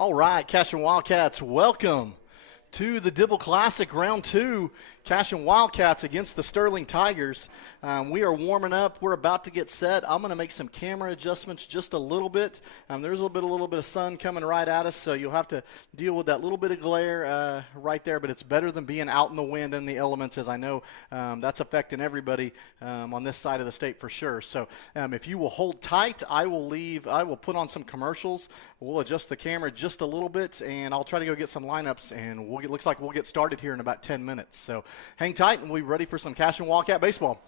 All right, Cashion Wildcats, welcome to the Dibble Classic, Round 2. Cashion Wildcats against the Sterling Tigers. We are warming up. We're about to get set. I'm going to make some camera adjustments just a little bit. There's a little bit of sun coming right at us, so you'll have to deal with that little bit of glare right there, but it's better than being out in the wind and the elements, as I know that's affecting everybody on this side of the state for sure. So if you will hold tight, I will put on some commercials. We'll adjust the camera just a little bit, and I'll try to go get some lineups, and looks like we'll get started here in about 10 minutes. So hang tight, and we'll be ready for some Cashion Wildcat baseball.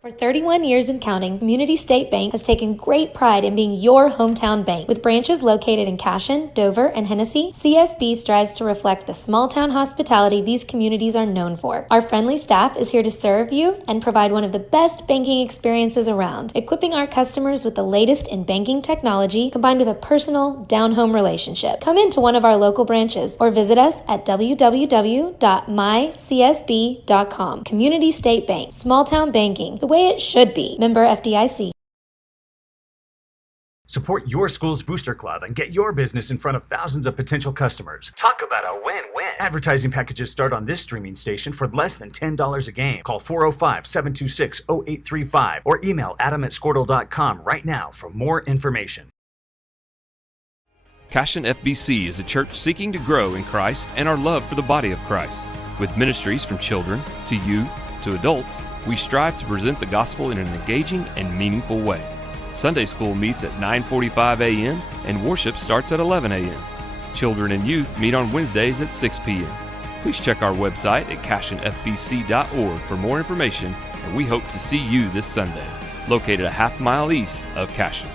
For 31 years and counting, Community State Bank has taken great pride in being your hometown bank. With branches located in Cashion, Dover, and Hennessy, CSB strives to reflect the small-town hospitality these communities are known for. Our friendly staff is here to serve you and provide one of the best banking experiences around, equipping our customers with the latest in banking technology combined with a personal, down-home relationship. Come into one of our local branches or visit us at www.mycsb.com. Community State Bank, small-town banking, the way it should be. Member FDIC. Support your school's booster club and get your business in front of thousands of potential customers. Talk about a win-win. Advertising packages start on this streaming station for less than $10 a game. Call 405-726-0835 or email adam@squirtle.com right now for more information. Cashion FBC is a church seeking to grow in Christ and our love for the body of Christ. With ministries from children to youth to adults, we strive to present the gospel in an engaging and meaningful way. Sunday school meets at 9:45 a.m. and worship starts at 11 a.m. Children and youth meet on Wednesdays at 6 p.m. Please check our website at cashionfbc.org for more information, and we hope to see you this Sunday, located a half-mile east of Cashion.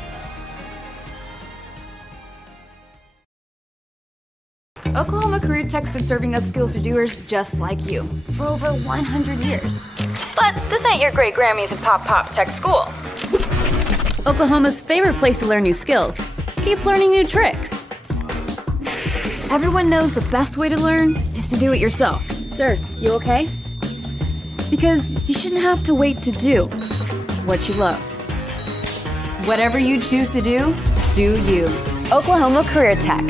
Oklahoma Career Tech's been serving up skills to doers just like you for over 100 years. But this ain't your great Grammys and Pop Tech school. Oklahoma's favorite place to learn new skills keeps learning new tricks. Everyone knows the best way to learn is to do it yourself. Sir, you okay? Because you shouldn't have to wait to do what you love. Whatever you choose to do you. Oklahoma Career Tech.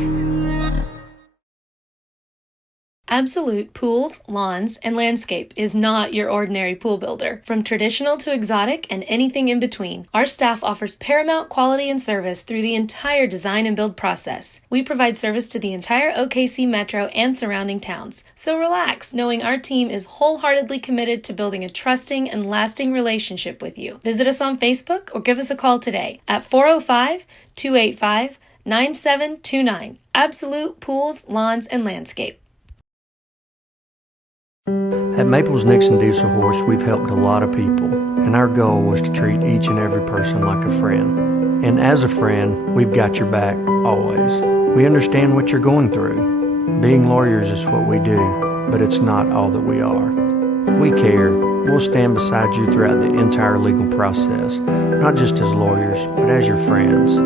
Absolute Pools, Lawns, and Landscape is not your ordinary pool builder. From traditional to exotic and anything in between, our staff offers paramount quality and service through the entire design and build process. We provide service to the entire OKC metro and surrounding towns. So relax, knowing our team is wholeheartedly committed to building a trusting and lasting relationship with you. Visit us on Facebook or give us a call today at 405-285-9729. Absolute Pools, Lawns, and Landscape. At Maples Nixon Diesel Horse, we've helped a lot of people, and our goal was to treat each and every person like a friend. And as a friend, we've got your back, always. We understand what you're going through. Being lawyers is what we do, but it's not all that we are. We care. We'll stand beside you throughout the entire legal process, not just as lawyers, but as your friends.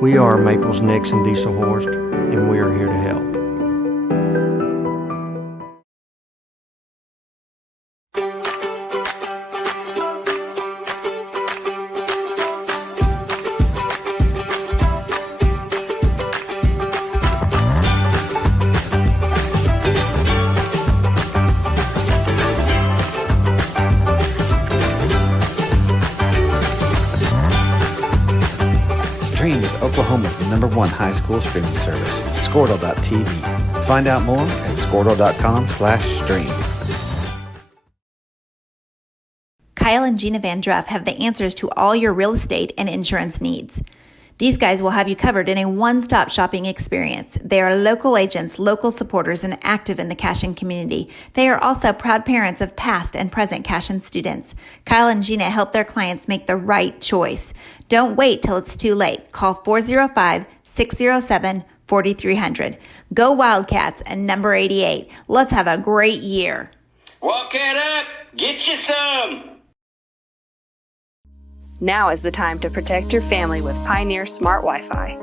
We are Maples Nixon Diesel Horse, and we are here to help. Stream with Oklahoma's #1 high school streaming service, Squirtle.tv. Find out more at squirtle.com/stream. Kyle and Gina Van Druff have the answers to all your real estate and insurance needs. These guys will have you covered in a one-stop shopping experience. They are local agents, local supporters, and active in the Cashion community. They are also proud parents of past and present Cashion students. Kyle and Gina help their clients make the right choice. Don't wait till it's too late. Call 405-607 4300. Go Wildcats and number 88. Let's have a great year. Wildcat up! Get you some! Now is the time to protect your family with Pioneer Smart Wi-Fi.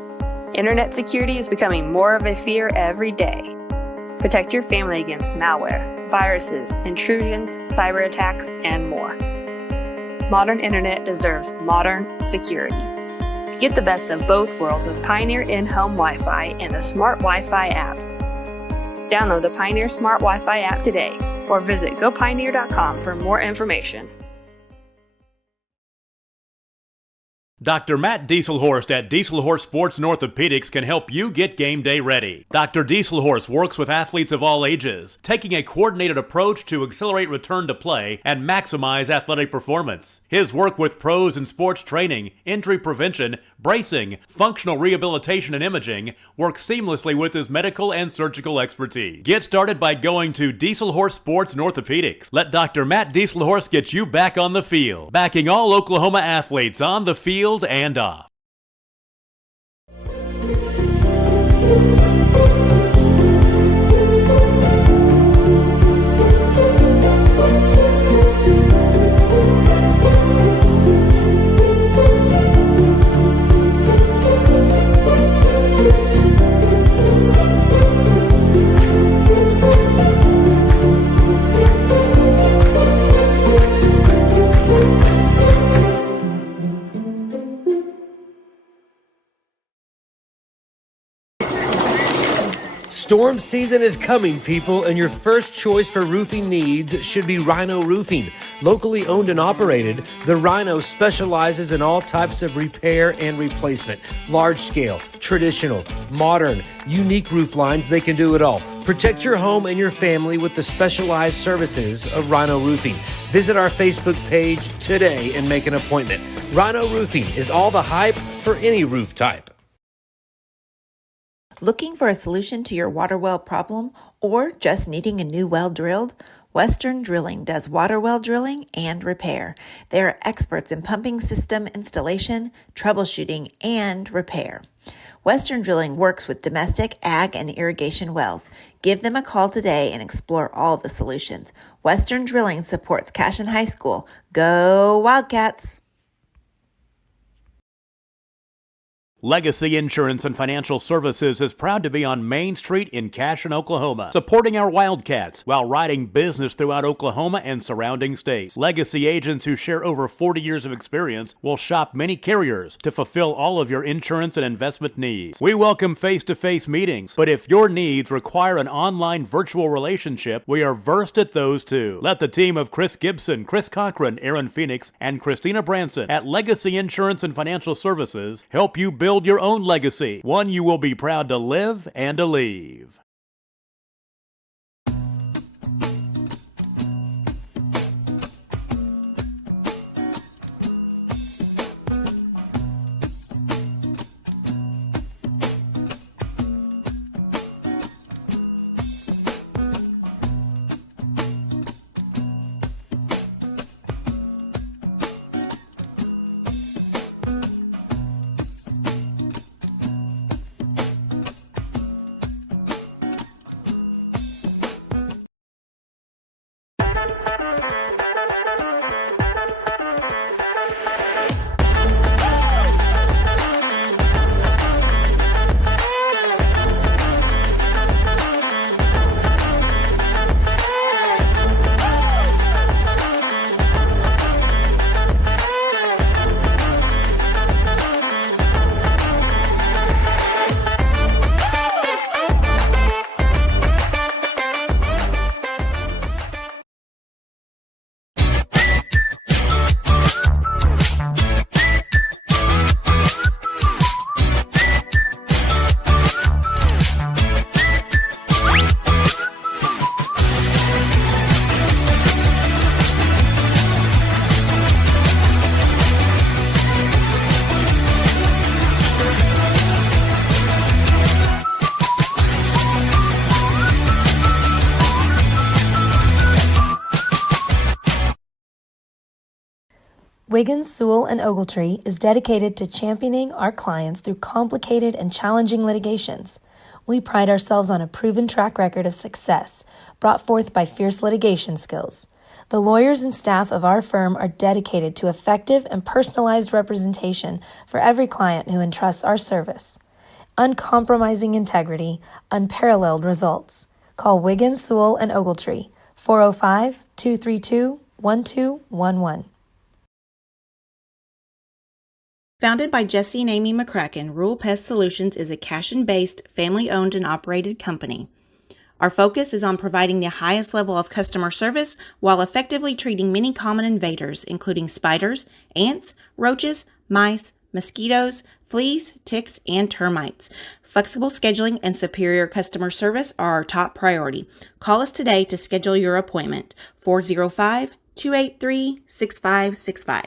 Internet security is becoming more of a fear every day. Protect your family against malware, viruses, intrusions, cyber attacks, and more. Modern internet deserves modern security. Get the best of both worlds with Pioneer in-home Wi-Fi and the Smart Wi-Fi app. Download the Pioneer Smart Wi-Fi app today or visit gopioneer.com for more information. Dr. Matt Dieselhorst at Dieselhorst Sports and Orthopedics can help you get game day ready. Dr. Dieselhorst works with athletes of all ages, taking a coordinated approach to accelerate return to play and maximize athletic performance. His work with pros in sports training, injury prevention, bracing, functional rehabilitation, and imaging works seamlessly with his medical and surgical expertise. Get started by going to Dieselhorst Sports and Orthopedics. Let Dr. Matt Dieselhorst get you back on the field, backing all Oklahoma athletes on the field and off. Storm season is coming, people, and your first choice for roofing needs should be Rhino Roofing. Locally owned and operated, the Rhino specializes in all types of repair and replacement. Large scale, traditional, modern, unique roof lines, they can do it all. Protect your home and your family with the specialized services of Rhino Roofing. Visit our Facebook page today and make an appointment. Rhino Roofing is all the hype for any roof type. Looking for a solution to your water well problem or just needing a new well drilled? Western Drilling does water well drilling and repair. They are experts in pumping system installation, troubleshooting, and repair. Western Drilling works with domestic, ag, and irrigation wells. Give them a call today and explore all the solutions. Western Drilling supports Cashion High School. Go Wildcats! Legacy Insurance and Financial Services is proud to be on Main Street in Cashion, Oklahoma, supporting our Wildcats while writing business throughout Oklahoma and surrounding states. Legacy agents who share over 40 years of experience will shop many carriers to fulfill all of your insurance and investment needs. We welcome face-to-face meetings, but if your needs require an online virtual relationship, we are versed at those too. Let the team of Chris Gibson, Chris Cochran, Aaron Phoenix, and Christina Branson at Legacy Insurance and Financial Services help you build your own legacy, one you will be proud to live and to leave. Wiggins, Sewell, and Ogletree is dedicated to championing our clients through complicated and challenging litigations. We pride ourselves on a proven track record of success, brought forth by fierce litigation skills. The lawyers and staff of our firm are dedicated to effective and personalized representation for every client who entrusts our service. Uncompromising integrity, unparalleled results. Call Wiggins, Sewell, and Ogletree, 405-232-1211. Founded by Jesse and Amy McCracken, Rural Pest Solutions is a Cashion-based, family-owned and operated company. Our focus is on providing the highest level of customer service while effectively treating many common invaders, including spiders, ants, roaches, mice, mosquitoes, fleas, ticks, and termites. Flexible scheduling and superior customer service are our top priority. Call us today to schedule your appointment, 405-283-6565.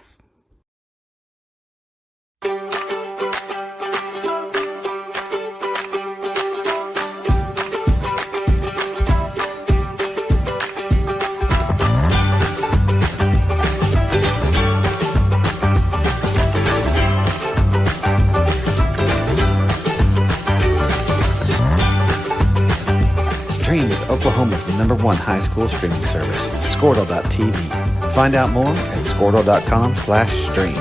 Stream with Oklahoma's #1 high school streaming service, Squirtle.tv. Find out more at Squirtle.com/stream.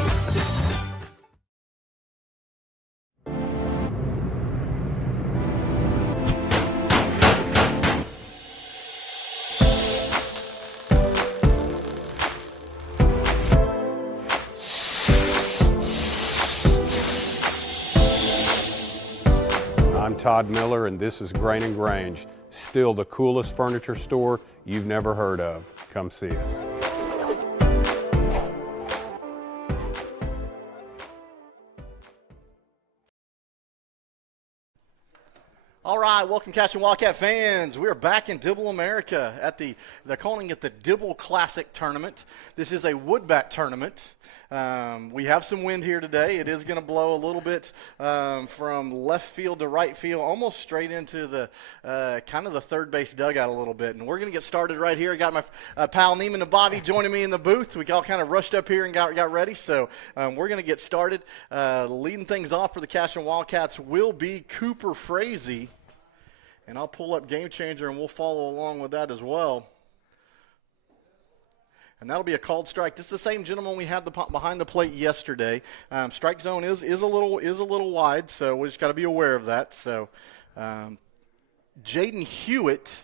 I'm Todd Miller, and this is Grain and Grange. Still the coolest furniture store you've never heard of. Come see us. All right, welcome Cashion Wildcat fans. We are back in Dibble, America at they're calling it the Dibble Classic Tournament. This is a woodbat tournament. We have some wind here today. It is going to blow a little bit from left field to right field, almost straight into the kind of the third base dugout a little bit. And we're going to get started right here. I got my pal Neiman and Bobby joining me in the booth. We all kind of rushed up here and got ready. So we're going to get started. Leading things off for the Cashion Wildcats will be Cooper Frazee. And I'll pull up Game Changer, and we'll follow along with that as well. And that'll be a called strike. This is the same gentleman we had behind the plate yesterday. Strike zone is a little wide, so we just got to be aware of that. So, Jaden Hewitt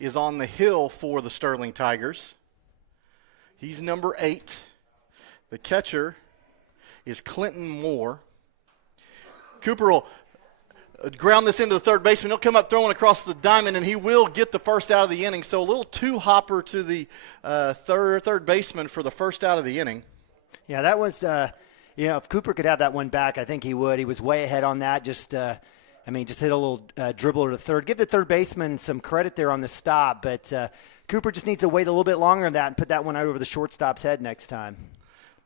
is on the hill for the Sterling Tigers. He's number 8. The catcher is Clinton Moore. Cooper will ground this into the third baseman. He'll come up throwing across the diamond, and he will get the first out of the inning. So a little two-hopper to the third baseman for the first out of the inning. Yeah, that was, if Cooper could have that one back, I think he would. He was way ahead on that. Just hit a little dribbler to third. Give the third baseman some credit there on the stop, but Cooper just needs to wait a little bit longer than that and put that one out over the shortstop's head next time.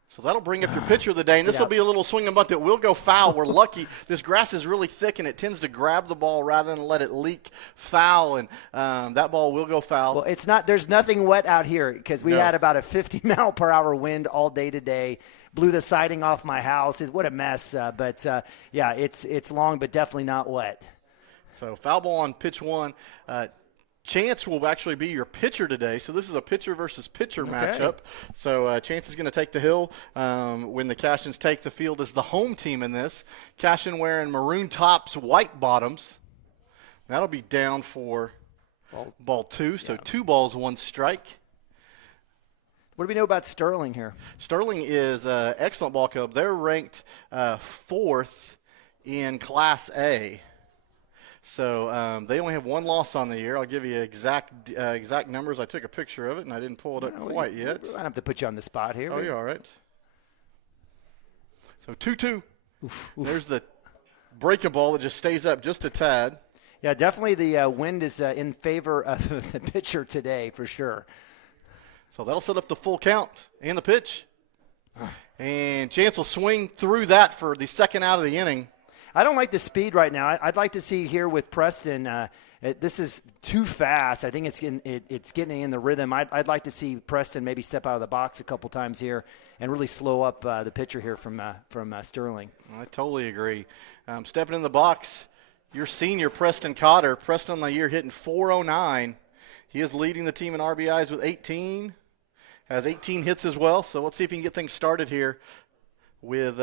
So that'll bring up your pitcher of the day, and this will be a little swing and bunt that will go foul. We're lucky. This grass is really thick, and it tends to grab the ball rather than let it leak foul, and that ball will go foul. Well, it's not. There's nothing wet out here because we had about a 50-mile-per-hour wind all day today. Blew the siding off my house. What a mess. It's long, but definitely not wet. So foul ball on pitch one. Chance will actually be your pitcher today. So this is a pitcher versus pitcher matchup. So Chance is going to take the hill when the Cashions take the field as the home team in this. Cashion wearing maroon tops, white bottoms. That'll be down for ball 2. So 2 balls, 1 strike. What do we know about Sterling here? Sterling is an excellent ball club. They're ranked 4th in Class A. So they only have 1 loss on the year. I'll give you exact numbers. I took a picture of it, and I didn't pull it up quite yet. I don't have to put you on the spot here. Oh, you're all right. So 2-2. There's the breaking ball that just stays up just a tad. Yeah, definitely the wind is in favor of the pitcher today for sure. So that'll set up the full count and the pitch. And Chance will swing through that for the second out of the inning. I don't like the speed right now. I'd like to see here with Preston. This is too fast. I think it's getting in the rhythm. I'd like to see Preston maybe step out of the box a couple times here and really slow up the pitcher here from Sterling. I totally agree. Stepping in the box your senior, Preston Cotter. Preston on the year hitting .409. He is leading the team in RBIs with 18. Has 18 hits as well. So let's see if he can get things started here with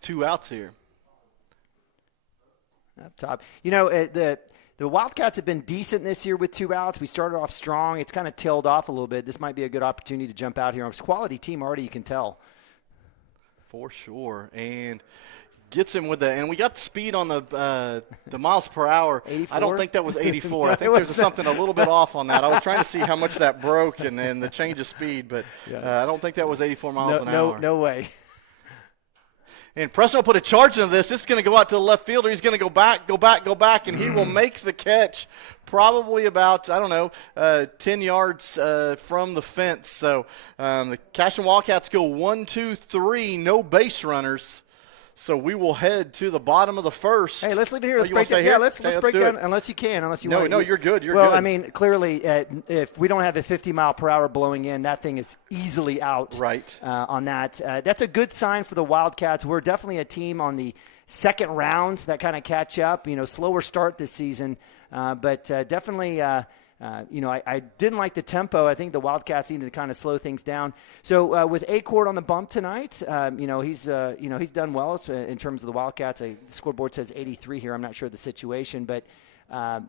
2 outs here. Up top. You know, the Wildcats have been decent this year with 2 outs. We started off strong. It's kind of tailed off a little bit. This might be a good opportunity to jump out here. It's a quality team already, you can tell. For sure. And gets him with and we got the speed on the miles per hour. 84? I don't think that was 84. I think there's something a little bit off on that. I was trying to see how much that broke and the change of speed, but I don't think that was 84 miles an hour. No way. And Preston will put a charge into this. This is going to go out to the left fielder. He's going to go back, and he will make the catch probably about, 10 yards from the fence. So the Cashion Wildcats go 1, 2, 3, no base runners. So we will head to the bottom of the first. Hey, let's leave it here. Let's break down. Yeah, let's break down. Unless you want. No, you're good. You're well, good. I mean, clearly, if we don't have a 50 mile per hour blowing in, that thing is easily out. Right. On that, that's a good sign for the Wildcats. We're definitely a team on the second round that kind of catch up. Slower start this season, but definitely. I didn't like the tempo. I think the Wildcats needed to kind of slow things down. So with Acord on the bump tonight, he's done well in terms of the Wildcats. The scoreboard says 83 here. I'm not sure of the situation, but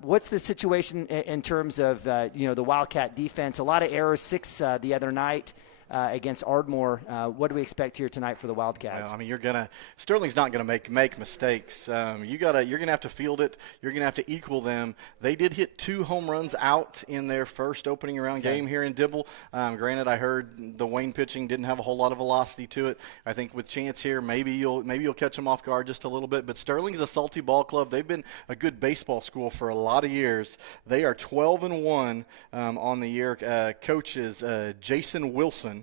what's the situation in terms of the Wildcat defense? A lot of errors, 6 the other night. Against Ardmore. What do we expect here tonight for the Wildcats? Well, I mean, Sterling's not going to make mistakes. You're going to have to field it. You're going to have to equal them. They did hit 2 home runs out in their first opening round game here in Dibble. Granted, I heard the Wayne pitching didn't have a whole lot of velocity to it. I think with Chance here, maybe you'll catch them off guard just a little bit. But Sterling's a salty ball club. They've been a good baseball school for a lot of years. They are 12-1 on the year. Coaches Jason Wilson.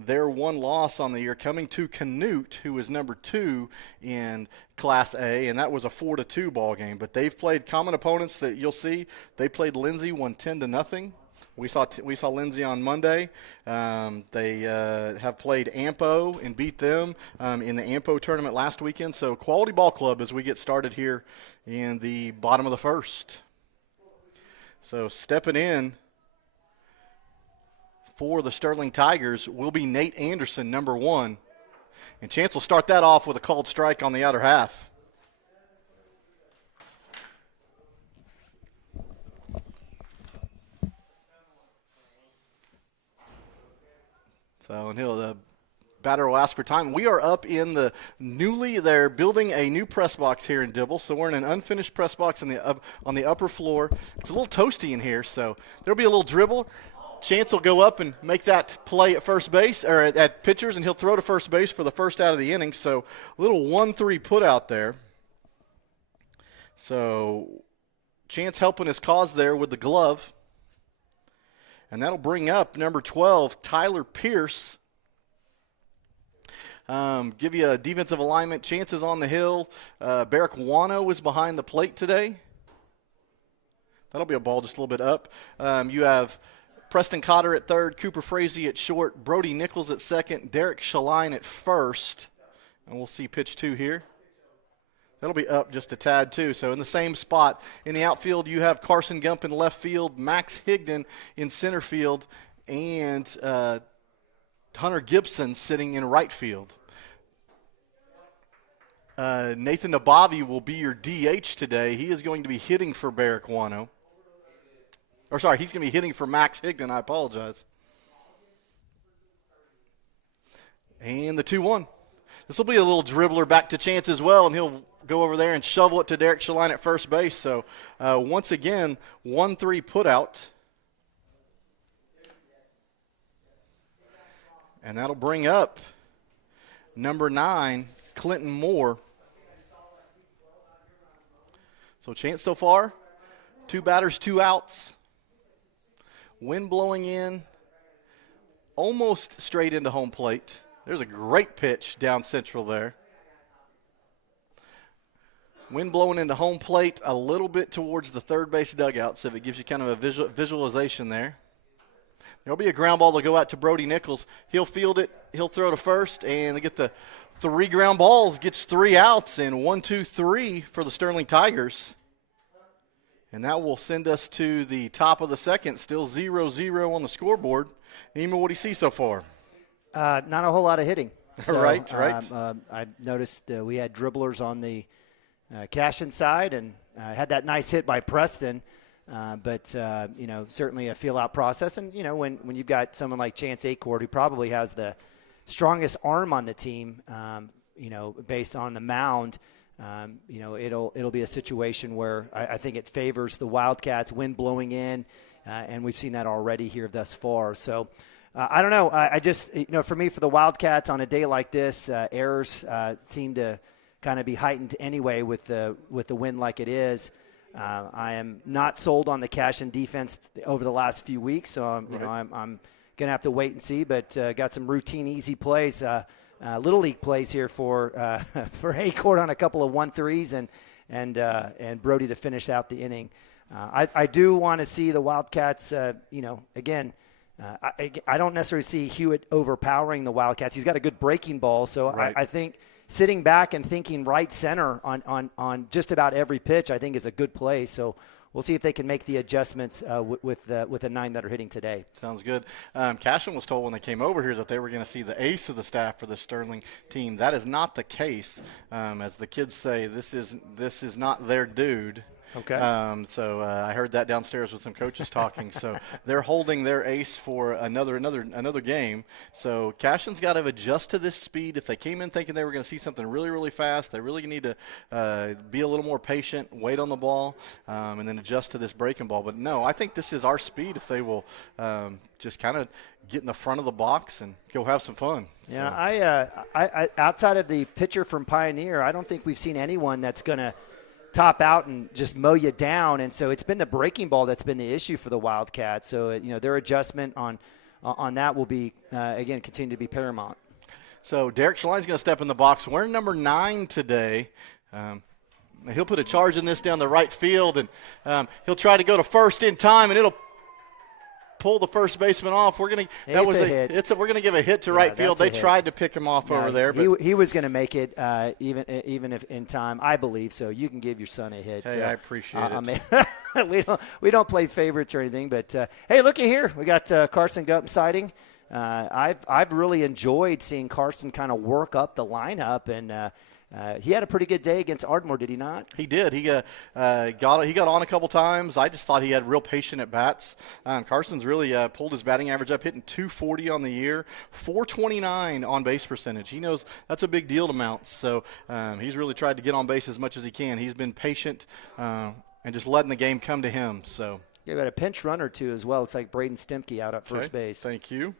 Their one loss on the year coming to Canute, who is number 2 in Class A, and that was a 4-2 ball game. But they've played common opponents that you'll see. They played Lindsay, won 10-0. We saw Lindsay on Monday. They have played Ampo and beat them in the Ampo tournament last weekend. So quality ball club as we get started here in the bottom of the first. So stepping in for the Sterling Tigers will be Nate Anderson, number 1. And Chance will start that off with a called strike on the outer half. So, and the batter will ask for time. We are up in they're building a new press box here in Dibble, so we're in an unfinished press box on the upper floor. It's a little toasty in here, so there'll be a little dribble. Chance will go up and make that play at first base, or at pitchers, and he'll throw to first base for the first out of the inning. So a little 1-3 put out there. So Chance helping his cause there with the glove. And that'll bring up number 12, Tyler Pierce. Give you a defensive alignment. Chance is on the hill. Barrick Wano is behind the plate today. That'll be a ball just a little bit up. You have Preston Cotter at third, Cooper Frazee at short, Brody Nichols at second, Derek Shaline at first. And we'll see pitch 2 here. That'll be up just a tad, too. So in the same spot. In the outfield, you have Carson Gump in left field, Max Higdon in center field, and Hunter Gibson sitting in right field. Nathan Nabavi will be your DH today. He is going to be hitting for Barrick Wano. He's going to be hitting for Max Higdon. I apologize. And the 2-1. This will be a little dribbler back to Chance as well, and he'll go over there and shovel it to Derek Shaline at first base. So, once again, 1-3 put out. And that'll bring up number 9, Clinton Moore. So, Chance so far, 2 batters, 2 outs. Wind blowing in, almost straight into home plate. There's a great pitch down central there. Wind blowing into home plate a little bit towards the third base dugout, so it gives you kind of a visualization there. There'll be a ground ball to go out to Brody Nichols. He'll field it. He'll throw to first, and they get the 3 ground balls, gets 3 outs, and 1, 2, 3 for the Sterling Tigers. And that will send us to the top of the second, still 0-0 on the scoreboard. Neiman, what do you see so far? Not a whole lot of hitting. So, right. I noticed we had dribblers on the Cashion side and had that nice hit by Preston. But certainly a feel-out process. And, when you've got someone like Chance Acord, who probably has the strongest arm on the team, based on the mound, it'll be a situation where I think it favors the Wildcats, wind blowing in, and we've seen that already here thus far. So I don't know. I just, for me, for the Wildcats on a day like this, errors seem to kind of be heightened anyway with the wind like it is. I am not sold on the Cashion defense over the last few weeks, so I'm going to have to wait and see. But got some routine, easy plays, little league plays here for Acord on a couple of 1-3s and Brody to finish out the inning. I do want to see the Wildcats. Again, I don't necessarily see Hewitt overpowering the Wildcats. He's got a good breaking ball, so right. I think sitting back and thinking right center on just about every pitch, I think is a good play. So we'll see if they can make the adjustments with the 9 that are hitting today. Not good. Cashion was told when they came over here that they were going to see the ace of the staff for the Sterling team. That is not the case. As the kids say, this is not their dude. Okay. So I heard that downstairs with some coaches talking. So they're holding their ace for another game. So Cashion's got to adjust to this speed. If they came in thinking they were going to see something really, really fast, they really need to be a little more patient, wait on the ball, and then adjust to this breaking ball. But no, I think this is our speed if they will just kind of get in the front of the box and go have some fun. Yeah, I outside of the pitcher from Pioneer, I don't think we've seen anyone that's going to top out and just mow you down. And so it's been the breaking ball that's been the issue for the Wildcats. So, their adjustment on that will be, again, continue to be paramount. So Derek Schleine's going to step in the box. We're number 9 today. He'll put a charge in this down the right field, and he'll try to go to first in time, and it'll pull the first baseman off. We're going to give a hit to right field. They tried to pick him off over there, but he was going to make it even if in time, I believe. So you can give your son a hit. Hey, so, I appreciate it. we don't play favorites or anything, but hey, looky here, we got Carson Gump sighting. I've really enjoyed seeing Carson kind of work up the lineup, and he had a pretty good day against Ardmore, did he not? He did. He got on a couple times. I just thought he had real patient at bats. Carson's really pulled his batting average up, hitting .240 on the year, .429 on base percentage. He knows that's a big deal to Mounts, so he's really tried to get on base as much as he can. He's been patient and just letting the game come to him. So you got a pinch runner too as well. Looks like Braden Stemke out at first base. Thank you.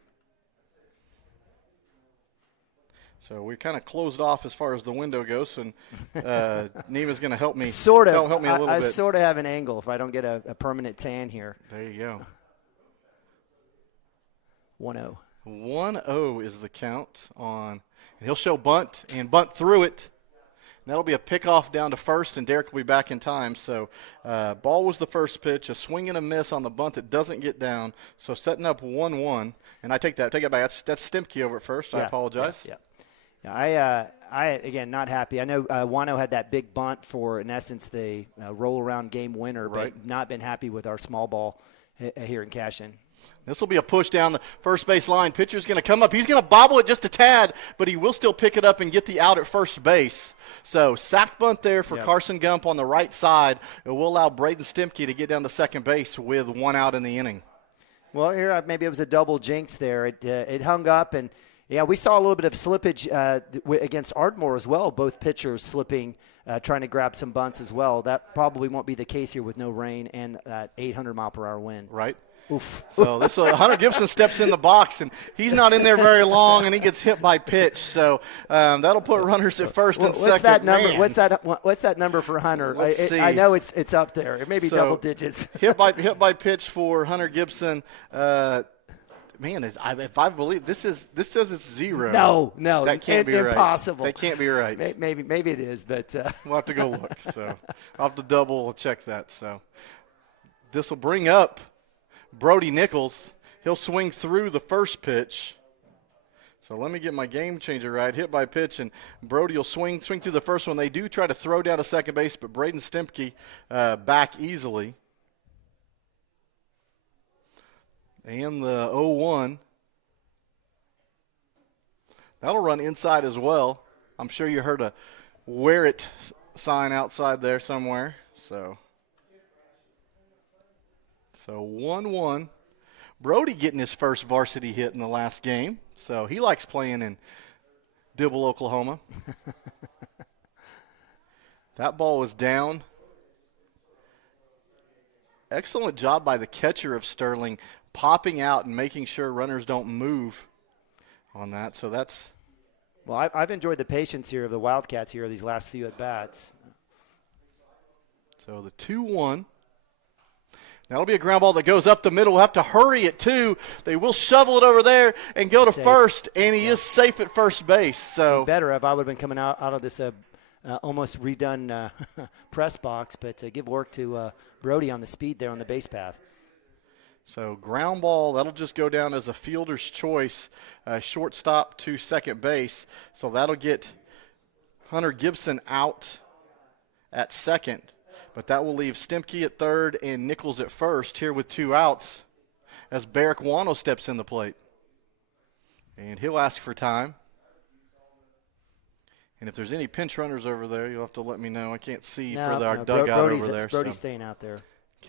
So we kind of closed off as far as the window goes, and Neima's going to help me. Sort of. Help me a little bit. I sort of have an angle if I don't get a permanent tan here. There you go. 1-0. 1-0 is the count on. And he'll show bunt and bunt through it. And that'll be a pickoff down to first, and Derek will be back in time. So ball was the first pitch, a swing and a miss on the bunt that doesn't get down. So setting up 1-1. And I take it back. That's Stemke over at first. I apologize. Yeah. I again, not happy. I know Wano had that big bunt for, in essence, the roll-around game winner, but not been happy with our small ball here in Cashion. This will be a push down the first base line. Pitcher's going to come up. He's going to bobble it just a tad, but he will still pick it up and get the out at first base. So sack bunt there for Carson Gump on the right side. It will allow Braden Stemke to get down to second base with 1 out in the inning. Well, here maybe it was a double jinx there. It hung up, and yeah, we saw a little bit of slippage against Ardmore as well. Both pitchers slipping, trying to grab some bunts as well. That probably won't be the case here with no rain and that 800-mile-per-hour wind. Right. Oof. So this Hunter Gibson steps in the box, and he's not in there very long, and he gets hit by pitch. So that'll put runners at first and second. What's that number? Man. What's that number for Hunter? Let's see. I know it's up there. It may be double digits. hit by pitch for Hunter Gibson. Man, if I believe this says it's 0. No, that can't be impossible. Right. That can't be right. Maybe it is, but we'll have to go look. So I'll have to double check that. So this will bring up Brody Nichols. He'll swing through the first pitch. So let me get my game changer right. Hit by pitch, and Brody will swing through the first one. They do try to throw down to second base, but Braden Stemke back easily. And the 0-1. That'll run inside as well. I'm sure you heard a wear it sign outside there somewhere. So 1-1. Brody getting his first varsity hit in the last game. So he likes playing in Dibble, Oklahoma. That ball was down. Excellent job by the catcher of Sterling, popping out and making sure runners don't move on that. So that's... Well, I've enjoyed the patience here of the Wildcats here these last few at-bats. So the 2-1. That'll be a ground ball that goes up the middle. We'll have to hurry it, too. They will shovel it over there and go to first, and he is safe at first base. So better if I would have been coming out of this almost redone press box, but give work to Brody on the speed there on the base path. So ground ball, that'll just go down as a fielder's choice, shortstop to second base. So that'll get Hunter Gibson out at second. But that will leave Stemke at third and Nichols at first here with 2 outs as Barrick Wano steps in the plate. And he'll ask for time. And if there's any pinch runners over there, you'll have to let me know. I can't see for our dugout over there. Brody's staying out there.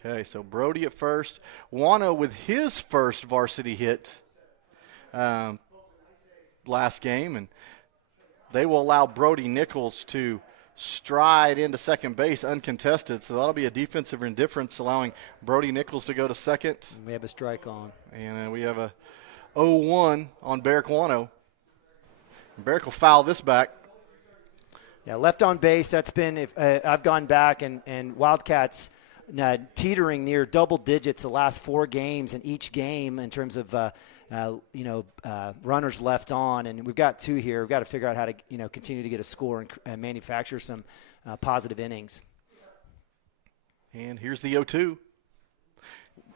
Okay, so Brody at first. Wano with his first varsity hit last game, and they will allow Brody Nichols to stride into second base uncontested. So that'll be a defensive indifference, allowing Brody Nichols to go to second. We have a strike on. And we have a 0-1 on Barrick Wano. Barrick will foul this back. Yeah, left on base. That's been, I've gone back and Wildcats teetering near double digits the last 4 games, in each game in terms of runners left on, and we've got 2 here. We've got to figure out how to continue to get a score and manufacture some positive innings. And here's the 0-2.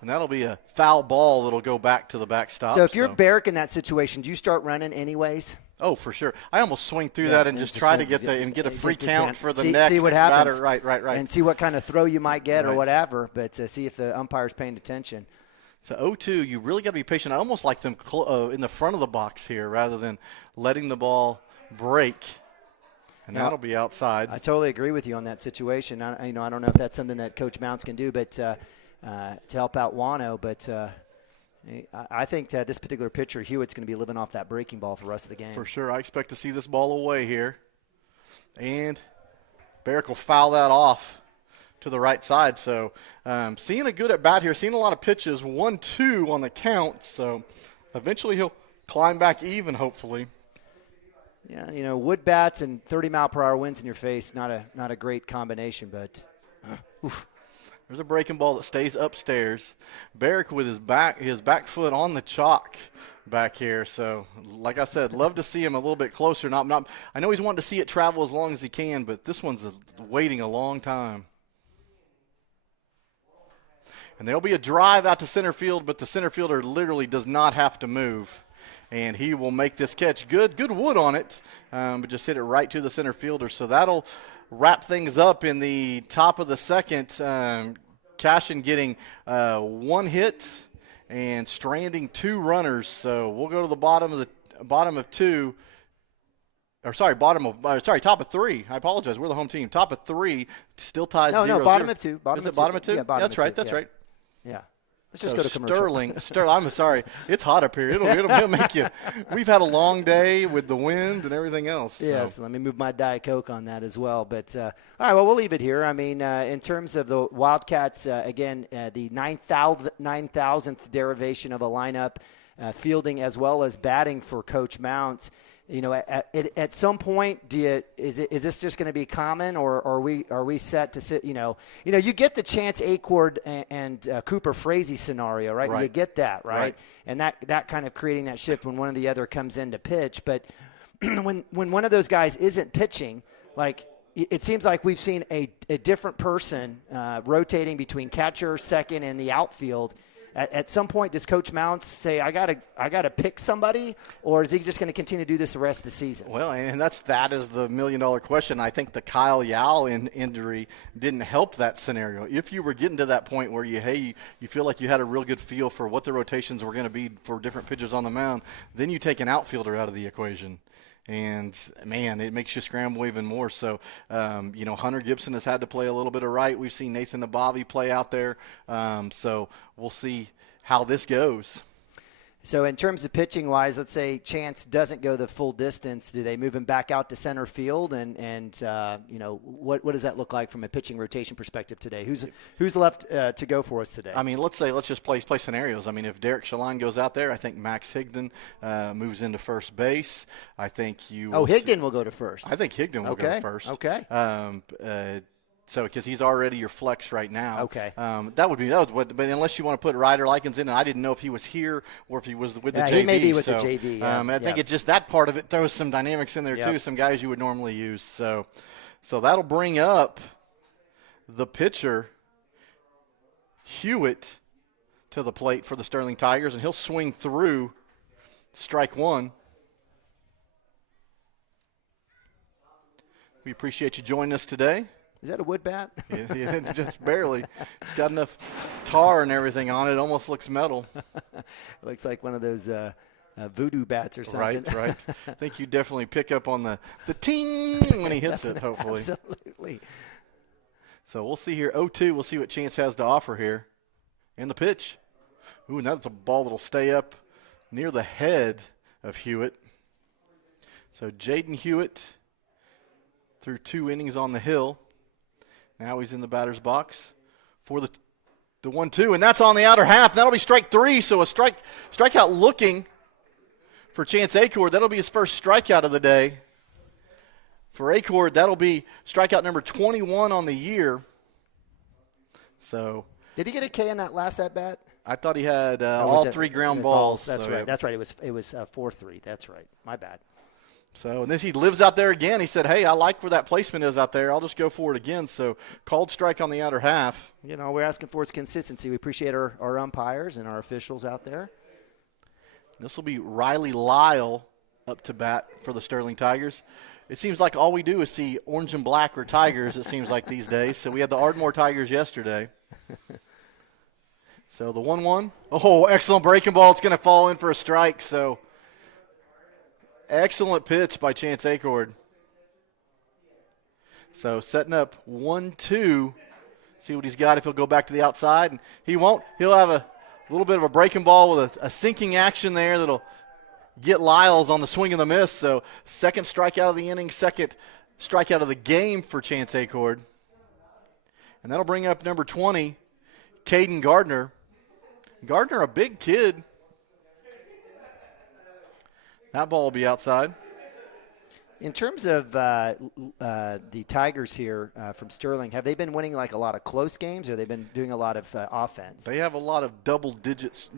And that'll be a foul ball that'll go back to the backstop. So if you're Barrick in that situation, do you start running anyways? Oh, for sure. I almost swing through that and just try to get a free count for the next see what happens. Right. And see what kind of throw you might get or whatever, but see if the umpire's paying attention. So 0-2, you really got to be patient. I almost like them in the front of the box here rather than letting the ball break. And that'll be outside. I totally agree with you on that situation. I don't know if that's something that Coach Mounts can do, but to help out Wano, but I think that this particular pitcher, Hewitt's going to be living off that breaking ball for the rest of the game. For sure. I expect to see this ball away here. And Barrick will foul that off to the right side. So seeing a good at-bat here, seeing a lot of pitches, 1-2 on the count. So eventually he'll climb back even, hopefully. Yeah, wood bats and 30-mile-per-hour winds in your face, not a great combination, but oof. There's a breaking ball that stays upstairs. Barrick with his back foot on the chalk back here. So, like I said, love to see him a little bit closer. I know he's wanting to see it travel as long as he can, but this one's waiting a long time. And there'll be a drive out to center field, but the center fielder literally does not have to move. And he will make this catch. Good wood on it, but just hit it right to the center fielder. So that'll wrap things up in the top of the second. Cashion getting 1 hit and stranding 2 runners. So we'll go to the top of 3. I apologize. We're the home team. Top of 3, still tied 0-0. No, bottom of 2. Is it bottom of 2? Yeah, that's right. That's right. Yeah. Let's just go to commercial. Sterling, I'm sorry. It's hot up here. It'll make you. We've had a long day with the wind and everything else. Yes, let me move my Diet Coke on that as well. But, all right, well, we'll leave it here. I mean, in terms of the Wildcats, again, the 9,000th derivation of a lineup, fielding as well as batting for Coach Mounts. At some point, is this just going to be common, or are we set to sit? You get the Chance Acord and Cooper Frazee scenario, right? You get that, right? And that kind of creating that shift when one or the other comes in to pitch. But when one of those guys isn't pitching, like it seems like we've seen a different person rotating between catcher, second, and the outfield. At some point, does Coach Mounts say, I gotta pick somebody, or is he just going to continue to do this the rest of the season? Well, and that is the million-dollar question. I think the Kyle Yao injury didn't help that scenario. If you were getting to that point where you feel like you had a real good feel for what the rotations were going to be for different pitchers on the mound, then you take an outfielder out of the equation. And, man, it makes you scramble even more. So, Hunter Gibson has had to play a little bit of right. We've seen Nathan Nabavi play out there. So we'll see how this goes. So in terms of pitching-wise, let's say Chance doesn't go the full distance. Do they move him back out to center field? And what does that look like from a pitching rotation perspective today? Who's left to go for us today? I mean, let's just play scenarios. I mean, if Derek Shalon goes out there, I think Max Higdon moves into first base. I think Higdon will go to first. I think Higdon will go to first. Okay. So, because he's already your flex right now. Okay. But unless you want to put Ryder Likens in, and I didn't know if he was here or if he was with the JV. He may be with the JV. I think it just that part of it throws some dynamics in there too. Some guys you would normally use. So that'll bring up the pitcher Hewitt to the plate for the Sterling Tigers, and he'll swing through strike one. We appreciate you joining us today. Is that a wood bat? Yeah, just barely. It's got enough tar and everything on it. It almost looks metal. It looks like one of those voodoo bats or something. Right. I think you definitely pick up on the ting when he hits it, hopefully. Absolutely. So we'll see here. 0-2. We'll see what Chance has to offer here. And the pitch. Ooh, and that's a ball that'll stay up near the head of Hewitt. So Jaden Hewitt threw 2 innings on the hill. Now he's in the batter's box for the 1-2, and that's on the outer half. That'll be strike 3, so a strikeout looking for Chance Acord. That'll be his first strikeout of the day. For Acord, that'll be strikeout number 21 on the year. So, did he get a K in that last at bat? I thought he had all 3 ground balls. That's right. That's right. It was 4-3. That's right. My bad. So, and then he lives out there again. He said, hey, I like where that placement is out there. I'll just go for it again. So, called strike on the outer half. We're asking for its consistency. We appreciate our umpires and our officials out there. This will be Riley Lyle up to bat for the Sterling Tigers. It seems like all we do is see orange and black or Tigers, it seems like these days. So, we had the Ardmore Tigers yesterday. So, the 1-1. Oh, excellent breaking ball. It's going to fall in for a strike. So, excellent pitch by Chance Acord. So setting up 1-2. See what he's got if he'll go back to the outside. And he won't. He'll have a little bit of a breaking ball with a sinking action there that'll get Lyles on the swing and the miss. So second strikeout of the inning, second strikeout of the game for Chance Acord. And that'll bring up number 20, Caden Gardner. Gardner, a big kid. That ball will be outside. In terms of the Tigers here from Sterling, have they been winning like a lot of close games, or they've been doing a lot of offense? They have a lot of double-digit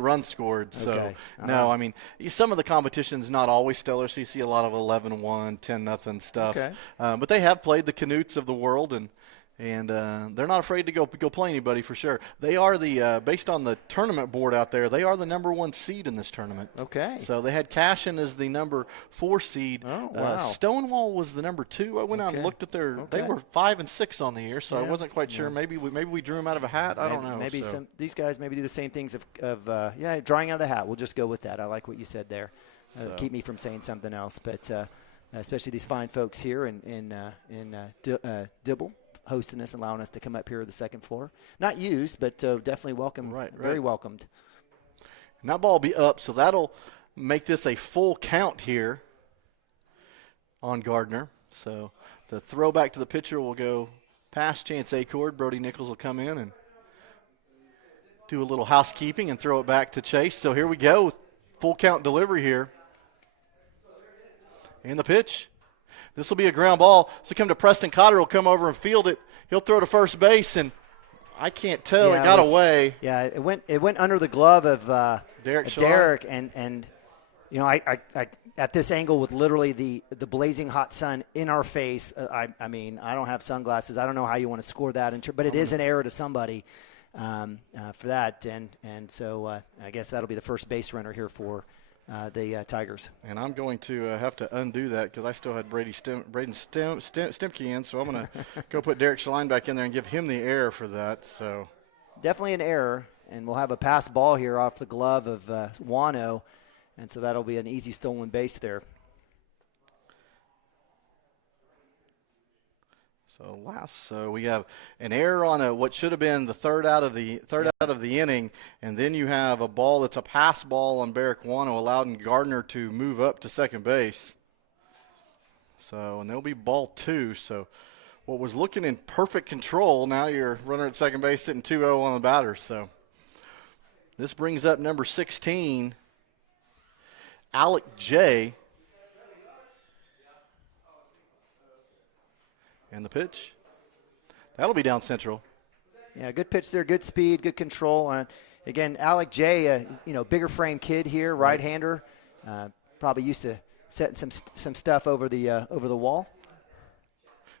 runs scored. So, no, I mean, some of the competition's not always stellar, so you see a lot of 11-1, 10-0 stuff. Okay. But they have played the Canuts of the world, and they're not afraid to go play anybody for sure. They are based on the tournament board out there, they are the number 1 seed in this tournament. Okay. So they had Cashion as the number 4 seed. Oh, wow. Stonewall was the number 2. I went out and looked at they were 5 and 6 on the year, so I wasn't quite sure. Maybe we drew them out of a hat. I don't know. Maybe these guys maybe do the same things of drawing out of the hat. We'll just go with that. I like what you said there. Keep me from saying something else, but especially these fine folks here in Dibble, hosting us and allowing us to come up here to the second floor. Not used, but definitely welcome. Right. Very welcomed. And that ball will be up, so that'll make this a full count here on Gardner. So the throwback to the pitcher will go past Chance Acord. Brody Nichols will come in and do a little housekeeping and throw it back to Chase. So here we go. Full count delivery here. And the pitch. This will be a ground ball. So come to Preston Cotter. He'll come over and field it. He'll throw to first base, and I can't tell. It got away. Yeah, it went under the glove of Derek, and I at this angle with literally the blazing hot sun in our face. I mean, I don't have sunglasses. I don't know how you want to score that, but it is an error to somebody. for that. And so I guess that'll be the first base runner here for the Tigers. And I'm going to have to undo that because I still had Braden Stemke in, so I'm going to go put Derek Schlein back in there and give him the error for that. So definitely an error, and we'll have a pass ball here off the glove of Wano, and so that'll be an easy stolen base there. So we have an error on what should have been the third out of the inning, and then you have a ball that's a pass ball on Barrick Wano, allowing Gardner to move up to second base. So, and there'll be ball 2. So what was looking in perfect control, now you're runner at second base sitting 2-0 on the batter. So this brings up number 16, Alec J. And the pitch, that'll be down central. Yeah, good pitch there, good speed, good control. Again, Alec J, bigger frame kid here, right-hander, probably used to setting some stuff over the wall.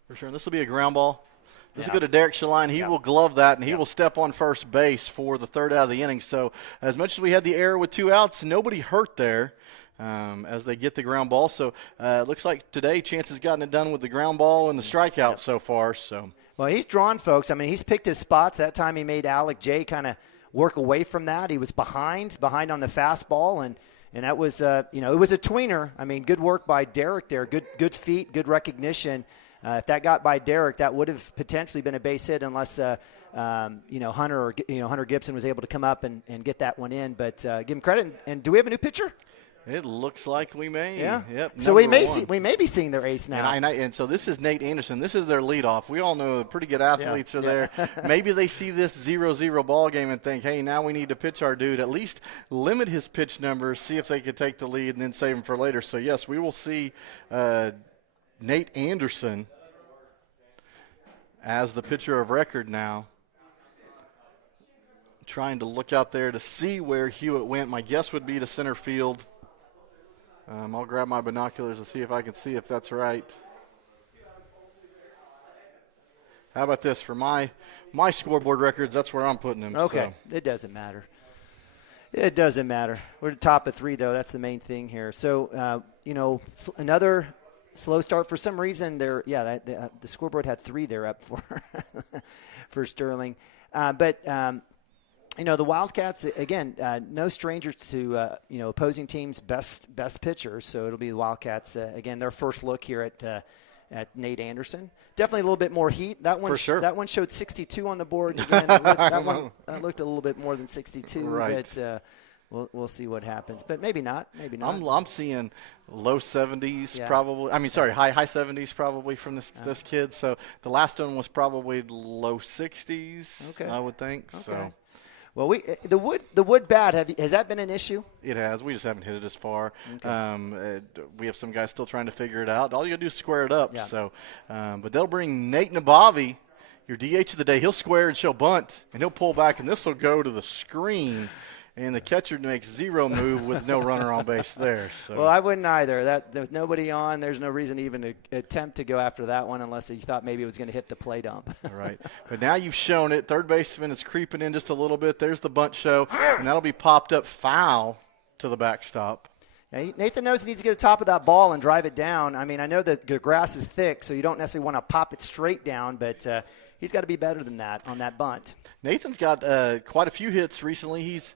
For sure. And this will be a ground ball. This will go to Derek Schlein. He will glove that, and he will step on first base for the third out of the inning. So as much as we had the error with 2 outs, nobody hurt there. As they get the ground ball. So it looks like today Chance has gotten it done with the ground ball and the strikeout so far. So well, he's drawn folks. I mean, he's picked his spots. That time he made Alec J kind of work away from that. He was behind on the fastball, and that was it was a tweener. I mean, good work by Derek there. Good feet, good recognition. If that got by Derek, that would have potentially been a base hit unless Hunter Gibson was able to come up and get that one in. But give him credit. And do we have a new pitcher? It looks like we may. Yeah. Yep. So we may be seeing their ace now. And so this is Nate Anderson. This is their leadoff. We all know pretty good athletes are there. Maybe they see this 0-0 ball game and think, hey, now we need to pitch our dude. At least limit his pitch numbers, see if they could take the lead, and then save him for later. So, yes, we will see Nate Anderson as the pitcher of record now. Trying to look out there to see where Hewitt went. My guess would be to center field. I'll grab my binoculars and see if I can see if that's right. How about this? For my scoreboard records, that's where I'm putting him. Okay, so. It doesn't matter. It doesn't matter. We're at the top of 3, though. That's the main thing here. So, another slow start. For some reason, the scoreboard had 3 there up for Sterling. The Wildcats, again, no strangers to, opposing teams' best pitchers. So it'll be the Wildcats, again, their first look here at Nate Anderson. Definitely a little bit more heat. That one, for sure. That one showed 62 on the board. Again, that looked a little bit more than 62. Right. But we'll see what happens. But maybe not. I'm seeing low 70s probably. I mean, sorry, high 70s probably from this kid. So the last one was probably low 60s, I would think. Okay. So. Well, the wood bat, has that been an issue? It has. We just haven't hit it as far. Okay. We have some guys still trying to figure it out. All you got to do is square it up. Yeah. So, but they'll bring Nate Nabavi, your DH of the day. He'll square and she'll bunt, and he'll pull back, and this will go to the screen. And the catcher makes 0 move with no runner on base there. So. Well, I wouldn't either. There's nobody on. There's no reason even to attempt to go after that one unless he thought maybe it was going to hit the play dump. Right. But now you've shown it. Third baseman is creeping in just a little bit. There's the bunt show, and that'll be popped up foul to the backstop. Yeah, Nathan knows he needs to get to the top of that ball and drive it down. I mean, I know that the grass is thick, so you don't necessarily want to pop it straight down, but he's got to be better than that on that bunt. Nathan's got quite a few hits recently. He's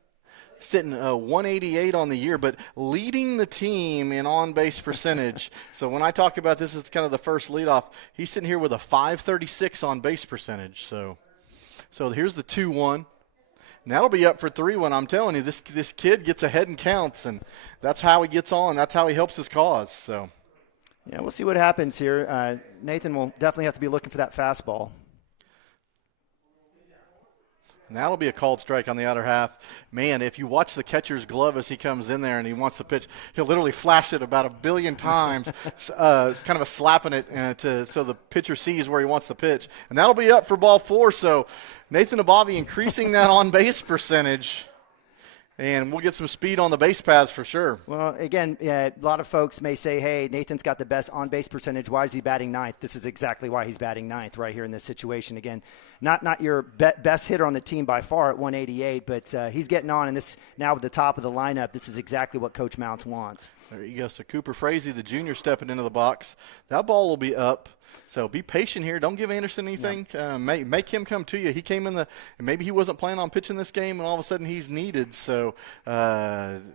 sitting 188 on the year, but leading the team in on-base percentage. So when I talk about this as kind of the first leadoff, he's sitting here with a 536 on-base percentage. So here's the 2-1. And that'll be up for 3-1. I'm telling you, this kid gets ahead and counts, and that's how he gets on. That's how he helps his cause. So, yeah, we'll see what happens here. Nathan will definitely have to be looking for that fastball. And that'll be a called strike on the outer half. Man, if you watch the catcher's glove as he comes in there and he wants to pitch, he'll literally flash it about 1 billion times. It's kind of a slapping it so the pitcher sees where he wants to pitch. And that'll be up for ball 4. So Nathan Abavi increasing that on-base percentage. And we'll get some speed on the base paths for sure. Well, again, a lot of folks may say, hey, Nathan's got the best on-base percentage. Why is he batting ninth? This is exactly why he's batting ninth right here in this situation. Again, not your best hitter on the team by far at 188, but he's getting on. And this now with the top of the lineup, this is exactly what Coach Mounts wants. There you go. So Cooper Frazee, the junior, stepping into the box. That ball will be up. So be patient here. Don't give Anderson anything. Yeah. Make him come to you. He came in maybe he wasn't planning on pitching this game, and all of a sudden he's needed. So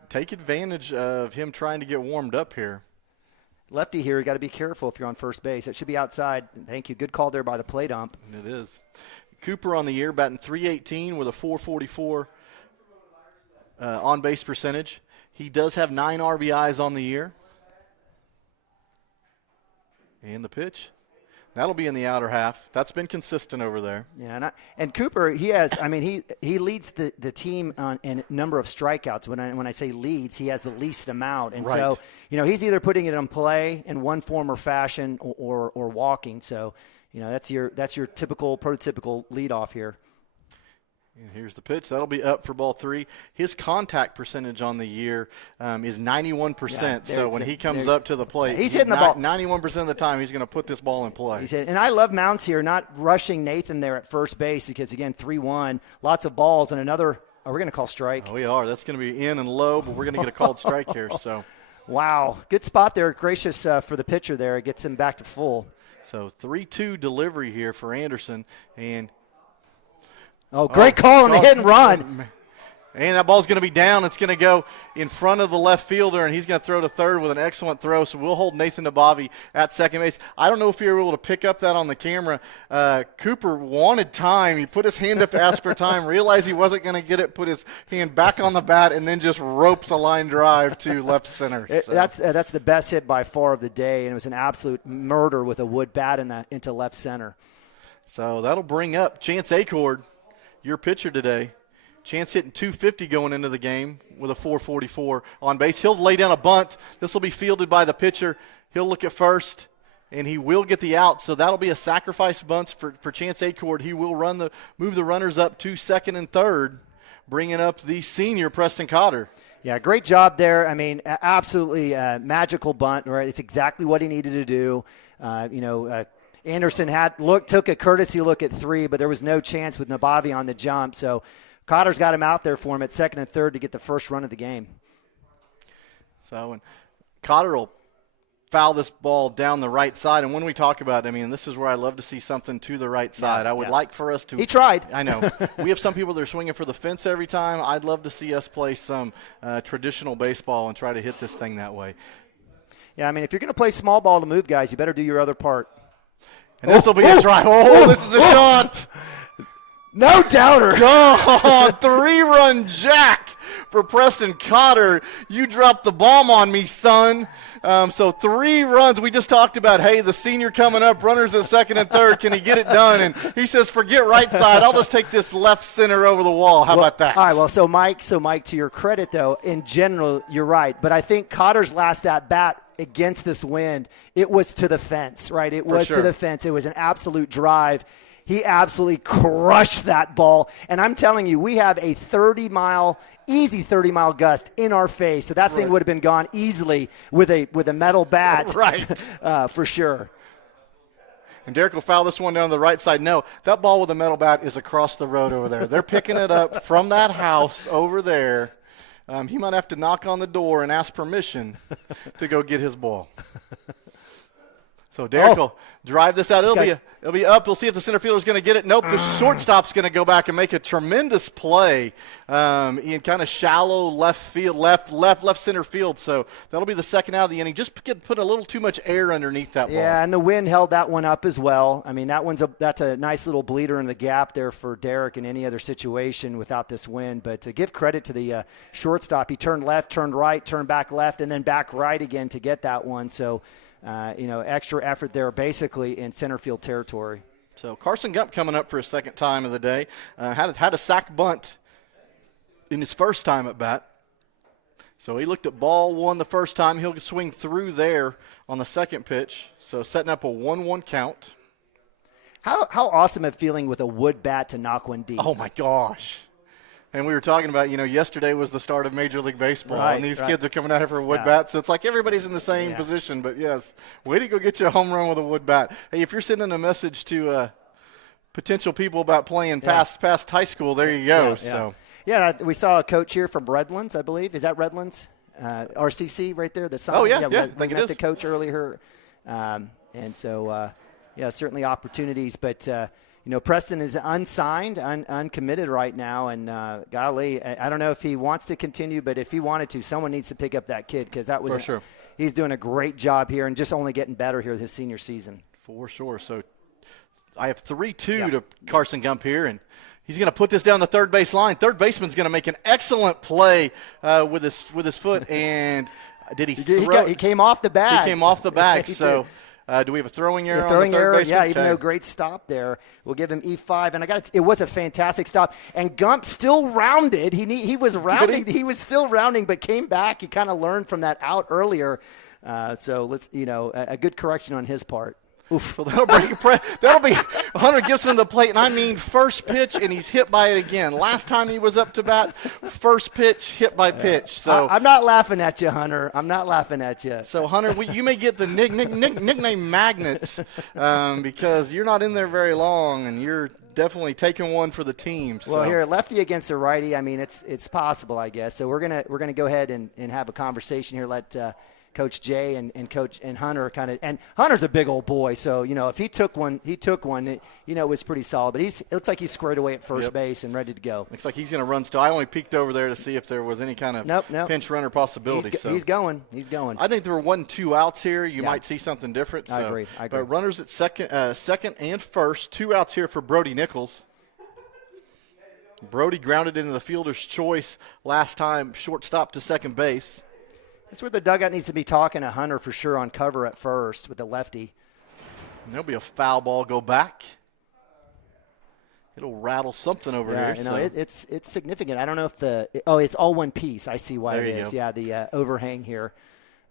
take advantage of him trying to get warmed up here. Lefty here, you got to be careful if you're on first base. It should be outside. Thank you. Good call there by the plate ump. It is. Cooper on the year, batting .318 with a .444 on-base percentage. He does have 9 RBIs on the year. And the pitch. That'll be in the outer half. That's been consistent over there. Yeah, and Cooper, he has. I mean, he leads the team in number of strikeouts. When I say leads, he has the least amount, and so he's either putting it in play in one form or fashion, or walking. So that's your typical prototypical leadoff here. And here's the pitch. That'll be up for ball 3. His contact percentage on the year is 91%. Yeah, so when he comes up to the plate, he's hitting the ball 91% of the time. He's going to put this ball in play. And I love Mounts here, not rushing Nathan there at first base because, again, 3-1, lots of balls, and another – we're going to call strike. Oh, we are. That's going to be in and low, but we're going to get a called strike here. So, wow. Good spot there. Gracious for the pitcher there. It gets him back to full. So 3-2 delivery here for Anderson, and – great call on the hit and run. And that ball's going to be down. It's going to go in front of the left fielder, and he's going to throw to third with an excellent throw. So we'll hold Nathan Nabavi at second base. I don't know if you were able to pick up that on the camera. Cooper wanted time. He put his hand up to ask for time, realized he wasn't going to get it, put his hand back on the bat, and then just ropes a line drive to left center. That's the best hit by far of the day, and it was an absolute murder with a wood bat into left center. So that'll bring up Chance Acord, your pitcher today. Chance hitting .250 going into the game with a .444 on base. He'll lay down a bunt. This will be fielded by the pitcher. He'll look at first, and he will get the out. So that'll be a sacrifice bunt for Chance Acord. He will move the runners up to second and third, bringing up the senior Preston Cotter. Yeah, great job there. I mean, absolutely magical bunt. Right, it's exactly what he needed to do. Anderson took a courtesy look at 3, but there was no chance with Nabavi on the jump. So Cotter's got him out there for him at second and third to get the first run of the game. So Cotter will foul this ball down the right side. And when we talk about, this is where I love to see something to the right side. I would like for us to. He tried. I know. We have some people that are swinging for the fence every time. I'd love to see us play some traditional baseball and try to hit this thing that way. Yeah, if you're going to play small ball to move guys, you better do your other part. And this will be a try. This is a shot. No doubter. Oh, 3-run jack for Preston Cotter. You dropped the bomb on me, son. So 3 runs. We just talked about, hey, the senior coming up, runners at second and third. Can he get it done? And he says, forget right side. I'll just take this left center over the wall. How about that? All right, well, so Mike, to your credit, though, in general, you're right. But I think Cotter's last at-bat against this wind, it was to the fence, right? It was to the fence. It was an absolute drive. He absolutely crushed that ball. And I'm telling you, we have a easy 30-mile gust in our face. So that thing would have been gone easily with a metal bat. Right. For sure. And Derek will foul this one down the right side. No, that ball with a metal bat is across the road over there. They're picking it up from that house over there. He might have to knock on the door and ask permission to go get his ball. So Derek will drive this out. It'll be up. We'll see if the center fielder is going to get it. Nope, the shortstop's going to go back and make a tremendous play in kind of shallow left field, left center field. So that'll be the second out of the inning. Just put a little too much air underneath that ball. Yeah, and the wind held that one up as well. That's a nice little bleeder in the gap there for Derek in any other situation without this wind. But to give credit to the shortstop, he turned left, turned right, turned back left, and then back right again to get that one. So extra effort there basically in center field territory. So Carson Gump coming up for his second time of the day. Had a sack bunt in his first time at bat. So he looked at ball 1 the first time. He'll swing through there on the second pitch. So setting up a 1-1 count. How awesome a feeling with a wood bat to knock one deep. Oh, my gosh. And we were talking about, yesterday was the start of Major League Baseball, and these kids are coming out here for a wood bat, so it's like everybody's in the same position. But, yes, way to go get you a home run with a wood bat. Hey, if you're sending a message to potential people about playing past high school, there you go. Yeah, we saw a coach here from Redlands, I believe. Is that Redlands? RCC right there, the sign. Oh, yeah, we I think it met is. the coach earlier. And so, certainly opportunities. But, Preston is unsigned, uncommitted right now. And, golly, I don't know if he wants to continue, but if he wanted to, someone needs to pick up that kid because that was For sure. He's doing a great job here and just only getting better here his senior season. For sure. So I have 3-2 to Carson Gump here, and he's going to put this down the third base line. Third baseman's going to make an excellent play with his foot. And did he throw? He came off the bag. He came off the bag. So do we have a throwing error on the third baseman? Yeah, even though great stop there. We'll give him E5. And it was a fantastic stop. And Gump still rounded. He was rounding. He was still rounding, but came back. He kind of learned from that out earlier. So let's, a good correction on his part. Oof. So that'll be Hunter Gibson to the plate, and I mean first pitch, and he's hit by it again. Last time he was up to bat, first pitch, hit by pitch. So I'm not laughing at you, Hunter. I'm not laughing at you. So, Hunter, you may get the nickname Magnet because you're not in there very long, and you're definitely taking one for the team. So. Well, here, lefty against a righty, I mean, it's possible, I guess. So we're gonna go ahead and have a conversation here. Let Coach Jay and Coach and Hunter and Hunter's a big old boy, so if he took one, it was pretty solid. But it looks like he's squared away at first base and ready to go. Looks like he's going to run still. I only peeked over there to see if there was any kind of pinch runner possibility. He's going. I think there were 1-2 outs here. You might see something different. So. I agree. But runners at second and first. 2 outs here for Brody Nichols. Brody grounded into the fielder's choice last time, shortstop to second base. That's where the dugout needs to be talking to Hunter for sure on cover at first with the lefty. And there'll be a foul ball go back. It'll rattle something over here. It's significant. I don't know if it's all one piece. I see why there it is. Go. Yeah, the overhang here.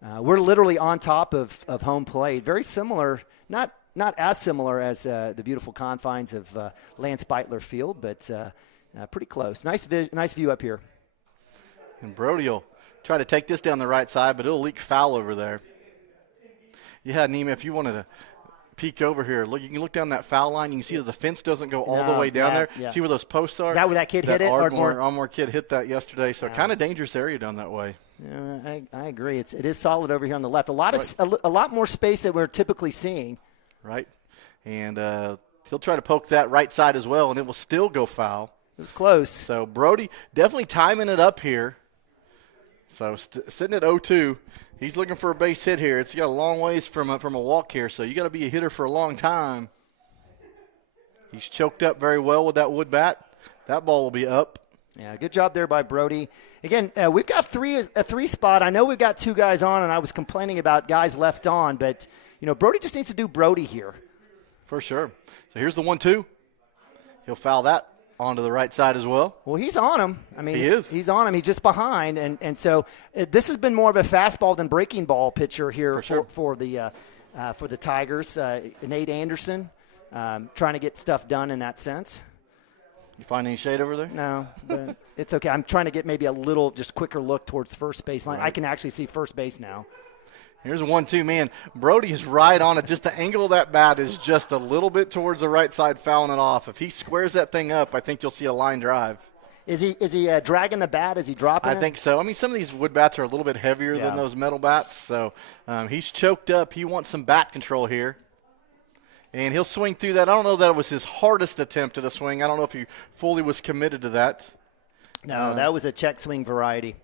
We're literally on top of home plate. Very similar, not as similar as the beautiful confines of Lance Beitler Field, but pretty close. Nice view up here. And Brody will try to take this down the right side, but it'll leak foul over there. Yeah, Nima, if you wanted to peek over here, look, you can look down that foul line. You can see that the fence doesn't go all the way down there. Yeah. See where those posts are? Is that where that kid hit it? Ardmore kid hit that yesterday, so kind of dangerous area down that way. Yeah, I agree. It is solid over here on the left. A lot more space that we're typically seeing. Right, and he'll try to poke that right side as well, and it will still go foul. It was close. So Brody definitely timing it up here. So sitting at 0-2, he's looking for a base hit here. It's got a long ways from a walk here, so you got to be a hitter for a long time. He's choked up very well with that wood bat. That ball will be up. Yeah, good job there by Brody. Again, we've got a three spot. I know we've got 2 guys on, and I was complaining about guys left on, but Brody just needs to do Brody here. For sure. So here's the 1-2. He'll foul that onto the right side as well. Well, he's on him. I mean, he is. He's on him. He's just behind, and so this has been more of a fastball than breaking ball pitcher here for the Tigers. Nate Anderson trying to get stuff done in that sense. You find any shade over there? No, but it's okay. I'm trying to get maybe a little just quicker look towards first baseline. Right. I can actually see first base now. Here's a 1-2, man. Brody is right on it. Just the angle of that bat is just a little bit towards the right side, fouling it off. If he squares that thing up, I think you'll see a line drive. Is he dragging the bat? Is he dropping it? I think so. I mean, some of these wood bats are a little bit heavier than those metal bats, so he's choked up. He wants some bat control here. And he'll swing through that. I don't know that it was his hardest attempt at a swing. I don't know if he fully was committed to that. No, that was a check swing variety.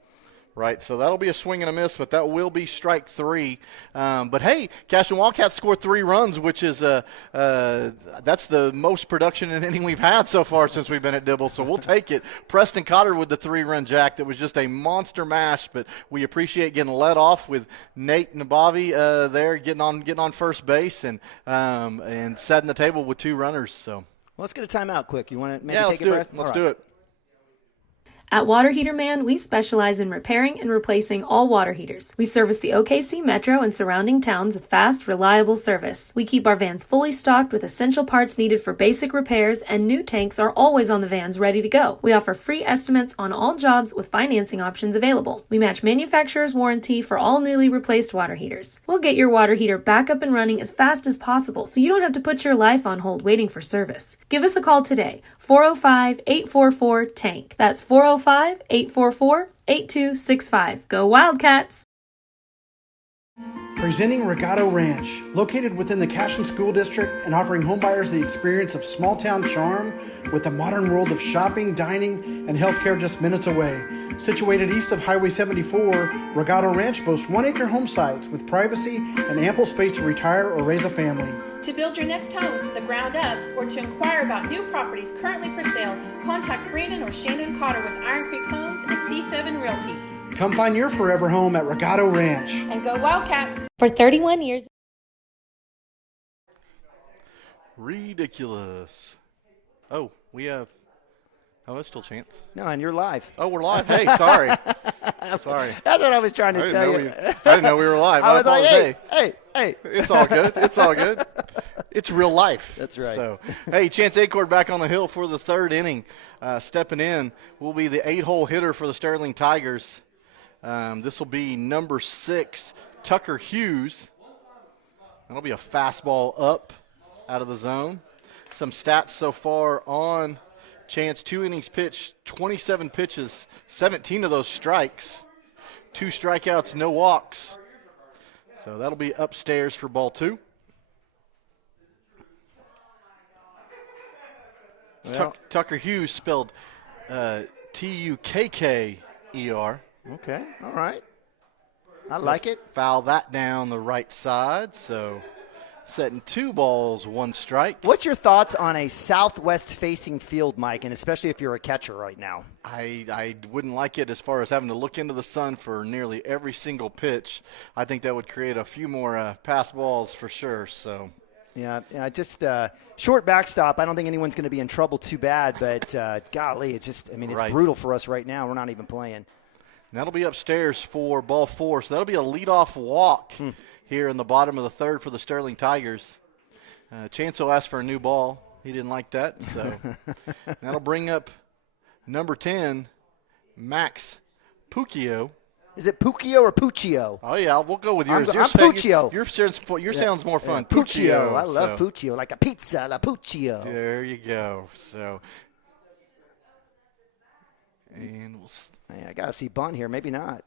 Right, so that'll be a swing and a miss, but that will be strike 3. But, hey, Cashion Wildcats scored 3 runs, which is that's the most production in inning we've had so far since we've been at Dibble, so we'll take it. Preston Cotter with the 3-run jack. That was just a monster mash, but we appreciate getting led off with Nate Nabavi there getting on first base and setting the table with 2 runners. So let's get a timeout quick. You want to maybe take a breath? Let's do it. At Water Heater Man, we specialize in repairing and replacing all water heaters. We service the OKC Metro and surrounding towns with fast, reliable service. We keep our vans fully stocked with essential parts needed for basic repairs, and new tanks are always on the vans ready to go. We offer free estimates on all jobs with financing options available. We match manufacturer's warranty for all newly replaced water heaters. We'll get your water heater back up and running as fast as possible so you don't have to put your life on hold waiting for service. Give us a call today, 405-844-TANK. That's 405-844-8265. Go Wildcats! Presenting Regato Ranch, located within the Cashion School District and offering homebuyers the experience of small-town charm with the modern world of shopping, dining, and healthcare just minutes away. Situated east of Highway 74, Regato Ranch boasts 1-acre home sites with privacy and ample space to retire or raise a family. To build your next home from the ground up or to inquire about new properties currently for sale, contact Brandon or Shannon Cotter with Iron Creek Homes and C7 Realty. Come find your forever home at Regato Ranch. And go Wildcats! For 31 years. Ridiculous. Oh, we have... Oh, it's still Chance. No, and you're live. Oh, we're live. Hey, sorry. Sorry. That's what I was trying to tell you. I didn't know we were live. I was like, hey. It's all good. It's all good. It's real life. That's right. So, hey, Chance Acord back on the hill for the third inning. Stepping in will be the 8-hole hitter for the Sterling Tigers. This will be number 6, Tucker Hughes. That'll be a fastball up out of the zone. Some stats so far on Chance: 2 innings pitched, 27 pitches, 17 of those strikes, 2 strikeouts, no walks. So that'll be upstairs for ball 2. Well, Tucker Hughes spelled Tukkker. Okay, all right. I like it. Foul that down the right side, so setting 2 balls, 1 strike. What's your thoughts on a southwest-facing field, Mike, and especially if you're a catcher right now? I wouldn't like it as far as having to look into the sun for nearly every single pitch. I think that would create a few more pass balls for sure. So, yeah, just short backstop. I don't think anyone's going to be in trouble too bad, but golly, it's just, I mean, it's brutal for us right now. We're not even playing. And that'll be upstairs for ball 4. So that'll be a leadoff walk here in the bottom of the third for the Sterling Tigers. Chancel asked for a new ball. He didn't like that. So that'll bring up number 10, Max Puccio. Is it Puccio or Puccio? Oh, yeah, we'll go with yours. I'm Puccio. Your sounds more fun. Puccio. I love Puccio, like a pizza, la Puccio. There you go. So, and we'll I got to see bunt here. Maybe not.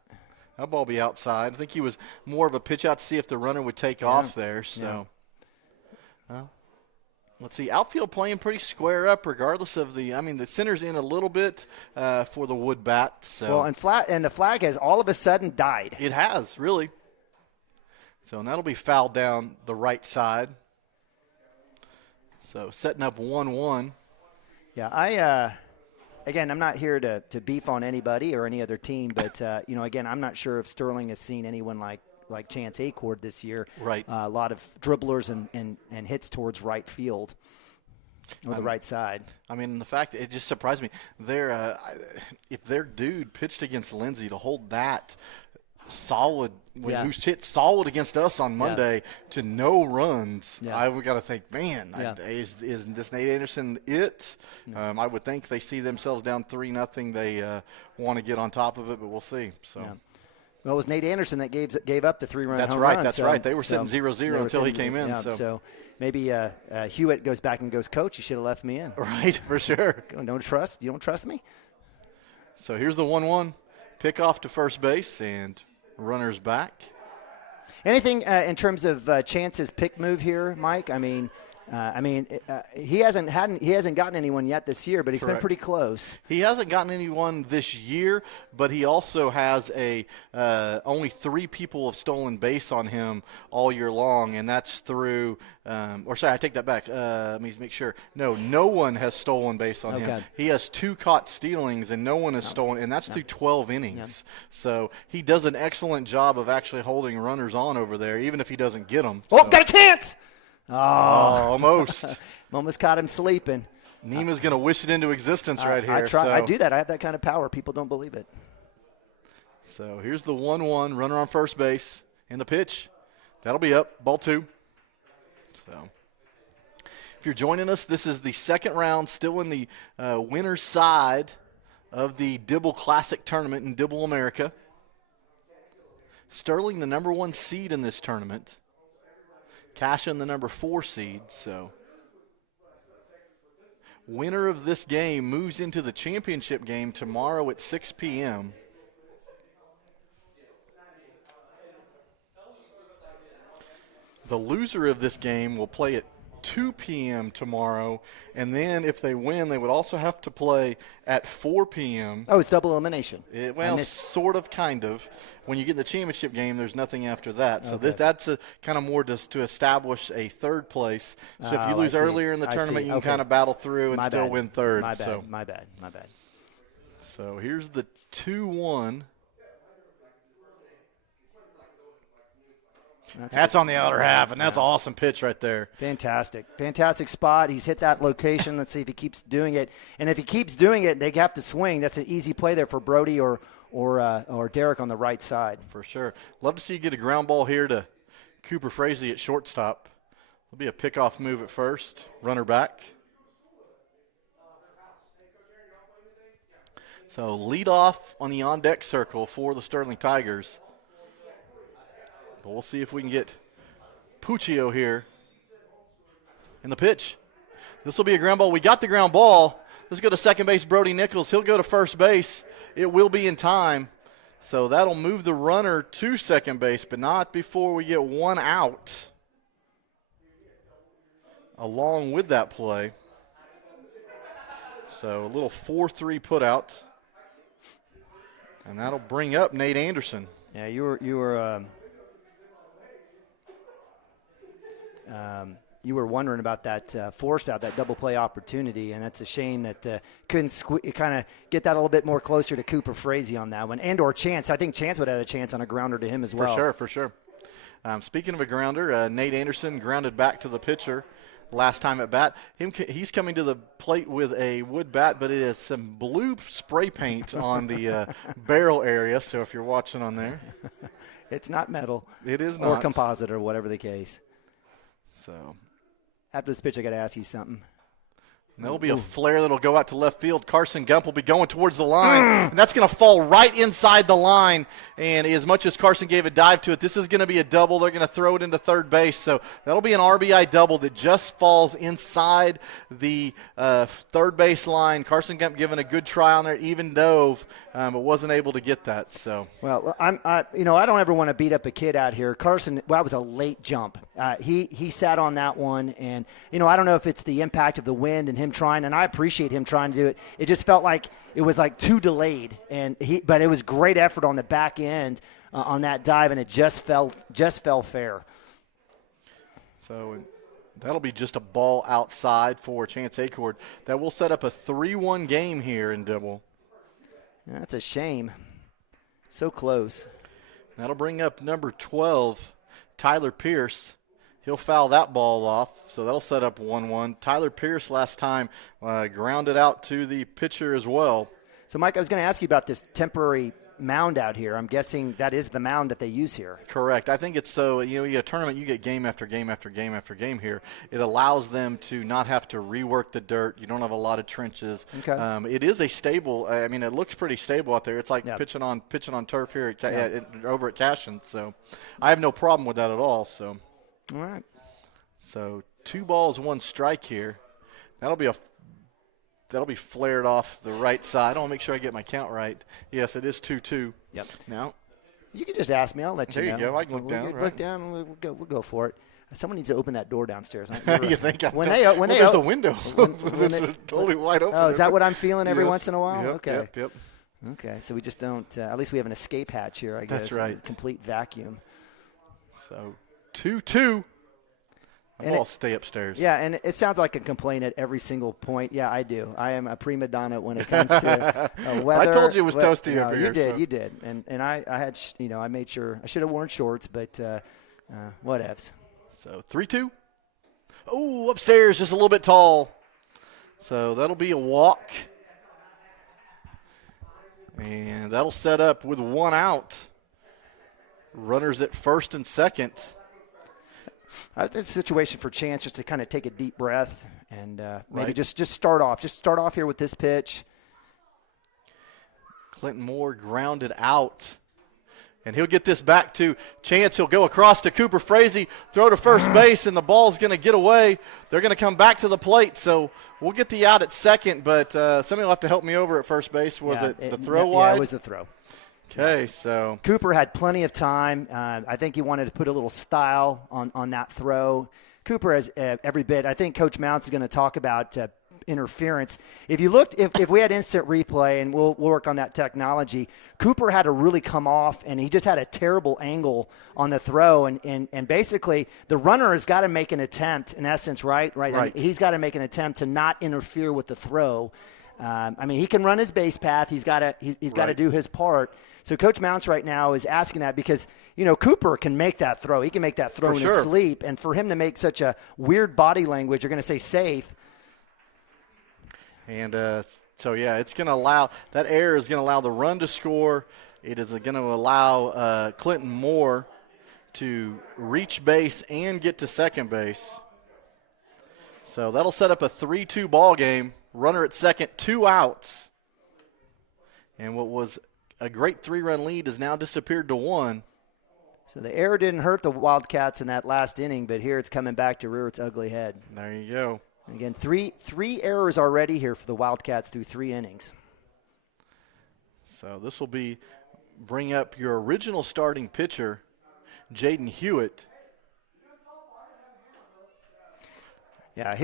That ball be outside. I think he was more of a pitch out to see if the runner would take off there. So, well, let's see. Outfield playing pretty square up regardless of the center's in a little bit for the wood bat. So. Well, and the flag has all of a sudden died. It has, really. So, and that'll be fouled down the right side. So, setting up 1-1. Yeah, Again, I'm not here to beef on anybody or any other team, but, again, I'm not sure if Sterling has seen anyone like Chance Acord this year. Right. A lot of dribblers and hits towards right field or the right side. I mean, the fact it just surprised me. If their dude pitched against Lindsay to hold that solid, who's hit solid against us on Monday to no runs, I've got to think, man, is this Nate Anderson it? I would think they see themselves down 3-0. They want to get on top of it, but we'll see. So. Yeah. Well, it was Nate Anderson that gave up the 3-run home run. That's right. They were sitting 0-0 until he came in. Yeah, so maybe Hewitt goes back and goes, Coach, you should have left me in. Right, for sure. You don't trust me? So here's the 1-1. Pick off to first base and runners back. Anything in terms of Chance's pick move here, Mike? He hasn't gotten anyone yet this year, but he's been pretty close. He hasn't gotten anyone this year, but he also has only 3 people have stolen base on him all year long, and that's through. I take that back. Let me make sure. No one has stolen base on him. He has 2 caught stealings, and no one has stolen, and that's through 12 innings. Yeah. So he does an excellent job of actually holding runners on over there, even if he doesn't get them. Oh, got a chance! Oh, almost. Almost caught him sleeping. Nima's going to wish it into existence right here. I try. So. I do that. I have that kind of power. People don't believe it. So here's the 1-1, runner on first base, and the pitch. That'll be up, ball 2. So if you're joining us, this is the second round, still in the winner's side of the Dibble Classic Tournament in Dibble, America. Sterling, the number 1 seed in this tournament. Cashion, the number 4 seed. So winner of this game moves into the championship game tomorrow at 6 p.m. The loser of this game will play at 2 p.m. tomorrow, and then if they win, they would also have to play at 4 p.m. Oh, it's double elimination. Sort of, kind of. When you get in the championship game, there's nothing after that. So Okay. that's a kind of more just to establish a third place. So if you lose earlier in the tournament, you can kind of battle through and still win third. My bad. So. My bad. My bad. So here's the 2-1. That's on the outer half, and that's an awesome pitch right there. Fantastic spot. He's hit that location. Let's see if he keeps doing it. And if he keeps doing it, they have to swing. That's an easy play there for Brody or Derek on the right side. For sure. Love to see you get a ground ball here to Cooper Frazee at shortstop. There'll be a pickoff move at first. Runner back. So lead off on the on-deck circle for the Sterling Tigers. But we'll see if we can get Puccio here in the pitch. This will be a ground ball. We got the ground ball. Let's go to second base, Brody Nichols. He'll go to first base. It will be in time. So that'll move the runner to second base, but not before we get one out along with that play. So a little 4-3 put out. And that'll bring up Nate Anderson. Yeah, you were wondering about that force out, that double play opportunity, and that's a shame that couldn't kind of get that a little bit more closer to Cooper Frazee on that one, and or Chance. I think Chance would have had a chance on a grounder to him as well. For sure. Speaking of a grounder, Nate Anderson grounded back to the pitcher last time at bat. He's coming to the plate with a wood bat, but it has some blue spray paint on the barrel area, so if you're watching on there. It's not metal. It is not. Or composite or whatever the case. So after this pitch, I got to ask you something. And there'll be a flare that'll go out to left field. Carson Gump will be going towards the line, and that's going to fall right inside the line. And as much as Carson gave a dive to it, this is going to be a double. They're going to throw it into third base. So that'll be an RBI double that just falls inside the third base line. Carson Gump giving a good try on there, even dove, but wasn't able to get that. So well, I don't ever want to beat up a kid out here. Carson, that was a late jump. He sat on that one, and I don't know if it's the impact of the wind and him trying, and I appreciate him trying to do it. It just felt like it was like too delayed, but it was great effort on the back end on that dive, and it just fell fair. So that'll be just a ball outside for Chance Acord. That will set up a 3-1 game here in Dibble. That's a shame. So close. That'll bring up number 12, Tyler Pierce. He'll foul that ball off, so that'll set up 1-1. Tyler Pierce last time grounded out to the pitcher as well. So, Mike, I was going to ask you about this temporary mound out here. I'm guessing that is the mound that they use here. Correct. I think it's so, you get a tournament, you get game after game after game after game here. It allows them to not have to rework the dirt. You don't have a lot of trenches. Okay. It is a stable, it looks pretty stable out there. It's like pitching on turf here over at Cashion. So I have no problem with that at all. So. All right. So 2 balls, 1 strike here. That'll be flared off the right side. I want to make sure I get my count right. Yes, it is 2-2. Yep. Now, you can just ask me. I'll let you know. There you go. I can look down. Look down. We'll go for it. Someone needs to open that door downstairs. You think? There's a window. It's totally wide open. Oh, is that what I'm feeling every once in a while? Yep, okay. Yep. Okay, so we just don't. At least we have an escape hatch here. I guess. That's right. Complete vacuum. So 2-2. I'll stay upstairs. Yeah, and it sounds like a complaint at every single point. Yeah, I do. I am a prima donna when it comes to weather. I told you it was toasty over here. You did. And I had, I made sure. I should have worn shorts, but whatevs. So 3-2. Oh, upstairs, just a little bit tall. So that'll be a walk. And that'll set up with one out. Runners at first and second. It's a situation for Chance just to kind of take a deep breath and maybe Right. just start off. Just start off here with this pitch. Clinton Moore grounded out. And he'll get this back to Chance. He'll go across to Cooper Frazee, throw to first base, and the ball's going to get away. They're going to come back to the plate, so we'll get the out at second, but somebody will have to help me over at first base. Was it the throw wide? Yeah, it was the throw. Okay, so Cooper had plenty of time. I think he wanted to put a little style on that throw. Cooper has every bit. I think Coach Mounts is going to talk about interference. If you looked, if we had instant replay, and we'll work on that technology, Cooper had to really come off, and he just had a terrible angle on the throw, and basically the runner has got to make an attempt, in essence, right? I mean, he's got to make an attempt to not interfere with the throw. I mean, he can run his base path. He's got to do his part. So Coach Mounts right now is asking that because, Cooper can make that throw. He can make that throw in his sleep. And for him to make such a weird body language, you're going to say safe. And so, it's going to allow – that error is going to allow the run to score. It is going to allow Clinton Moore to reach base and get to second base. So that'll set up a 3-2 ball game. Runner at second, 2 outs. And what was a great 3-run lead has now disappeared to 1. So the error didn't hurt the Wildcats in that last inning, but here it's coming back to rear its ugly head. There you go. Again, three errors already here for the Wildcats through 3 innings. So this will bring up your original starting pitcher, Jaden Hewitt. Yeah,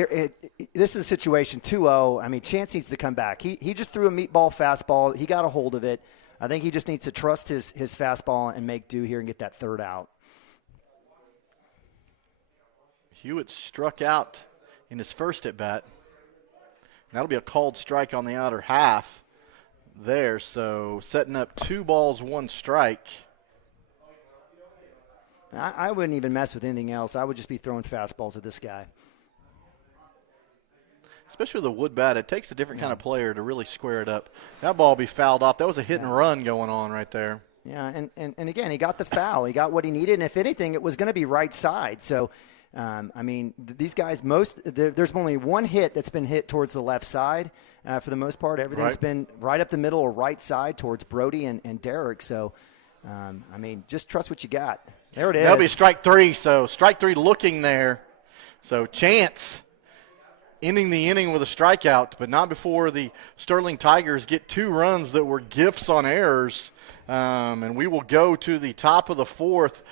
this is a situation, 2-0. I mean, Chance needs to come back. He just threw a meatball fastball. He got a hold of it. I think he just needs to trust his fastball and make do here and get that third out. Hewitt struck out in his first at-bat. That'll be a called strike on the outer half there. So setting up 2 balls, 1 strike. I wouldn't even mess with anything else. I would just be throwing fastballs at this guy. Especially with a wood bat, it takes a different kind of player to really square it up. That ball will be fouled off. That was a hit and run going on right there. Yeah, and again, he got the foul. He got what he needed, and if anything, it was going to be right side. So, I mean, these guys, there's only one hit that's been hit towards the left side for the most part. Everything's been right up the middle or right side towards Brody and Derek. So, I mean, just trust what you got. There it is. That'll be strike 3. So strike 3 looking there. So Chance ending the inning with a strikeout, but not before the Sterling Tigers get 2 runs that were gifts on errors. And we will go to the top of the 4th.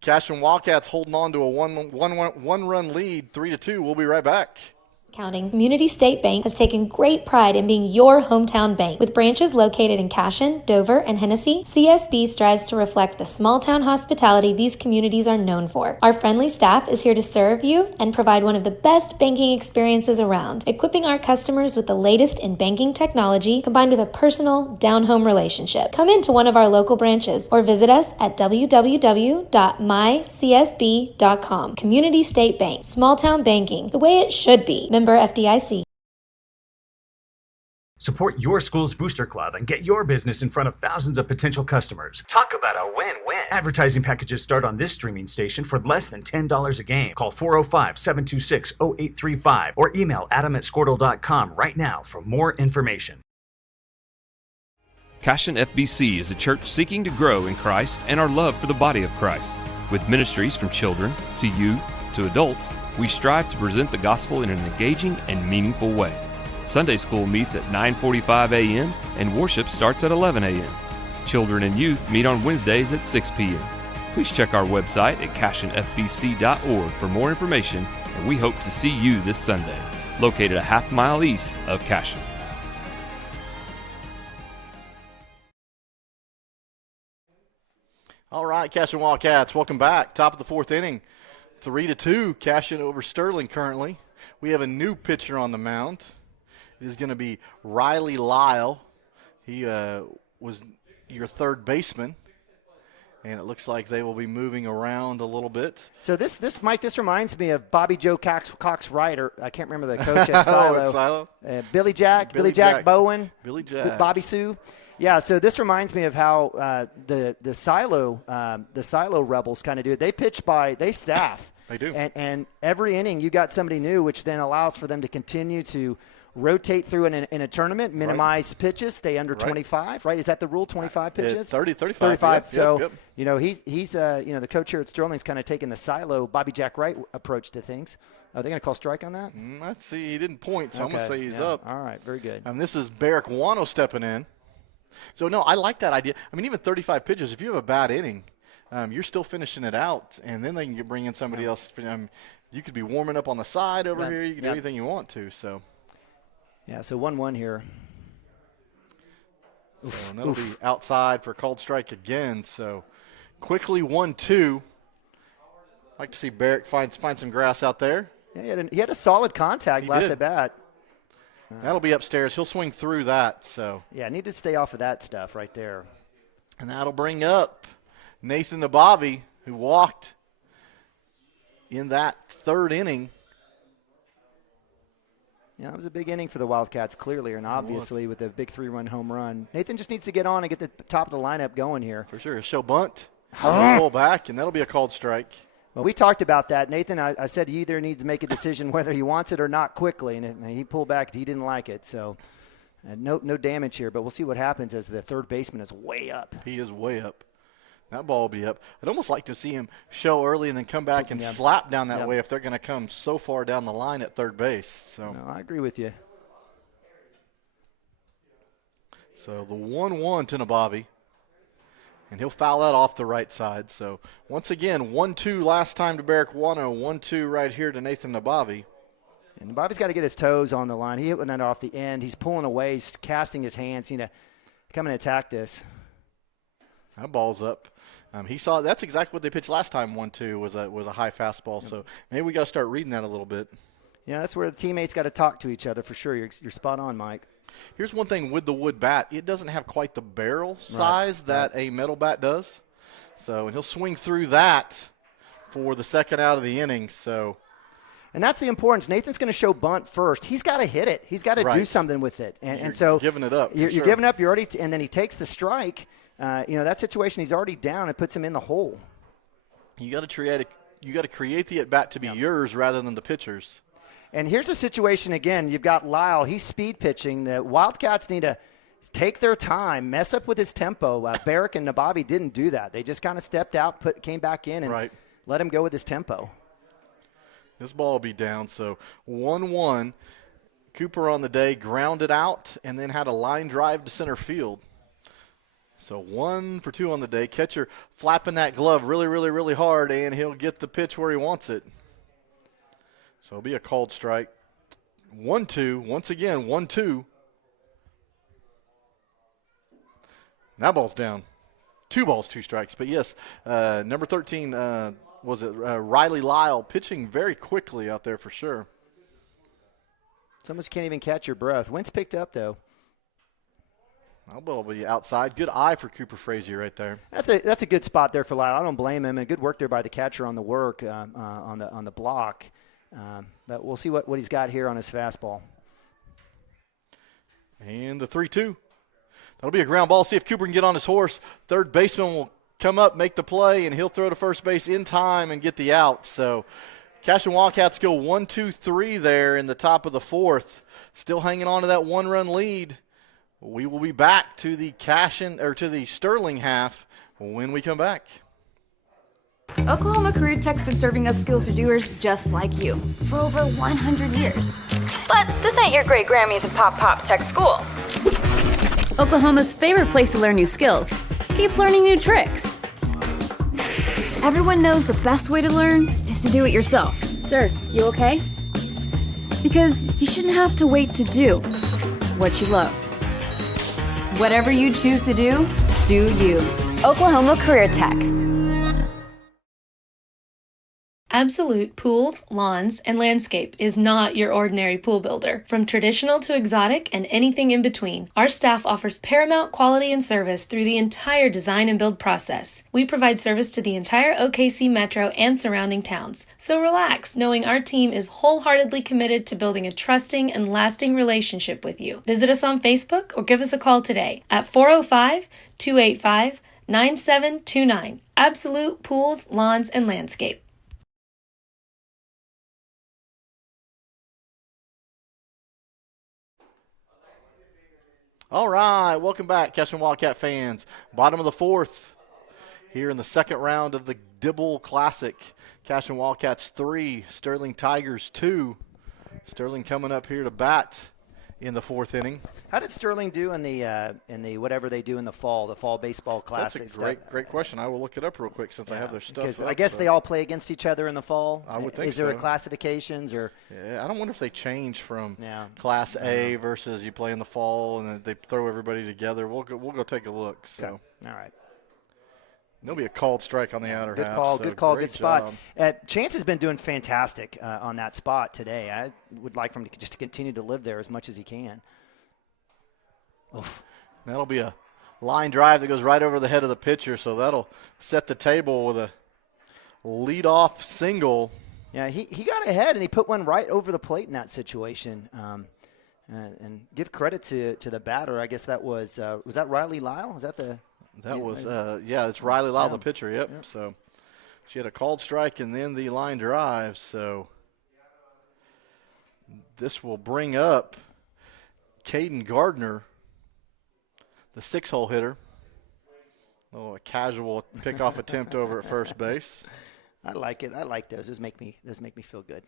Cashion Wildcats holding on to a one-run lead, 3-2. We'll be right back. Counting, Community State Bank has taken great pride in being your hometown bank. With branches located in Cashion, Dover, and Hennessy, CSB strives to reflect the small-town hospitality these communities are known for. Our friendly staff is here to serve you and provide one of the best banking experiences around, equipping our customers with the latest in banking technology combined with a personal, down-home relationship. Come into one of our local branches or visit us at www.mycsb.com. Community State Bank, small-town banking, the way it should be. Member FDIC. Support your school's booster club and get your business in front of thousands of potential customers. Talk about a win-win. Advertising packages start on this streaming station for less than $10 a game. Call 405-726-0835 or email adam@squirtle.com right now for more information. Cashion FBC is a church seeking to grow in Christ and our love for the body of Christ. With ministries from children to youth to adults, we strive to present the gospel in an engaging and meaningful way. Sunday school meets at 9:45 a.m. and worship starts at 11 a.m. Children and youth meet on Wednesdays at 6 p.m. Please check our website at cashionfbc.org for more information, and we hope to see you this Sunday, located a half-mile east of Cashion. All right, Cashion Wildcats, welcome back. Top of the 4th inning. 3-2, Cashion over Sterling currently. We have a new pitcher on the mound. It is going to be Riley Lyle. He was your third baseman. And it looks like they will be moving around a little bit. So this Mike, this reminds me of Bobby Joe Cox Wright, or I can't remember the coach at Silo. At Silo? Billy Jack Bowen, Billy Jack, Bobby Sue. Yeah, so this reminds me of how the Silo Rebels kind of do it. They staff. They do. And every inning you got somebody new, which then allows for them to continue to rotate through in a tournament, minimize pitches, stay under 25, right? Is that the rule, 25 pitches? 30, 35. 35. Yep, So, yep. He's the coach here at Sterling's kind of taking the Silo, Bobby Jack Wright approach to things. Are they going to call strike on that? Let's see. He didn't point, so I'm going to say he's up. All right, very good. This is Barrick Wano stepping in. So, no, I like that idea. I mean, even 35 pitches, if you have a bad inning, you're still finishing it out, and then they can bring in somebody else. You could be warming up on the side over here. You can do anything you want to, so. Yeah, so 1-1 here. So that'll be outside for a called strike again. So quickly 1-2. Like to see Barrick find some grass out there. Yeah, he had a solid contact last at bat. That'll be upstairs. He'll swing through that. So yeah, need to stay off of that stuff right there. And that'll bring up Nathan Nabavi, who walked in that third inning. Yeah, it was a big inning for the Wildcats, clearly, and obviously with a big 3-run home run. Nathan just needs to get on and get the top of the lineup going here. For sure. Show bunt. Pull back, and that'll be a called strike. Well, we talked about that. Nathan, I said he either needs to make a decision whether he wants it or not quickly, and he pulled back. He didn't like it. So no damage here, but we'll see what happens as the third baseman is way up. He is way up. That ball will be up. I'd almost like to see him show early and then come back and slap down that way if they're going to come so far down the line at third base. So no, I agree with you. So the 1-1 to Nabavi. And he'll foul that off the right side. So once again, 1-2 last time to Barrick Wano, 1-2 right here to Nathan Nabavi. And Nabavi's got to get his toes on the line. He hit that off the end. He's pulling away. He's casting his hands. Come and attack this. That ball's up. He saw that's exactly what they pitched last time. 1-2 was a high fastball. So maybe we got to start reading that a little bit. Yeah, that's where the teammates got to talk to each other for sure. You're spot on, Mike. Here's one thing with the wood bat: it doesn't have quite the barrel size that a metal bat does. So, and he'll swing through that for the second out of the inning. So, and that's the importance. Nathan's going to show bunt first. He's got to hit it. He's got to do something with it. And so giving it up. You're giving up. You're already, and then he takes the strike. That situation, he's already down. It puts him in the hole. You got to create the at bat to be yours rather than the pitcher's. And here's a situation again. You've got Lyle. He's speed pitching. The Wildcats need to take their time, mess up with his tempo. Barrick and Nabavi didn't do that. They just kind of stepped out, came back in, and let him go with his tempo. This ball will be down. So 1-1. Cooper on the day grounded out and then had a line drive to center field. So 1 for 2 on the day. Catcher flapping that glove really, really, really hard, and he'll get the pitch where he wants it. So it'll be a called strike. 1-2. Once again, 1-2. That ball's down. 2 balls, 2 strikes. But, yes, number 13, Riley Lyle, pitching very quickly out there for sure. Someone can't even catch your breath. Wind's picked up, though. That ball will be outside. Good eye for Cooper Frazier right there. That's a good spot there for Lyle. I don't blame him. And good work there by the catcher on the work on the block. But we'll see what he's got here on his fastball. And the 3-2. That'll be a ground ball. See if Cooper can get on his horse. Third baseman will come up, make the play, and he'll throw to first base in time and get the out. So Cashion Wildcats go 1-2-3 there in the top of the fourth. Still hanging on to that 1-run lead. We will be back to the Sterling half when we come back. Oklahoma Career Tech's been serving up skills to doers just like you for over 100 years. But this ain't your great Grammys and Pop Tech school. Oklahoma's favorite place to learn new skills keeps learning new tricks. Everyone knows the best way to learn is to do it yourself. Sir, you okay? Because you shouldn't have to wait to do what you love. Whatever you choose to do you. Oklahoma Career Tech. Absolute Pools, Lawns, and Landscape is not your ordinary pool builder. From traditional to exotic and anything in between, our staff offers paramount quality and service through the entire design and build process. We provide service to the entire OKC metro and surrounding towns. So relax, knowing our team is wholeheartedly committed to building a trusting and lasting relationship with you. Visit us on Facebook or give us a call today at 405-285-9729. Absolute Pools, Lawns, and Landscape. All right, welcome back, Cashion Wildcat fans. Bottom of the fourth here in the second round of the Dibble Classic. Cashion Wildcats 3, Sterling Tigers 2. Sterling coming up here to bat in the fourth inning. How did Sterling do in the whatever they do in the fall baseball classic? That's a great question. I will look it up real quick since I have their stuff up, I guess they all play against each other in the fall. I would think Is there a classifications or? Yeah, I don't wonder if they change from Class A versus you play in the fall and then they throw everybody together. We'll go take a look. So okay. All right. There'll be a called strike on the outer good half. Call, so good call, good spot. Chance has been doing fantastic on that spot today. I would like for him to just continue to live there as much as he can. Oof. That'll be a line drive that goes right over the head of the pitcher, so that'll set the table with a leadoff single. Yeah, he got ahead, and he put one right over the plate in that situation. And give credit to the batter. I guess that was that Riley Lyle? Was that the – it's Riley Lyle, the pitcher, yep. So she had a called strike and then the line drive. So this will bring up Caden Gardner, the 6-hole hitter. A casual pickoff attempt over at first base. I like it. I like those. Those make me feel good.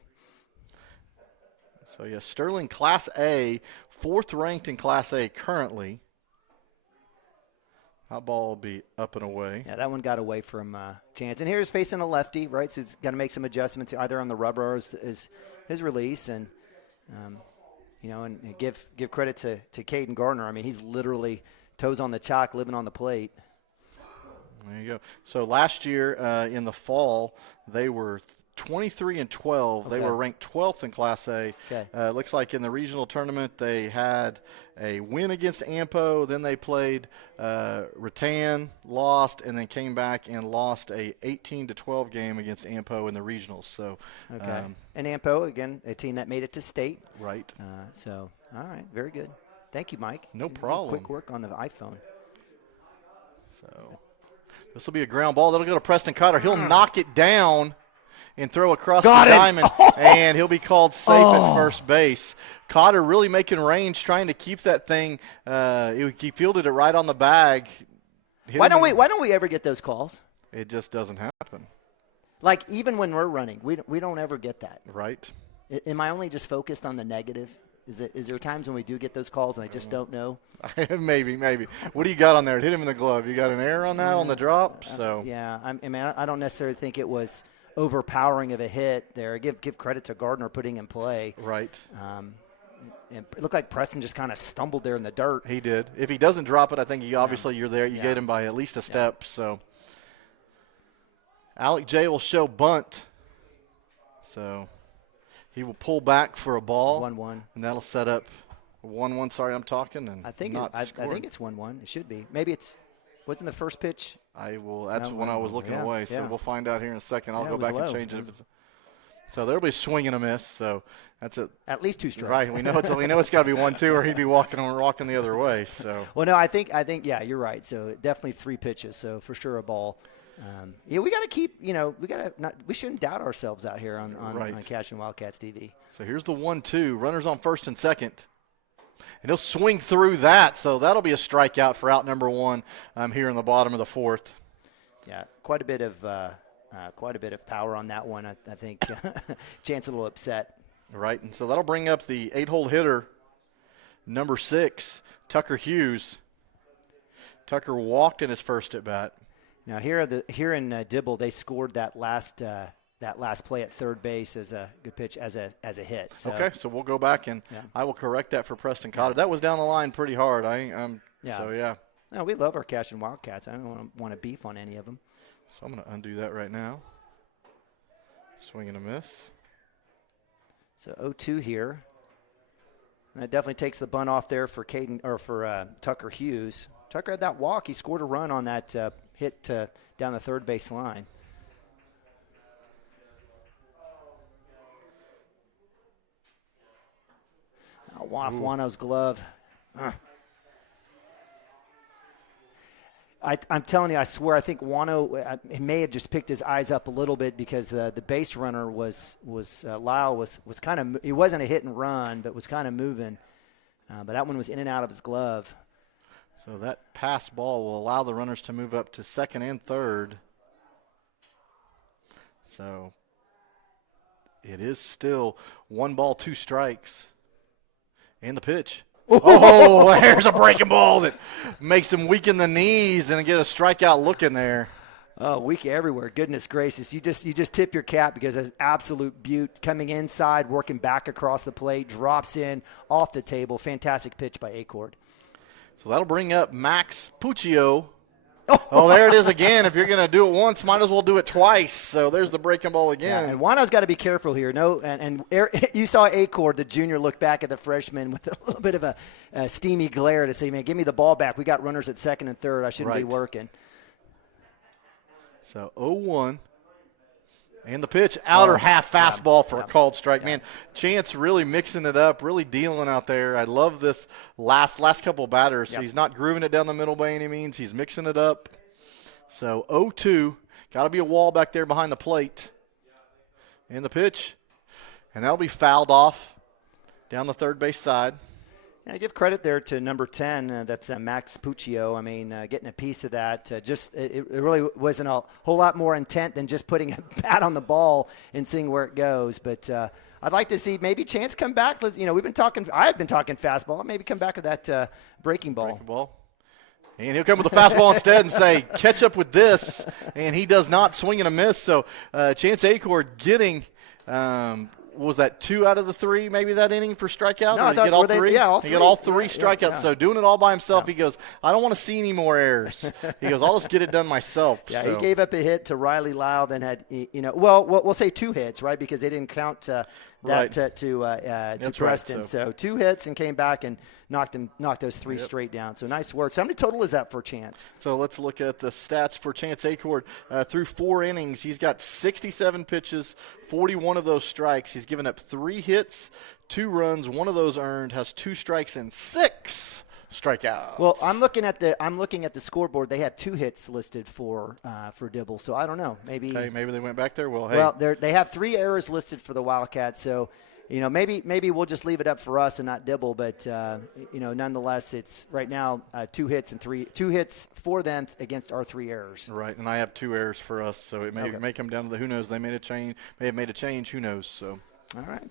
So, Sterling Class A, 4th ranked in Class A currently. That ball will be up and away. Yeah, that one got away from Chance. And here's facing a lefty, right? So he's got to make some adjustments either on the rubber or his release. And, and give credit to Caden Gardner. I mean, he's literally toes on the chalk, living on the plate. There you go. So last year in the fall, they were 23-12. They were ranked 12th in Class A. Okay. Looks like in the regional tournament they had a win against Ampo. Then they played Rattan, lost, and then came back and lost a 18-12 game against Ampo in the regionals. So, and Ampo again, a team that made it to state. Right. All right, very good. Thank you, Mike. No problem. Quick work on the iPhone. So this will be a ground ball. That'll go to Preston Cotter. He'll knock it down and throw across the diamond, and he'll be called safe at first base. Cotter really making range, trying to keep that thing. He fielded it right on the bag. Why don't we ever get those calls? It just doesn't happen. Like even when we're running, we don't ever get that. Right. Am I only just focused on the negative? Is there times when we do get those calls and I just don't know? Maybe. What do you got on there? It hit him in the glove. You got an error on that on the drop? So yeah, I don't necessarily think it was overpowering of a hit there. Give credit to Gardner putting in play. Right. It looked like Preston just kind of stumbled there in the dirt. He did. If he doesn't drop it, I think you're there. You get him by at least a step. So Alec J will show bunt. So he will pull back for a ball. 1-1. And that'll set up 1-1. Sorry, I'm talking. And I think it's 1-1. It should be. Maybe wasn't the first pitch. That's when I was looking away. So we'll find out here in a second. I'll go back and change it. So there'll be a swing and a miss. So that's it. At least 2 strikes. Right. We know it's got to be 1-2, or he'd be walking the other way. So. Well, no, I think yeah, you're right. So definitely 3 pitches. So for sure a ball. We got to keep. We shouldn't doubt ourselves out here on Cashion Wildcats TV. So here's the 1-2. Runners on first and second. And he'll swing through that, so that'll be a strikeout for out number 1 here in the bottom of the fourth. Yeah, quite a bit of power on that one. I think Chance a little upset. Right, and so that'll bring up the 8-hole hitter, number 6, Tucker Hughes. Tucker walked in his first at bat. Now here in Dibble, they scored that last play at third base as a good pitch as a hit. So. Okay, so we'll go back and I will correct that for Preston Cotter. That was down the line pretty hard. No, we love our Cashion Wildcats. I don't want to beef on any of them. So I'm going to undo that right now. Swing and a miss. So 0-2 here. And that definitely takes the bunt off there for Tucker Hughes. Tucker had that walk. He scored a run on that hit down the third base line. Off Wano's glove. I'm telling you, I swear, I think Wano may have just picked his eyes up a little bit because the base runner Lyle was kind of, it wasn't a hit and run, but was kind of moving. But that one was in and out of his glove. So that pass ball will allow the runners to move up to second and third. So it is still 1 ball, 2 strikes. And the pitch. Oh, there's a breaking ball that makes him weaken the knees and get a strikeout look in there. Oh, weak everywhere. Goodness gracious. You just tip your cap because it's absolute beaut. Coming inside, working back across the plate, drops in, off the table. Fantastic pitch by Acord. So that'll bring up Max Puccio. Oh, there it is again. If you're going to do it once, might as well do it twice. So there's the breaking ball again. Yeah, and Wano's got to be careful here. You saw Acord, the junior, look back at the freshman with a little bit of a steamy glare to say, man, give me the ball back. We got runners at second and third. I shouldn't be working. So 0-1. And the pitch, outer half fastball for a called strike. Man, Chance really mixing it up, really dealing out there. I love this last couple batters. So he's not grooving it down the middle by any means. He's mixing it up. So 0-2. Got to be a wall back there behind the plate. And the pitch. And that'll be fouled off down the third base side. Yeah, I give credit there to number 10. That's Max Puccio. I mean, getting a piece of that. It really wasn't a whole lot more intent than just putting a bat on the ball and seeing where it goes. But I'd like to see maybe Chance come back. I've been talking fastball. Maybe come back with that breaking ball. And he'll come with a fastball instead and say, catch up with this. And he does not swing and a miss. So Chance Acord getting was that 2 out of the 3, maybe that inning for strikeout? No, I thought, all 3? all 3. He got all 3 strikeouts. Yeah. So doing it all by himself, he goes, I don't want to see any more errors. He goes, I'll just get it done myself. Yeah, so. He gave up a hit to Riley Lyle, then had, we'll say 2 hits, right? Because they didn't count to Preston. Right, so 2 hits and came back and knocked those 3 straight down. So nice work. So how many total is that for Chance? So let's look at the stats for Chance Acord. Through 4 innings, he's got 67 pitches, 41 of those strikes. He's given up 3 hits, 2 runs, 1 of those earned, has 2 strikes and 6 strikeouts. Well, I'm looking at the scoreboard. They have 2 hits listed for Dibble. So I don't know. Maybe they went back there. Well, they have 3 errors listed for the Wildcats. So maybe we'll just leave it up for us and not Dibble. But nonetheless, it's right now 2 hits for them against our 3 errors. Right, and I have 2 errors for us. So it may come down to the who knows. They may have made a change. Who knows? So all right.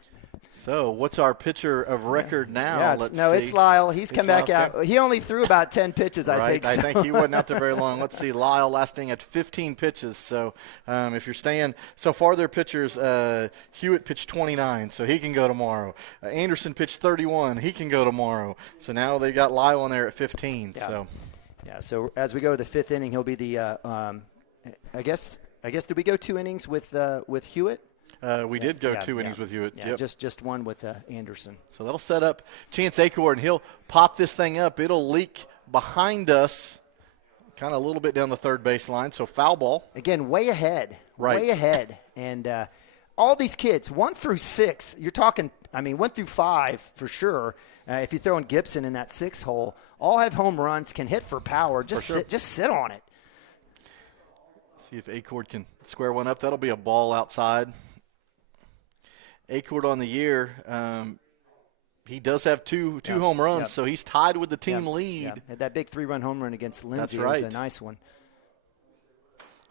So what's our pitcher of record now? Yeah, Let's see. It's Lyle. He's come back out. He only threw about 10 pitches, I think. I think he wasn't out there very long. Let's see. Lyle lasting at 15 pitches. So if you're staying so far, their pitchers, Hewitt pitched 29, so he can go tomorrow. Anderson pitched 31. He can go tomorrow. So now they got Lyle in there at 15. Yeah. So as we go to the 5th inning, he'll be the I guess did we go 2 innings with Hewitt? We did go 2 innings with Hewitt. Yeah, just 1 with Anderson. So that'll set up Chance Acord, and he'll pop this thing up. It'll leak behind us, kind of a little bit down the third baseline. So foul ball. Again, way ahead. Right. Way ahead. And all these kids, 1 through 6, you're talking, 1 through 5 for sure. If you throw in Gibson in that 6 hole, all have home runs, can hit for power. Just sit on it. See if Acord can square one up. That'll be a ball outside. Acord on the year, he does have two home runs, so he's tied with the team lead. Yeah. Had that big 3-run home run against Lindsay. That's right. It was a nice one.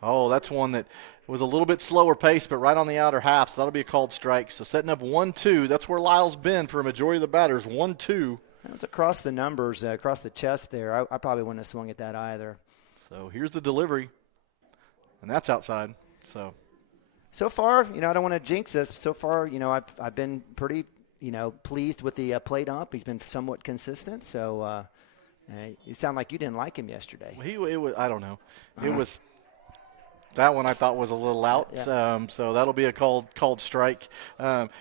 Oh, that's one that was a little bit slower pace, but right on the outer half, so that'll be a called strike. So setting up 1-2. That's where Lyle's been for a majority of the batters, 1-2. That was across the numbers, across the chest there. I probably wouldn't have swung at that either. So here's the delivery, and that's outside. So far, I don't want to jinx us. So far, I've been pretty, pleased with the plate ump. He's been somewhat consistent. So you sound like you didn't like him yesterday. It was, I don't know. It was That one I thought was a little out, so that'll be a called strike.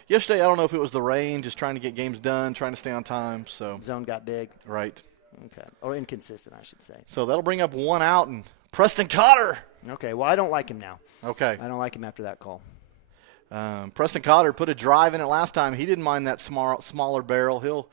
Yesterday, I don't know if it was the rain, just trying to get games done, trying to stay on time. So Zone got big. Right. Okay. Or inconsistent, I should say. So that'll bring up one out, and Preston Cotter. Okay, well, I don't like him now. Okay. I don't like him after that call. Preston Cotter put a drive in it last time. He didn't mind that smaller barrel. He'll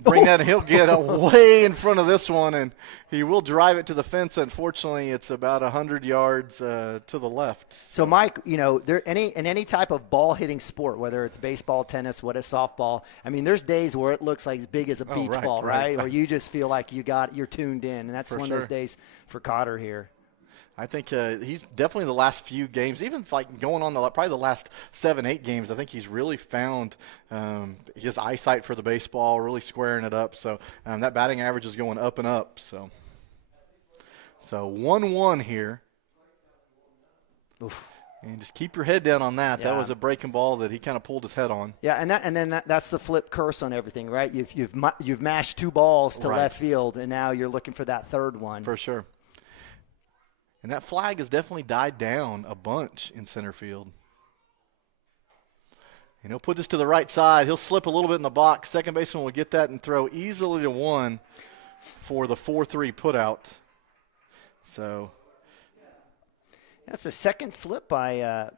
bring that, and he'll get way in front of this one, and he will drive it to the fence. Unfortunately, it's about 100 yards to the left. So, Mike, in any type of ball-hitting sport, whether it's baseball, tennis, softball, I mean, there's days where it looks like as big as a beach ball, right? Or you just feel like you're tuned in, and that's one of those days for Cotter here. I think he's definitely the last few games, even like going on probably the last 7-8 games, I think he's really found his eyesight for the baseball, really squaring it up. So that batting average is going up and up. So 1-1 here. Oof. And just keep your head down on that. Yeah. That was a breaking ball that he kind of pulled his head on. Yeah, and then that's the flip curse on everything, right? You've mashed 2 balls to left field, and now you're looking for that third one. For sure. And that flag has definitely died down a bunch in center field. And he'll put this to the right side. He'll slip a little bit in the box. Second baseman will get that and throw easily to 1 for the 4-3 putout. So that's the second slip by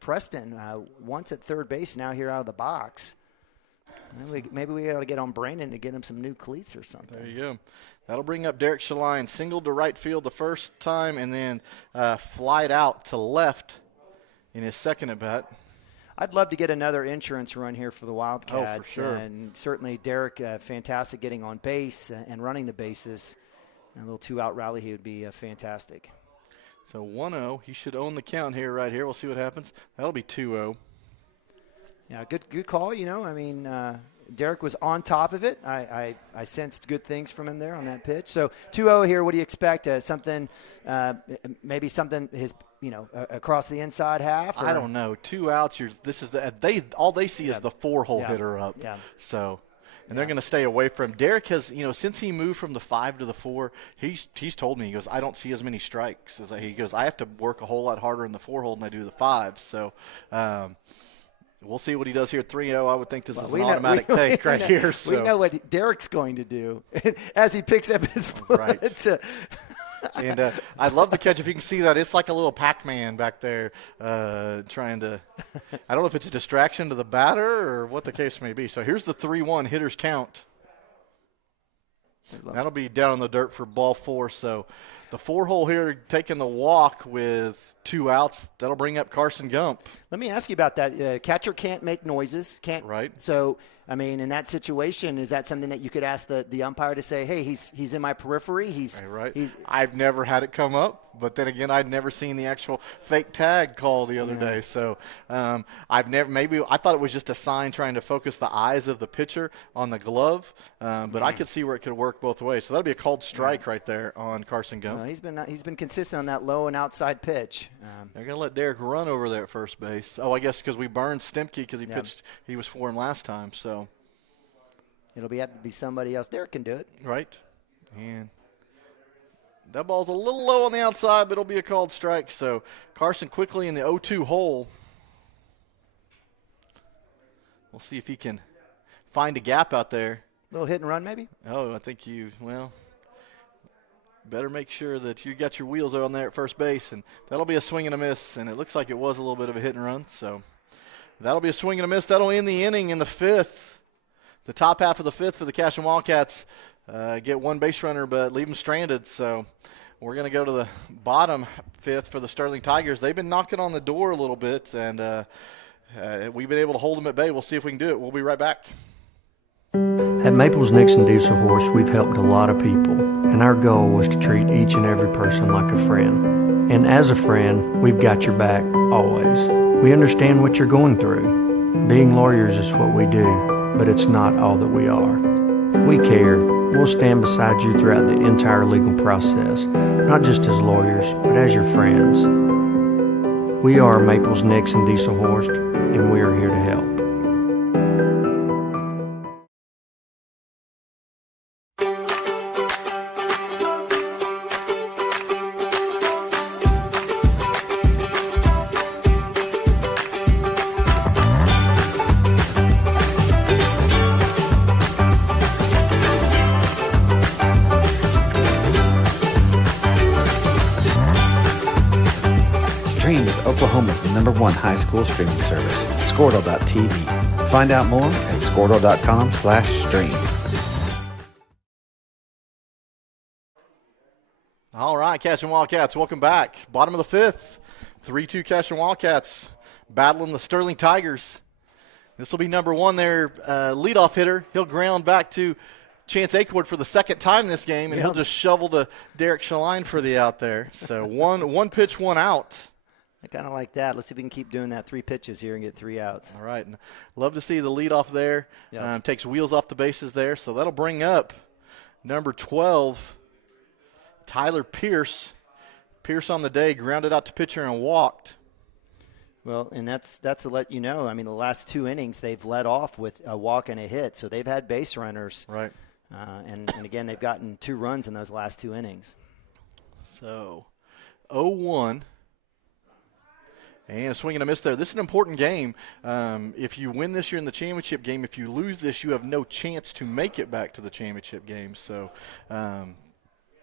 Preston. Once at third base, now here out of the box. Maybe we ought to get on Brandon to get him some new cleats or something. There you go. That'll bring up Derek Shaline. Singled to right field the first time and then flied out to left in his second at bat. I'd love to get another insurance run here for the Wildcats. Oh, for sure. And certainly Derek, fantastic getting on base and running the bases. And a little 2-out rally, he would be fantastic. So 1-0. He should own the count here, right here. We'll see what happens. That'll be 2-0. Yeah, good call. Derek was on top of it. I sensed good things from him there on that pitch. So 2-0 here. What do you expect? Maybe something across the inside half. Or? I don't know. 2 outs. All they see is the 4-hole hitter up. Yeah. So. And they're going to stay away from him. Derek has, since he moved from the 5 to the 4, he's told me, he goes, I don't see as many strikes. He goes, I have to work a whole lot harder in the 4-hole than I do the 5. So, we'll see what he does here. 3-0, I would think this is an automatic take right here. So. We know what Derek's going to do as he picks up his foot. Right. And I love the catch. If you can see that, it's like a little Pac-Man back there trying to – I don't know if it's a distraction to the batter or what the case may be. So here's the 3-1 hitters count. That'll be down in the dirt for ball 4. So the 4-hole here taking the walk with 2 outs. That'll bring up Carson Gump. Let me ask you about that. Catcher can't make noises. Right. So, I mean, in that situation, is that something that you could ask the umpire to say, hey, he's in my periphery? I've never had it come up, but then again, I'd never seen the actual fake tag call the other day. So I thought it was just a sign trying to focus the eyes of the pitcher on the glove, but I could see where it could work both ways. So that'll be a called strike right there on Carson Gump. He's been consistent on that low and outside pitch. They're going to let Derek run over there at first base. Oh, I guess because we burned Stemke because he was for him last time. So it'll have to be somebody else. Derek can do it. Right. And that ball's a little low on the outside, but it'll be a called strike. So Carson quickly in the 0-2 hole. We'll see if he can find a gap out there. Little hit and run maybe? Oh, I think better make sure that you got your wheels on there at first base, and that'll be a swing and a miss, and it looks like it was a little bit of a hit and run. So that'll be a swing and a miss. That'll end the inning in the 5th. The top half of the 5th for the Cashion Wildcats. Get one base runner, but leave them stranded. So we're going to go to the bottom 5th for the Sterling Tigers. They've been knocking on the door a little bit, and we've been able to hold them at bay. We'll see if we can do it. We'll be right back. At Maples Nixon Diesel Horse, we've helped a lot of people, and our goal was to treat each and every person like a friend. And as a friend, we've got your back always. We understand what you're going through. Being lawyers is what we do, but it's not all that we are. We care. We'll stand beside you throughout the entire legal process, not just as lawyers, but as your friends. We are Maples Nixon Diesel Horse, and we are here to help. the #1 high school streaming service, Squirtle.tv. Find out more at Squirtle.com/stream. All right, Cashion Wildcats, welcome back. Bottom of the fifth, 3-2 Cashion Wildcats battling the Sterling Tigers. This will be #1 there, leadoff hitter. He'll ground back to Chance Acord for the second time this game, and he'll just shovel to Derek Shaline for the out there. So one pitch, one out. I kind of like that. Let's see if we can keep doing that 3 pitches here and get 3 outs. All right. And love to see the leadoff there. Yep. Takes wheels off the bases there. So that'll bring up number 12, Tyler Pierce. Pierce on the day grounded out to pitcher and walked. Well, and that's to let you know, I mean, the last 2 innings they've led off with a walk and a hit, so they've had base runners. Right. And again, they've gotten 2 runs in those last 2 innings. So 0-1. And a swing and a miss there. This is an important game. If you win this year in the championship game, if you lose this, you have no chance to make it back to the championship game. So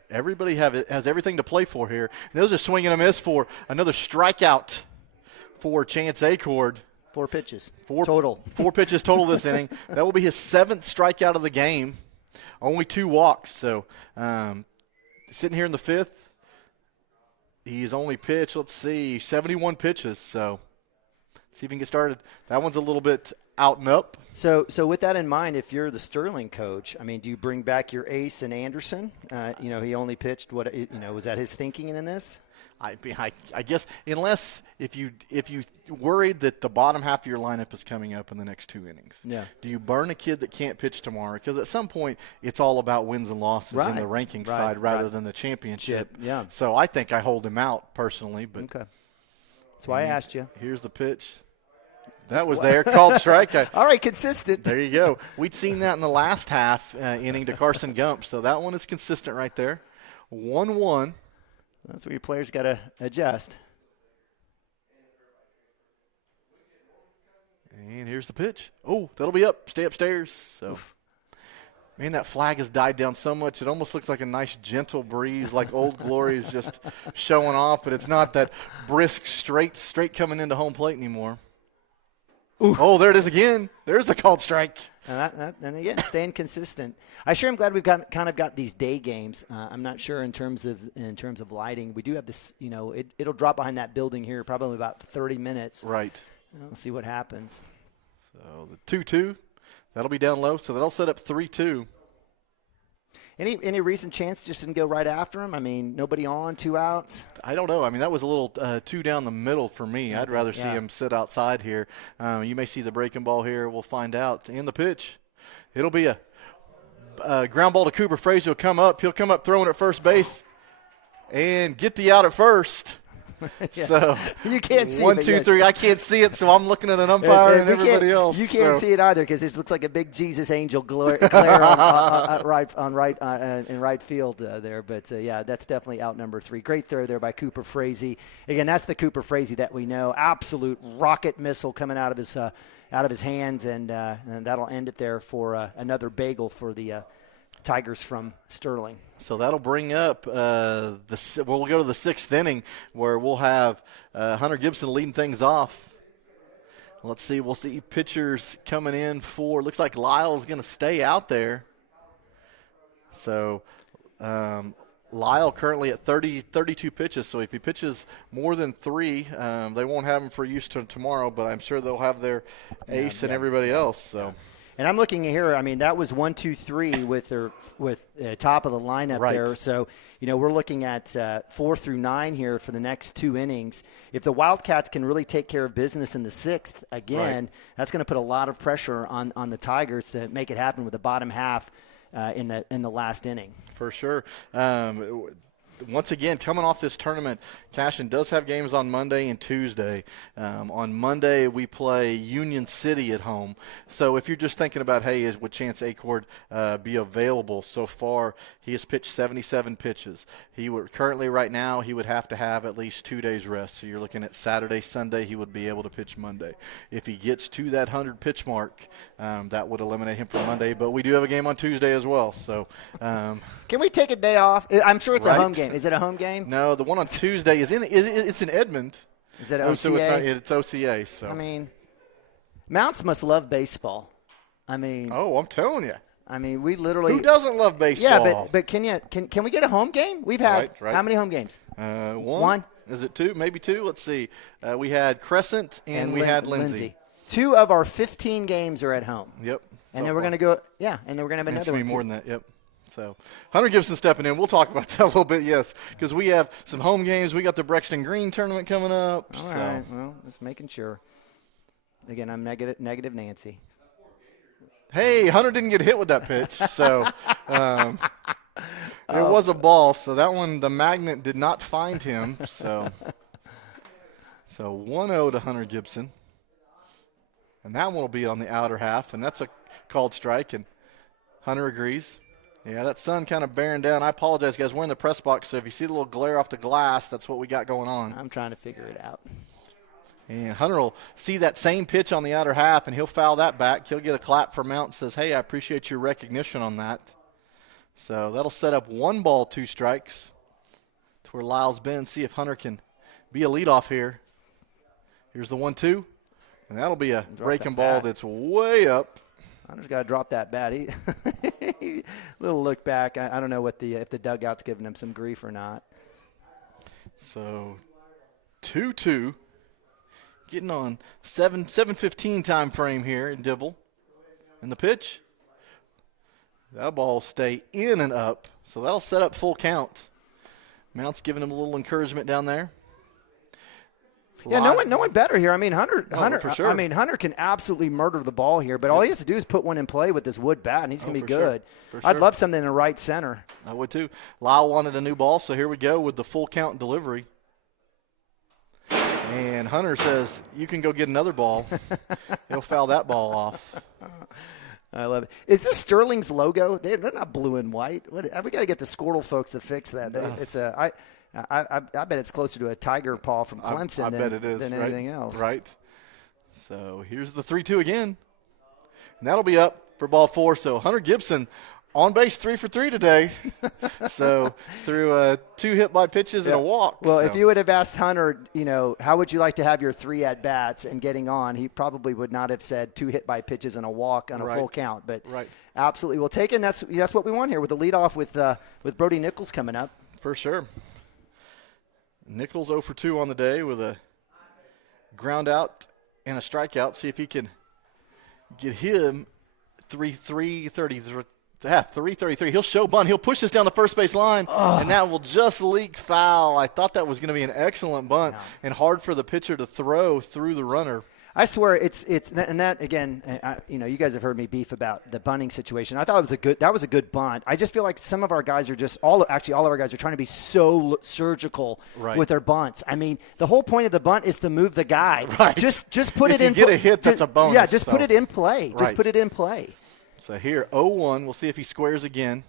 everybody has everything to play for here. And there's a swing and a miss for another strikeout for Chance Acord. 4 pitches. 4 total. 4 pitches total this inning. That will be his 7th strikeout of the game. Only 2 walks. So sitting here in the 5th, he's only pitched, 71 pitches. So let's see if he can get started. That one's a little bit out and up. So with that in mind, if you're the Sterling coach, I mean, do you bring back your ace and Anderson? He only pitched was that his thinking in this? I guess unless if you worried that the bottom half of your lineup is coming up in the next 2 innings. Yeah. Do you burn a kid that can't pitch tomorrow? Because at some point it's all about wins and losses in the ranking side rather than the championship. Yeah. So I think I hold him out personally. But okay. That's why I asked you. Here's the pitch. That was there. Called strike. All right, consistent. There you go. We'd seen that in the last half inning to Carson Gump. So that one is consistent right there. 1-1. That's where your players got to adjust. And here's the pitch. Oh, that'll be up. Stay upstairs. So, man, that flag has died down so much. It almost looks like a nice, gentle breeze, like Old Glory is just showing off. But it's not that brisk, straight coming into home plate anymore. Ooh. Oh, there it is again. There's the called strike. And again, staying consistent. I sure am glad we've kind of got these day games. I'm not sure in terms of lighting. We do have this, it'll drop behind that building here probably about 30 minutes. Right. We'll see what happens. So the 2-2, that'll be down low. So that'll set up 3-2. Any recent chance just didn't go right after him? I mean, nobody on, 2 outs? I don't know. I mean, that was a little too down the middle for me. I'd rather see him sit outside here. You may see the breaking ball here. We'll find out. And the pitch, it'll be a ground ball to Cooper Frazier. He'll come up throwing at first base and get the out at first. Yes. So you can't see 1, 2, 3. I can't see it, so I'm looking at an umpire and everybody else. You can't see it either because it looks like a big Jesus angel glare in right field there. But that's definitely out number 3. Great throw there by Cooper Frazier. Again, that's the Cooper Frazier that we know. Absolute rocket missile coming out of his hands, and that'll end it there for another bagel for the Tigers from Sterling. So that'll bring up we'll go to the 6th inning where we'll have Hunter Gibson leading things off. Let's see. We'll see pitchers coming in for. Looks like Lyle's going to stay out there. So Lyle currently at 32 pitches. So if he pitches more than 3, they won't have him for use tomorrow. But I'm sure they'll have their ace and everybody else. So. And I'm looking here. I mean, that was 1, 2, 3 with top of the lineup there. So, we're looking at 4 through 9 here for the next 2 innings. If the Wildcats can really take care of business in the 6th again, that's going to put a lot of pressure on the Tigers to make it happen with the bottom half in the last inning. For sure. Once again, coming off this tournament, Cashion does have games on Monday and Tuesday. On Monday, we play Union City at home. So if you're just thinking about, hey, would Chance Acord be available? So far, he has pitched 77 pitches. Currently right now, he would have to have at least 2 days rest. So you're looking at Saturday, Sunday, he would be able to pitch Monday. If he gets to that 100-pitch mark, that would eliminate him from Monday. But we do have a game on Tuesday as well. So can we take a day off? I'm sure it's a home game. Is it a home game? No, the one on Tuesday it's in Edmond. Is it Oh, so OCA? it's OCA. So I mean, Mounts must love baseball. I mean, oh, I'm telling you. I mean, we literally. Who doesn't love baseball? Yeah, but can we get a home game? We've had Right. how many home games? One. Is it two? Maybe two. Let's see. We had Crescent and we had Lindsay. 2 of our 15 games are at home. Yep. And then we're going to go. Yeah, and then we're going to have It's another going to be one. more than that. Yep. So Hunter Gibson stepping in. We'll talk about that a little bit. Yes, because we have some home games. We got the Brexton Green tournament coming up. All right. Well, just making sure. Again, I'm negative Nancy. Hey, Hunter didn't get hit with that pitch, so it was a ball. So that one, the magnet did not find him. So 1-0 to Hunter Gibson, and that one will be on the outer half, and that's a called strike. And Hunter agrees. Yeah, that sun kind of bearing down. I apologize, guys. We're in the press box, so if you see the little glare off the glass, that's what we got going on. I'm trying to figure it out. And Hunter will see that same pitch on the outer half, and he'll foul that back. He'll get a clap from Mount and says, hey, I appreciate your recognition on that. So that'll set up 1 ball, 2 strikes to where Lyle's been. See if Hunter can be a leadoff here. Here's the 1-2, and that'll be a breaking ball that's way up. Hunter's got to drop that bat. Little look back. I don't know what if the dugout's giving him some grief or not. So 2-2. Getting on 7:15 time frame here in Dibble. And the pitch, that ball will stay in and up. So that'll set up full count. Mount's giving him a little encouragement down there. Yeah, no one better here. I mean, Hunter. For sure. I mean, Hunter can absolutely murder the ball here, but all he has to do is put one in play with this wood bat, and he's going to be good. Sure. I'd love something in right center. I would too. Lyle wanted a new ball, so here we go with the full count delivery. And Hunter says, you can go get another ball. He'll foul that ball off. I love it. Is this Sterling's logo? They're not blue and white. We got to get the Squirtle folks to fix that. I bet it's closer to a tiger paw from Clemson than anything else. Right. So here's the 3-2 again. And that'll be up for ball 4. So Hunter Gibson on base 3 for 3 today. So through 2 hit by pitches and a walk. Well, if you would have asked Hunter, how would you like to have your 3 at bats and getting on, he probably would not have said 2 hit by pitches and a walk on a full count. But absolutely, we'll take it. And that's what we want here with the leadoff with Brody Nichols coming up. For sure. Nichols 0 for 2 on the day with a ground out and a strikeout. See if he can get him 333. He'll show bunt. He'll push this down the first base line, and that will just leak foul. I thought that was going to be an excellent bunt and hard for the pitcher to throw through the runner. I swear it's and that again, you guys have heard me beef about the bunting situation. I thought that was a good bunt. I just feel like some of our guys are just all of our guys are trying to be so surgical with their bunts. I mean, the whole point of the bunt is to move the guy. Right. Just put it in. If you get a hit, that's a bonus. Yeah, just put it in play. Just put it in play. So here, 0-1. We'll see if he squares again.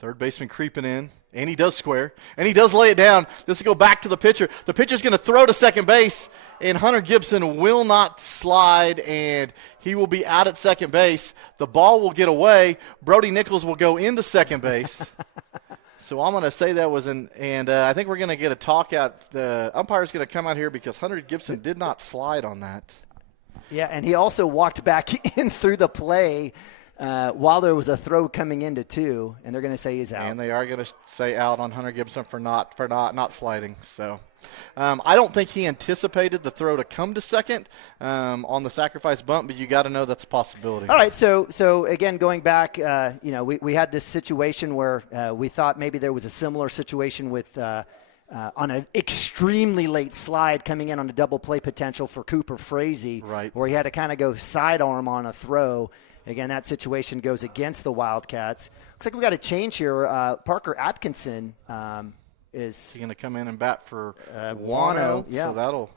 Third baseman creeping in. And he does square. And he does lay it down. This will go back to the pitcher. The pitcher's going to throw to second base. And Hunter Gibson will not slide. And he will be out at second base. The ball will get away. Brody Nichols will go into second base. So I'm going to say that was I think we're going to get a talk out. The umpire's going to come out here because Hunter Gibson did not slide on that. Yeah, and he also walked back in through the play while there was a throw coming into 2, and they're going to say he's out. And they are going to say out on Hunter Gibson for not sliding. So I don't think he anticipated the throw to come to second on the sacrifice bunt, but you got to know that's a possibility. All right, so again, going back, we had this situation where we thought maybe there was a similar situation with on an extremely late slide coming in on a double play potential for Cooper Frazee, where he had to kind of go sidearm on a throw. Again, that situation goes against the Wildcats. Looks like we got a change here. Parker Atkinson is going to come in and bat for Wano. Yeah. So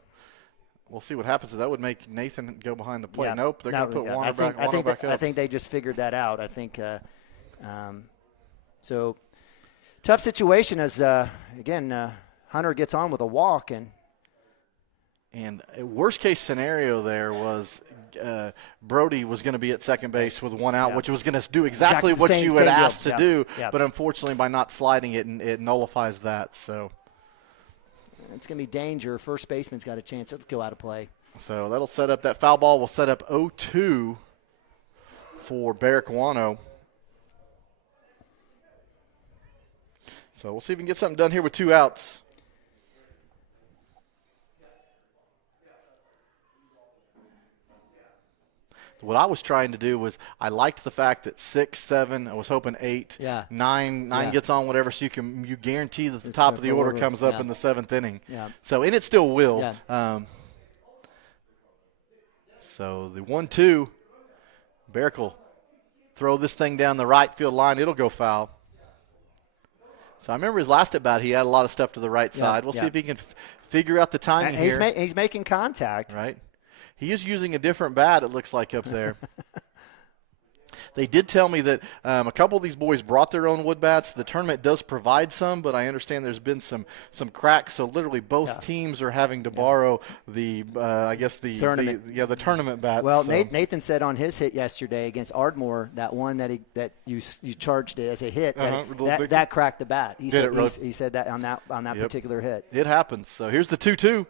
we'll see what happens. That would make Nathan go behind the plate. Yeah. Nope, they're going to put Wano back up. I think they just figured that out. I think so. Tough situation as Hunter gets on with a walk and a worst case scenario there was Brody was going to be at second base with 1 out, which was going to do exactly what you had asked to do. But unfortunately, by not sliding it, it nullifies that. So it's going to be danger. First baseman's got a chance. Let's go out of play. So that'll set up, that foul ball will set up 0-2 for Barracuano. So we'll see if we can get something done here with 2 outs. What I was trying to do was I liked the fact that 6, 7, I was hoping 8, 9 gets on whatever, so you guarantee that the top of the order comes up in the 7th inning. Yeah. So, and it still will. Yeah. So the 1-2, Barrick will throw this thing down the right field line. It'll go foul. So I remember his last at bat, he had a lot of stuff to the right side. We'll see if he can figure out the timing here. He's making contact. Right. He is using a different bat, it looks like, up there. They did tell me that a couple of these boys brought their own wood bats. The tournament does provide some, but I understand there's been some cracks. So literally both teams are having to borrow the tournament. The tournament bats. Well, Nathan said on his hit yesterday against Ardmore, that one that you charged it as a hit, that cracked the bat. He said that on that particular hit. It happens. So here's the 2-2.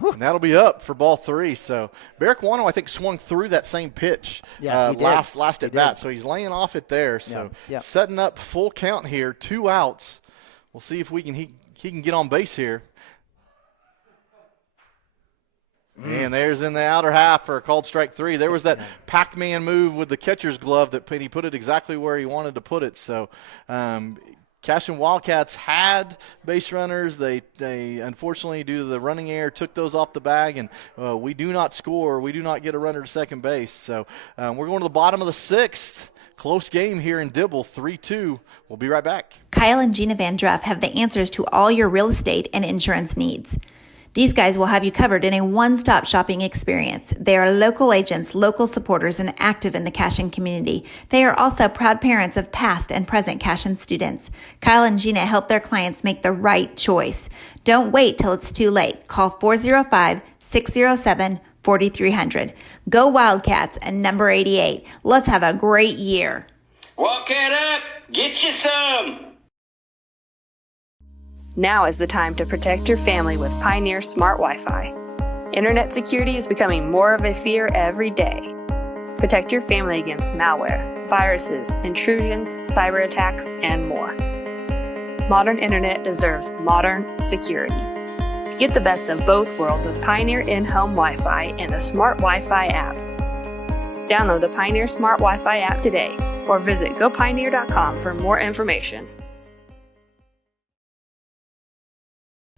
And that'll be up for ball 3. So Barracuano, I think, swung through that same pitch last at bat. So he's laying off it there. So setting up full count here, 2 outs. We'll see if he can get on base here. And there's in the outer half for a called strike 3. There was that Pac-Man move with the catcher's glove that he put it exactly where he wanted to put it. So Cashion Wildcats had base runners. They unfortunately, due to the running error, took those off the bag, and we do not score. We do not get a runner to second base. So we're going to the bottom of the 6th. Close game here in Dibble, 3-2. We'll be right back. Kyle and Gina Van Druff have the answers to all your real estate and insurance needs. These guys will have you covered in a one-stop shopping experience. They are local agents, local supporters, and active in the Cashion community. They are also proud parents of past and present Cashion students. Kyle and Gina help their clients make the right choice. Don't wait till it's too late. Call 405-607-4300. Go Wildcats and number 88. Let's have a great year. Walk it up. Get you some. Now is the time to protect your family with Pioneer Smart Wi-Fi. Internet security is becoming more of a fear every day. Protect your family against malware, viruses, intrusions, cyber attacks, and more. Modern internet deserves modern security. Get the best of both worlds with Pioneer in-home Wi-Fi and the Smart Wi-Fi app. Download the Pioneer Smart Wi-Fi app today or visit gopioneer.com for more information.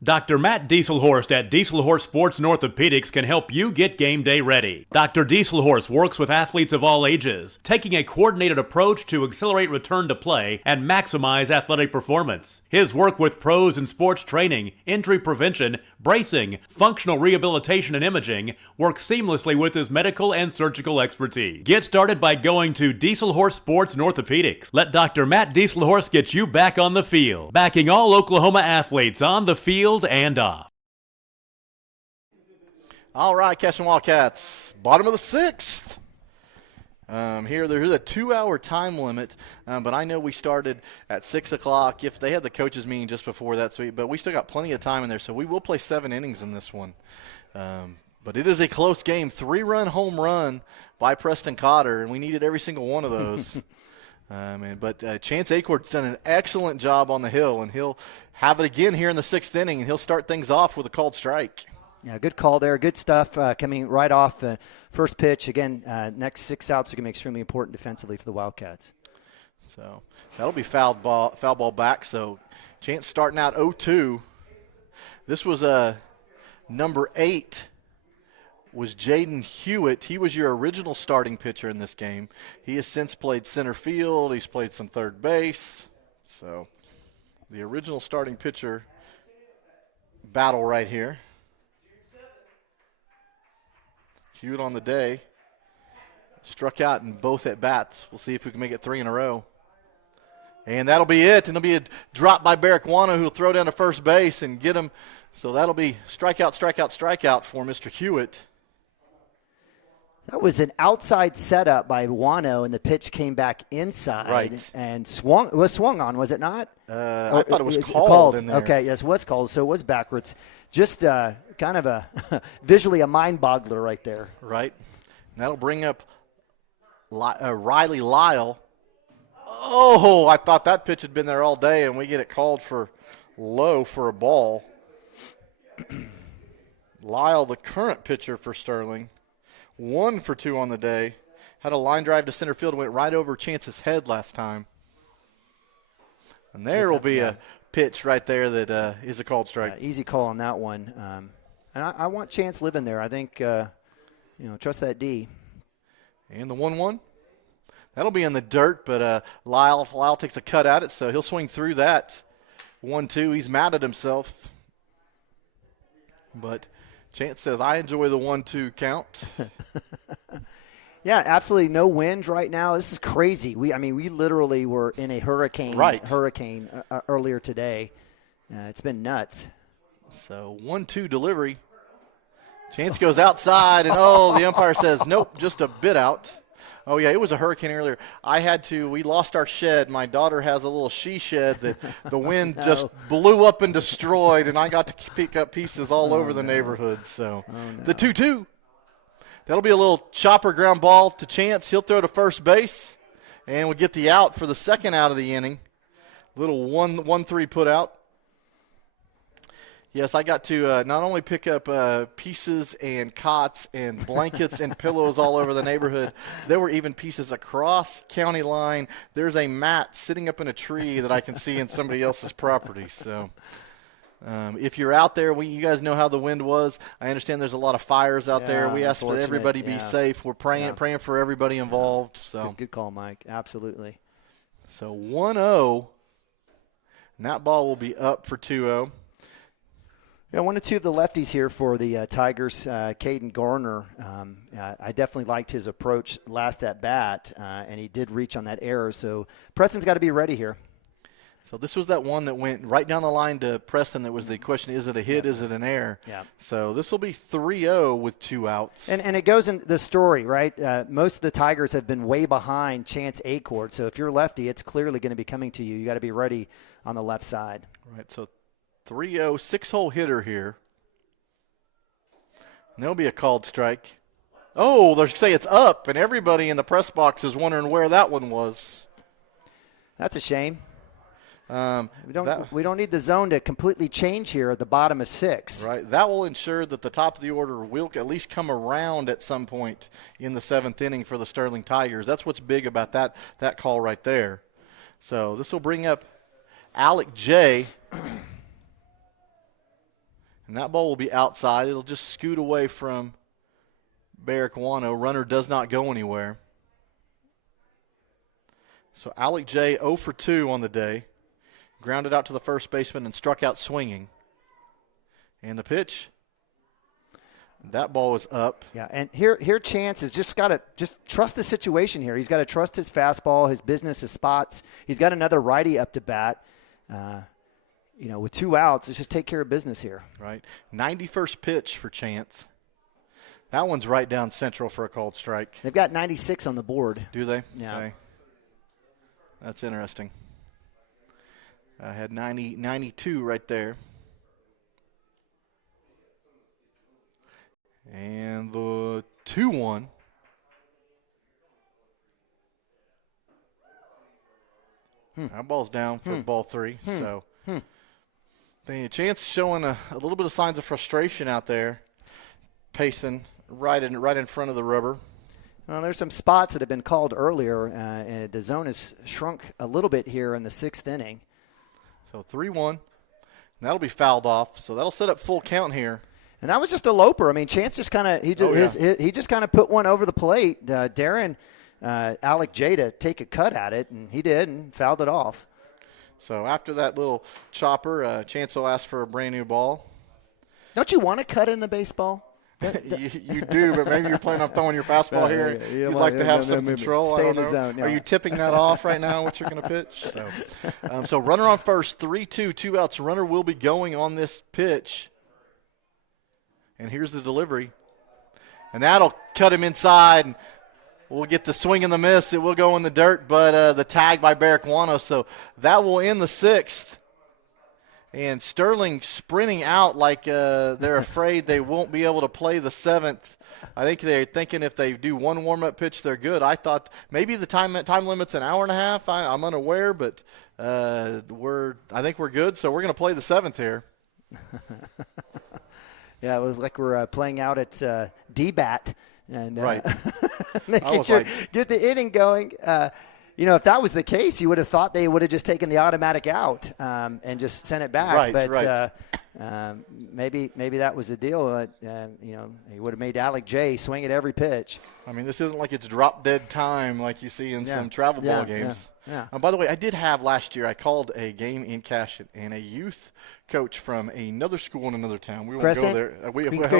Dr. Matt Dieselhorst at Dieselhorst Sports and Orthopedics can help you get game day ready. Dr. Dieselhorst works with athletes of all ages, taking a coordinated approach to accelerate return to play and maximize athletic performance. His work with pros in sports training, injury prevention, bracing, functional rehabilitation, and imaging works seamlessly with his medical and surgical expertise. Get started by going to Dieselhorst Sports and Orthopedics. Let Dr. Matt Dieselhorst get you back on the field, backing all Oklahoma athletes on the field and off. All right, Cashion Wildcats, bottom of the 6th. There's a 2-hour time limit, but I know we started at 6 o'clock. If they had the coaches meeting just before that, but we still got plenty of time in there, so we will play 7 innings in this one. But it is a close game, 3-run home run by Preston Cotter, and we needed every single one of those. But Chance Acort's done an excellent job on the hill, and he'll have it again here in the 6th inning, and he'll start things off with a called strike. Yeah, good call there. Good stuff coming right off first pitch. Again, next 6 outs are going to be extremely important defensively for the Wildcats. So that'll be foul ball back. So Chance starting out 0-2. This was number 8. Was Jaden Hewitt. He was your original starting pitcher in this game. He has since played center field. He's played some third base. So the original starting pitcher battle right here. Hewitt on the day. Struck out in both at bats. We'll see if we can make it 3 in a row. And that'll be it. And it'll be a drop by Barracuano, who will throw down to first base and get him. So that'll be strikeout, strikeout, strikeout for Mr. Hewitt. That was an outside setup by Wano, and the pitch came back inside and swung. It was swung on, was it not? I thought it was called in there. Okay, yes, it was called, so it was backwards. Just kind of a visually a mind-boggler right there. Right. And that'll bring up Riley Lyle. Oh, I thought that pitch had been there all day, and we get it called for low for a ball. Lyle, the current pitcher for Sterling, 1 for 2 on the day. Had a line drive to center field, went right over Chance's head last time. And there will be a pitch right there that is a called strike. Easy call on that one. And I want Chance living there. I think, trust that D. And the 1-1. That'll be in the dirt, but Lyle takes a cut at it, so he'll swing through that. 1-2. He's mad at himself. But Chance says, I enjoy the 1-2 count. Yeah, absolutely no wind right now. This is crazy. We literally were in a hurricane earlier today. It's been nuts. So 1-2 delivery. Chance goes outside, and the umpire says, nope, just a bit out. Oh, yeah, it was a hurricane earlier. We lost our shed. My daughter has a little she shed that the wind just blew up and destroyed, and I got to pick up pieces all over the neighborhood. So the 2-2. That'll be a little chopper ground ball to Chance. He'll throw to first base, and we'll get the out for the second out of the inning. Little 1-3 put out. Yes, I got to not only pick up pieces and cots and blankets and pillows all over the neighborhood, there were even pieces across county line. There's a mat sitting up in a tree that I can see in somebody else's property. So if you're out there, you guys know how the wind was. I understand there's a lot of fires out there. We asked for everybody to be safe. We're praying for everybody involved. So good call, Mike. Absolutely. So 1-0, and that ball will be up for 2-0. Yeah, 1 or 2 of the lefties here for the Tigers. Caden Garner, I definitely liked his approach last at bat, and he did reach on that error. So Preston's got to be ready here. So this was that one that went right down the line to Preston. That was the question: is it a hit? Is it an error? Yeah. So this will be 3-0 with 2 outs. And it goes in the story, right? Most of the Tigers have been way behind Chance Acord. So if you're lefty, it's clearly going to be coming to you. You got to be ready on the left side. Right. So 3-0, 6-hole hitter here. And there'll be a called strike. Oh, they'll say it's up, and everybody in the press box is wondering where that one was. That's a shame. We don't need the zone to completely change here at the bottom of 6. Right. That will ensure that the top of the order will at least come around at some point in the 7th inning for the Sterling Tigers. That's what's big about that call right there. So this will bring up Alec J. And that ball will be outside. It'll just scoot away from Barrick Wano. Runner does not go anywhere. So Alec J. 0 for 2 on the day. Grounded out to the first baseman and struck out swinging. And the pitch, that ball is up. Yeah, and here Chance has just got to trust the situation here. He's got to trust his fastball, his business, his spots. He's got another righty up to bat. With 2 outs, let's just take care of business here. Right. 91st pitch for Chance. That one's right down central for a called strike. They've got 96 on the board. Do they? Yeah. Okay. That's interesting. I had 92 right there. And the 2-1. That ball's down for ball 3. So the Chance showing a little bit of signs of frustration out there, pacing right in front of the rubber. Well, there's some spots that have been called earlier. And the zone has shrunk a little bit here in the 6th inning. So 3-1. And that'll be fouled off. So that'll set up full count here. And that was just a loper. I mean, Chance just kind of he just kind of put one over the plate. Darren Alec J to take a cut at it, and he did and fouled it off. So after that little chopper, Chance will ask for a brand new ball. Don't you want to cut in the baseball? you do, but maybe you're planning on throwing your fastball here. You'd like to have some control. Stay in the zone. Yeah. Are you tipping that off right now, what you're going to pitch? So runner on first, 3-2, 2 outs. Runner will be going on this pitch. And here's the delivery. And that'll cut him inside. We'll get the swing and the miss. It will go in the dirt, but the tag by Barraquano. So that will end the 6th. And Sterling sprinting out like they're afraid they won't be able to play the 7th. I think they're thinking if they do one warm-up pitch, they're good. I thought maybe the time limit's an hour and a half. I'm unaware, but I think we're good, so we're going to play the 7th here. Yeah, it was like we're playing out at D-BAT. And right. making sure get the inning going. If that was the case, you would have thought they would have just taken the automatic out and just sent it back. Right, but right. Maybe that was the deal. He would have made Alec J swing at every pitch. I mean, this isn't like it's drop dead time like you see in some travel ball games. Yeah. By the way, I did have last year, I called a game in Cashion, and a youth coach from another school in another town. We won't Crescent? go there. We won't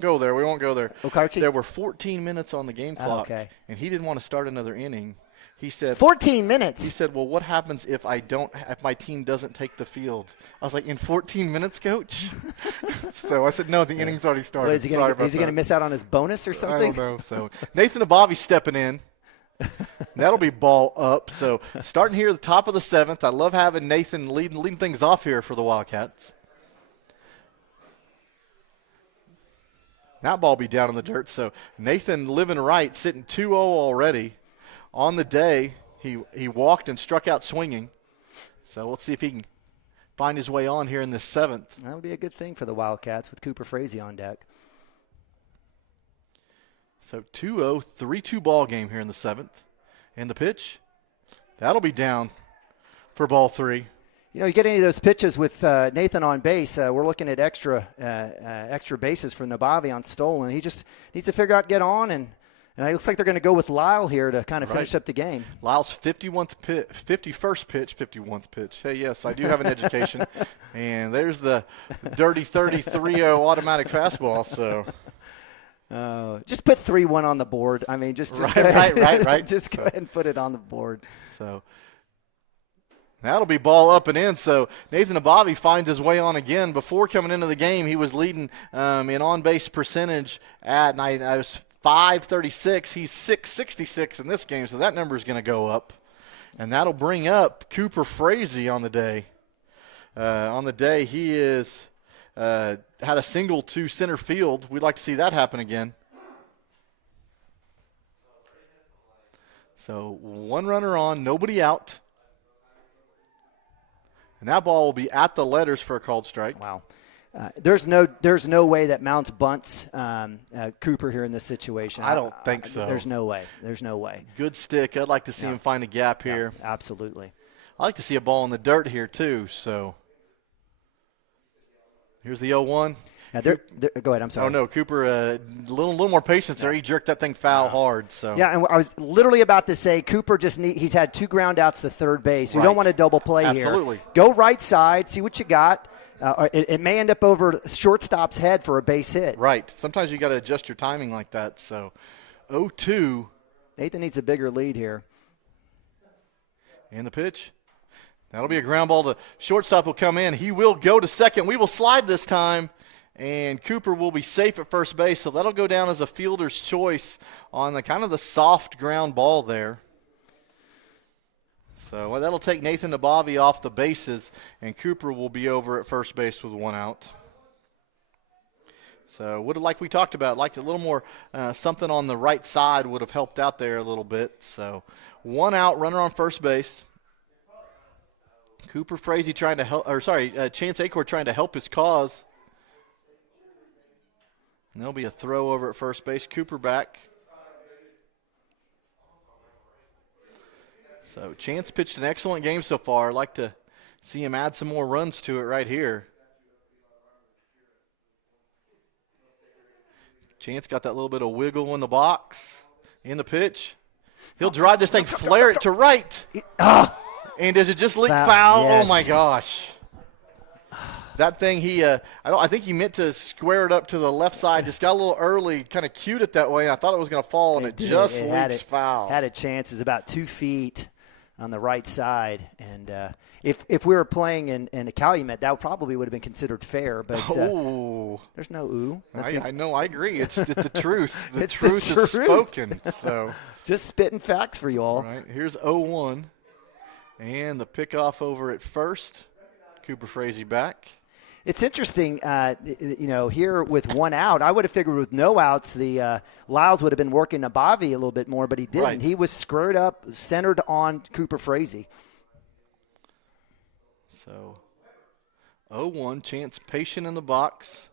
go there. We won't go there. Okarche? There were 14 minutes on the game clock, and he didn't want to start another inning. He said 14 minutes. He said, "Well, what happens if my team doesn't take the field?" I was like, "In 14 minutes, coach?" So I said, "No, the inning's already started." Is he going to miss out on his bonus or something? I don't know. So Nathan Abavi stepping in. That'll be ball up. So starting here at the top of the 7th. I love having Nathan leading things off here for the Wildcats. That ball will be down in the dirt. So Nathan living right, sitting 2-0 already. On the day, he walked and struck out swinging. So let's see if he can find his way on here in the 7th. That would be a good thing for the Wildcats with Cooper Frazee on deck. So 2-0, 3-2 ball game here in the 7th. And the pitch, that'll be down for ball 3. You get any of those pitches with Nathan on base, we're looking at extra bases for Nabavi on stolen. He just needs to figure out, get on, and it looks like they're going to go with Lyle here to kind of finish up the game. Lyle's 51st pitch. Hey, yes, I do have an education. And there's the dirty 30-3-0 automatic fastball, so. Just put 3-1 on the board. I mean, just right. Just go ahead and put it on the board. So that'll be ball up and in. So Nathan Abavi finds his way on again. Before coming into the game, he was leading in on-base percentage at, I was 536. He's 666 in this game, so that number is going to go up. And that'll bring up Cooper Frazee on the day. He is had a single to center field. We'd like to see that happen again. So one runner on, nobody out. And that ball will be at the letters for a called strike. Wow. There's no way that Mounts bunts Cooper here in this situation. I don't think so. There's no way. There's no way. Good stick. I'd like to see him find a gap here. Absolutely. I'd like to see a ball in the dirt here too. So here's the 0-1. Go ahead. I'm sorry. Oh no, Cooper. A little more patience there. He jerked that thing foul hard. So yeah, and I was literally about to say Cooper he's had 2 ground outs to third base. You don't want to double play here. Absolutely. Go right side. See what you got. It may end up over shortstop's head for a base hit. Right. Sometimes you got to adjust your timing like that. So 0-2. Nathan needs a bigger lead here. And the pitch. That'll be a ground ball to shortstop. Will come in. He will go to second. We will slide this time. And Cooper will be safe at first base, so that'll go down as a fielder's choice on the kind of the soft ground ball there. So that'll take Nathan Nabavi off the bases, and Cooper will be over at first base with 1 out. So like we talked about, like a little more something on the right side would have helped out there a little bit. So 1 out, runner on first base. Cooper Frazee Chance Acord trying to help his cause. And there'll be a throw over at first base. Cooper back. So Chance pitched an excellent game so far. I'd like to see him add some more runs to it right here. Chance got that little bit of wiggle in the box. In the pitch. He'll drive this thing, flare it to right. And does it just leak foul? Yes. Oh, my gosh. That thing, I think he meant to square it up to the left side. Just got a little early, kind of cued it that way. I thought it was going to fall, and it just leaks foul. Had a chance. It's about 2 feet. on the right side. And if we were playing in a Calumet, that probably would have been considered fair. But there's no ooh. I know. I agree. It's the truth. The It's truth the truth. is spoken. So just spitting facts for you all. All right. Here's 0-1. And the pickoff over at first. Cooper Frazee back. It's interesting, here with one out, I would have figured with no outs, the Lyles would have been working Abavi a little bit more, but he didn't. Right. He was screwed up, centered on Cooper Frazee. So 0-1, Chance patient in the box.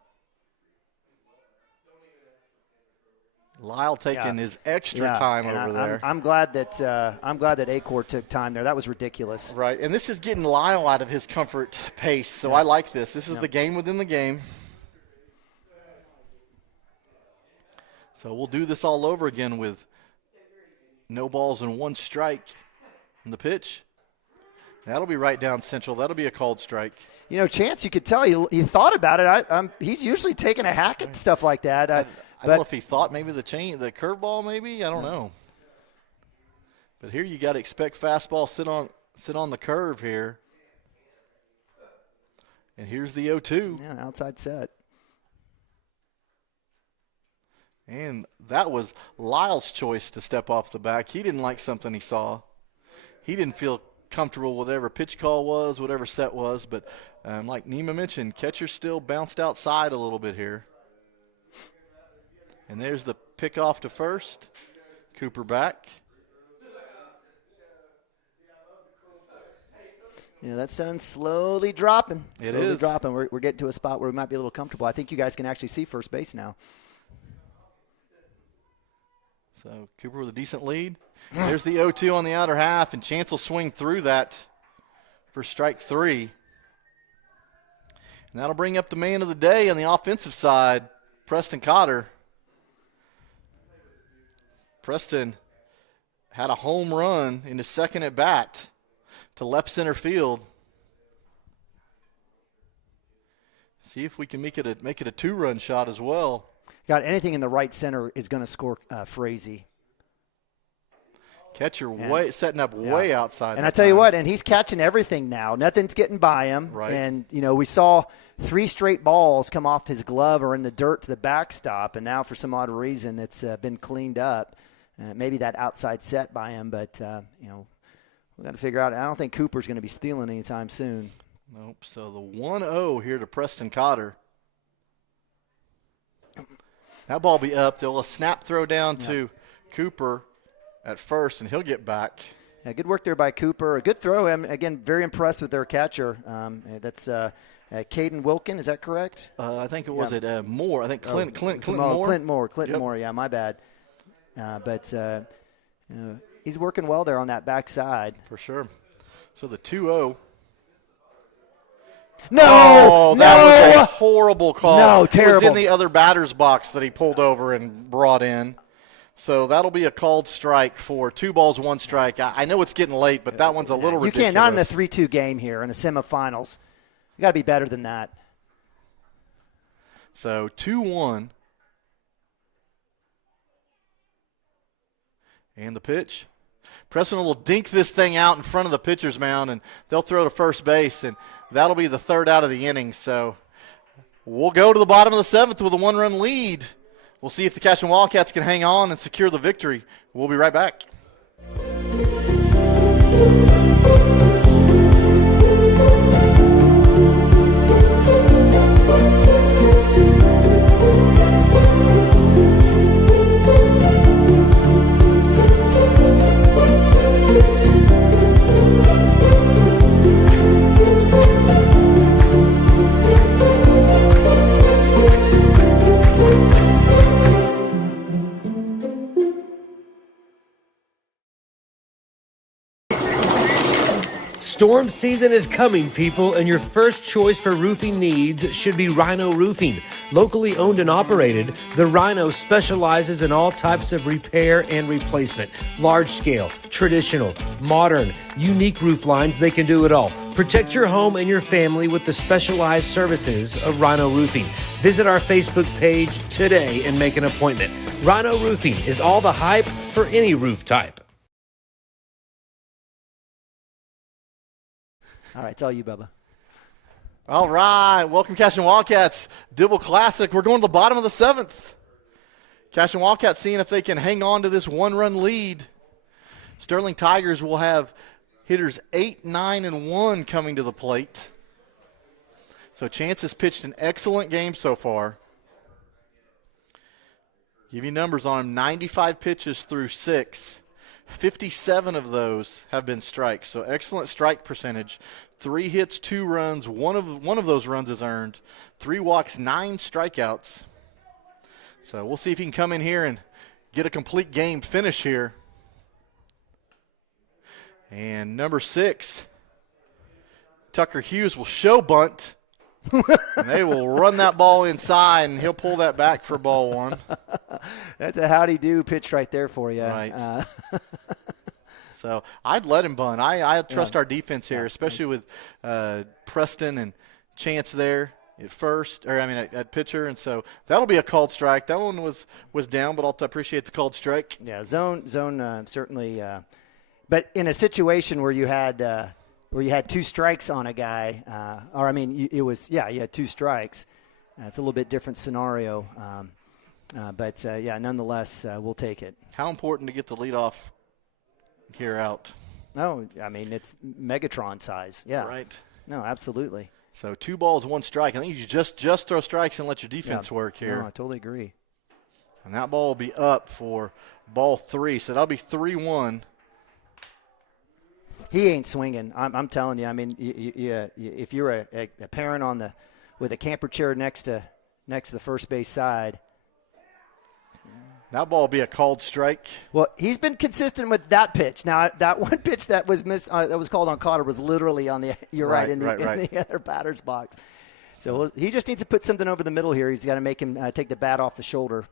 Lyle taking his extra time over there. I'm glad that Acor took time there. That was ridiculous. Right, and this is getting Lyle out of his comfort pace, so I like this. This is the game within the game. So we'll do this all over again with no balls and one strike in the pitch. That'll be right down central. That'll be a called strike. Chance, you could tell he thought about it. He's usually taking a hack at stuff like that. I don't know if he thought maybe the curveball maybe. I don't know. But here you got to expect fastball sit on the curve here. And here's the 0-2. Yeah, outside set. And that was Lyle's choice to step off the back. He didn't like something he saw. He didn't feel comfortable with whatever pitch call was, whatever set was. But like Nima mentioned, catcher still bounced outside a little bit here. And there's the pickoff to first. Cooper back. That sun's slowly dropping. It slowly is. dropping. We're getting to a spot where we might be a little comfortable. I think you guys can actually see first base now. So Cooper with a decent lead. There's the 0-2 on the outer half, and Chance will swing through that for strike 3. And that'll bring up the man of the day on the offensive side, Preston Cotter. Preston had a home run in his second at bat to left center field. See if we can make it a 2-run shot as well. Got anything in the right center is going to score Frazee. Catcher setting up way outside. And I tell you what, and he's catching everything now. Nothing's getting by him. Right. And, we saw 3 straight balls come off his glove or in the dirt to the backstop, and now for some odd reason it's been cleaned up. Maybe that outside set by him, but, we've got to figure out. I don't think Cooper's going to be stealing anytime soon. Nope. So the 1-0 here to Preston Cotter. That ball will be up. They'll a snap throw down to Cooper at first, and he'll get back. Yeah, good work there by Cooper. A good throw. I'm, again, very impressed with their catcher. That's Caden Wilkin. Is that correct? I think it was Moore. I think Clinton Moore. Clinton Moore. Yeah, my bad. But he's working well there on that backside. For sure. So the 2-0. No! That was a horrible call. No, terrible. It was in the other batter's box that he pulled over and brought in. So that'll be a called strike for 2 balls, 1 strike. I know it's getting late, but that one's a little ridiculous. You can't, not in a 3-2 game here in the semifinals. You got to be better than that. So 2-1. And the pitch. Preston will dink this thing out in front of the pitcher's mound, and they'll throw to first base, and that'll be the 3rd out of the inning. So we'll go to the bottom of the 7th with a 1-run lead. We'll see if the Cashion Wildcats can hang on and secure the victory. We'll be right back. Storm season is coming, people, and your first choice for roofing needs should be Rhino Roofing. Locally owned and operated, the Rhino specializes in all types of repair and replacement. Large scale, traditional, modern, unique roof lines, they can do it all. Protect your home and your family with the specialized services of Rhino Roofing. Visit our Facebook page today and make an appointment. Rhino Roofing is all the hype for any roof type. All right, it's all you, Bubba. All right, welcome Cashion Wildcats, Dibble Classic. We're going to the bottom of the 7th. Cashion Wildcats seeing if they can hang on to this one-run lead. Sterling Tigers will have hitters 8, 9, and 1 coming to the plate. So Chance has pitched an excellent game so far. Give you numbers on him, 95 pitches through 6. 57 of those have been strikes, so excellent strike percentage. 3 hits, 2 runs. One of those runs is earned. 3 walks, 9 strikeouts. So we'll see if he can come in here and get a complete game finish here. And number 6, Tucker Hughes will show bunt. And they will run that ball inside, and he'll pull that back for ball 1. That's a howdy-do pitch right there for you. Right. So I'd let him bunt. I trust our defense here, especially with Preston and Chance there at first, at pitcher. And so that'll be a called strike. That one was down, but I'll appreciate the called strike. Yeah, zone certainly. But in a situation where you had 2 strikes on a guy, you had 2 strikes. It's a little bit different scenario. But nonetheless, we'll take it. How important to get the leadoff here out? No, it's Megatron size. Yeah. Right. No, absolutely. So 2 balls, 1 strike. I think you just throw strikes and let your defense work here. No, I totally agree. And that ball will be up for ball 3. So that'll be 3-1. He ain't swinging. I'm telling you. If you're a parent with a camper chair next to the first base side, that ball will be a called strike. Well, he's been consistent with that pitch. Now, that one pitch that was missed, that was called on Cotter, was literally on the. You're right, in the other batter's box. So he just needs to put something over the middle here. He's got to make him take the bat off the shoulder.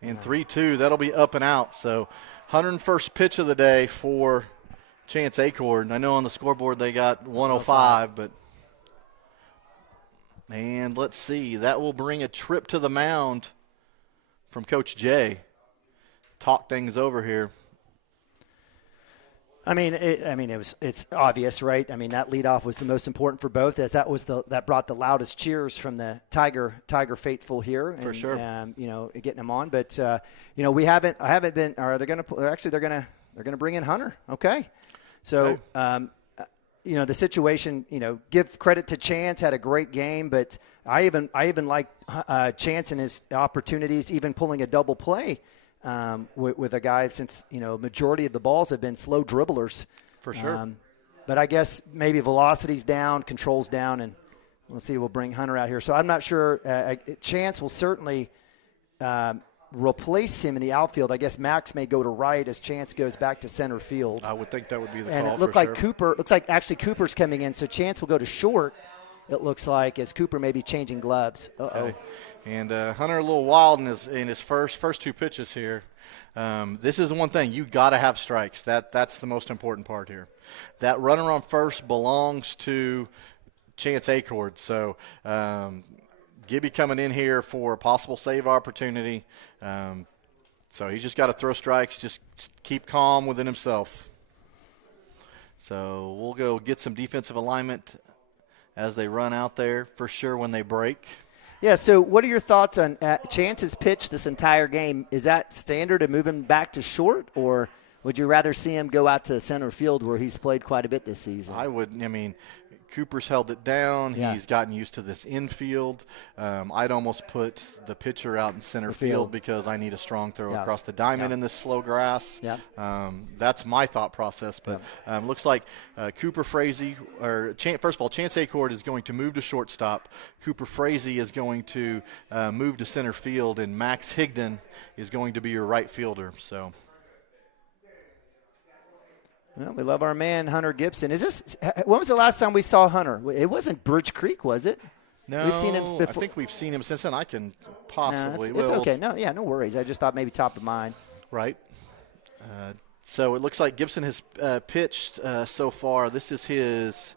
And 3-2, that'll be up and out. So 101st pitch of the day for Chance Acord. I know on the scoreboard they got 105, but and let's see, that will bring a trip to the mound from Coach Jay. Talk things over here. It's obvious, right? That leadoff was the most important for both, as that brought the loudest cheers from the Tiger faithful here. For sure. Getting them on, but we haven't. I haven't been. Or they're going to actually they're going to bring in Hunter. Okay. So, the situation, give credit to Chance, had a great game, but I even like Chance and his opportunities, even pulling a double play with a guy, since, majority of the balls have been slow dribblers. For sure. But I guess maybe velocity's down, control's down, and we'll see. We'll bring Hunter out here. So I'm not sure. Chance will certainly replace him in the outfield. I guess Max may go to right as Chance goes back to center field. I would think that would be the and call. And it looked like Cooper. Looks like actually Cooper's coming in, so Chance will go to short. It looks like, as Cooper may be changing gloves. Okay. And Hunter a little wild in his first 2 pitches here. This is one thing, you got to have strikes. That's the most important part here. That runner on first belongs to Chance Acord. So Gibby coming in here for a possible save opportunity. So he's just got to throw strikes, just keep calm within himself. So we'll go get some defensive alignment as they run out there for sure when they break. Yeah, so what are your thoughts on Chance's pitch this entire game? Is that standard to move him back to short, or would you rather see him go out to center field where he's played quite a bit this season? Cooper's held it down. Yeah. He's gotten used to this infield. I'd almost put the pitcher out in center field because I need a strong throw across the diamond in this slow grass. Yeah. That's my thought process. But looks like Cooper Frazee, first of all, Chance Acord is going to move to shortstop. Cooper Frazee is going to move to center field, and Max Higdon is going to be your right fielder. So. Well, we love our man, Hunter Gibson. When was the last time we saw Hunter? It wasn't Birch Creek, was it? No, we've seen him before. I think we've seen him since then. I can possibly. It's okay. No worries. I just thought maybe top of mind. Right. So it looks like Gibson has pitched so far. This is his.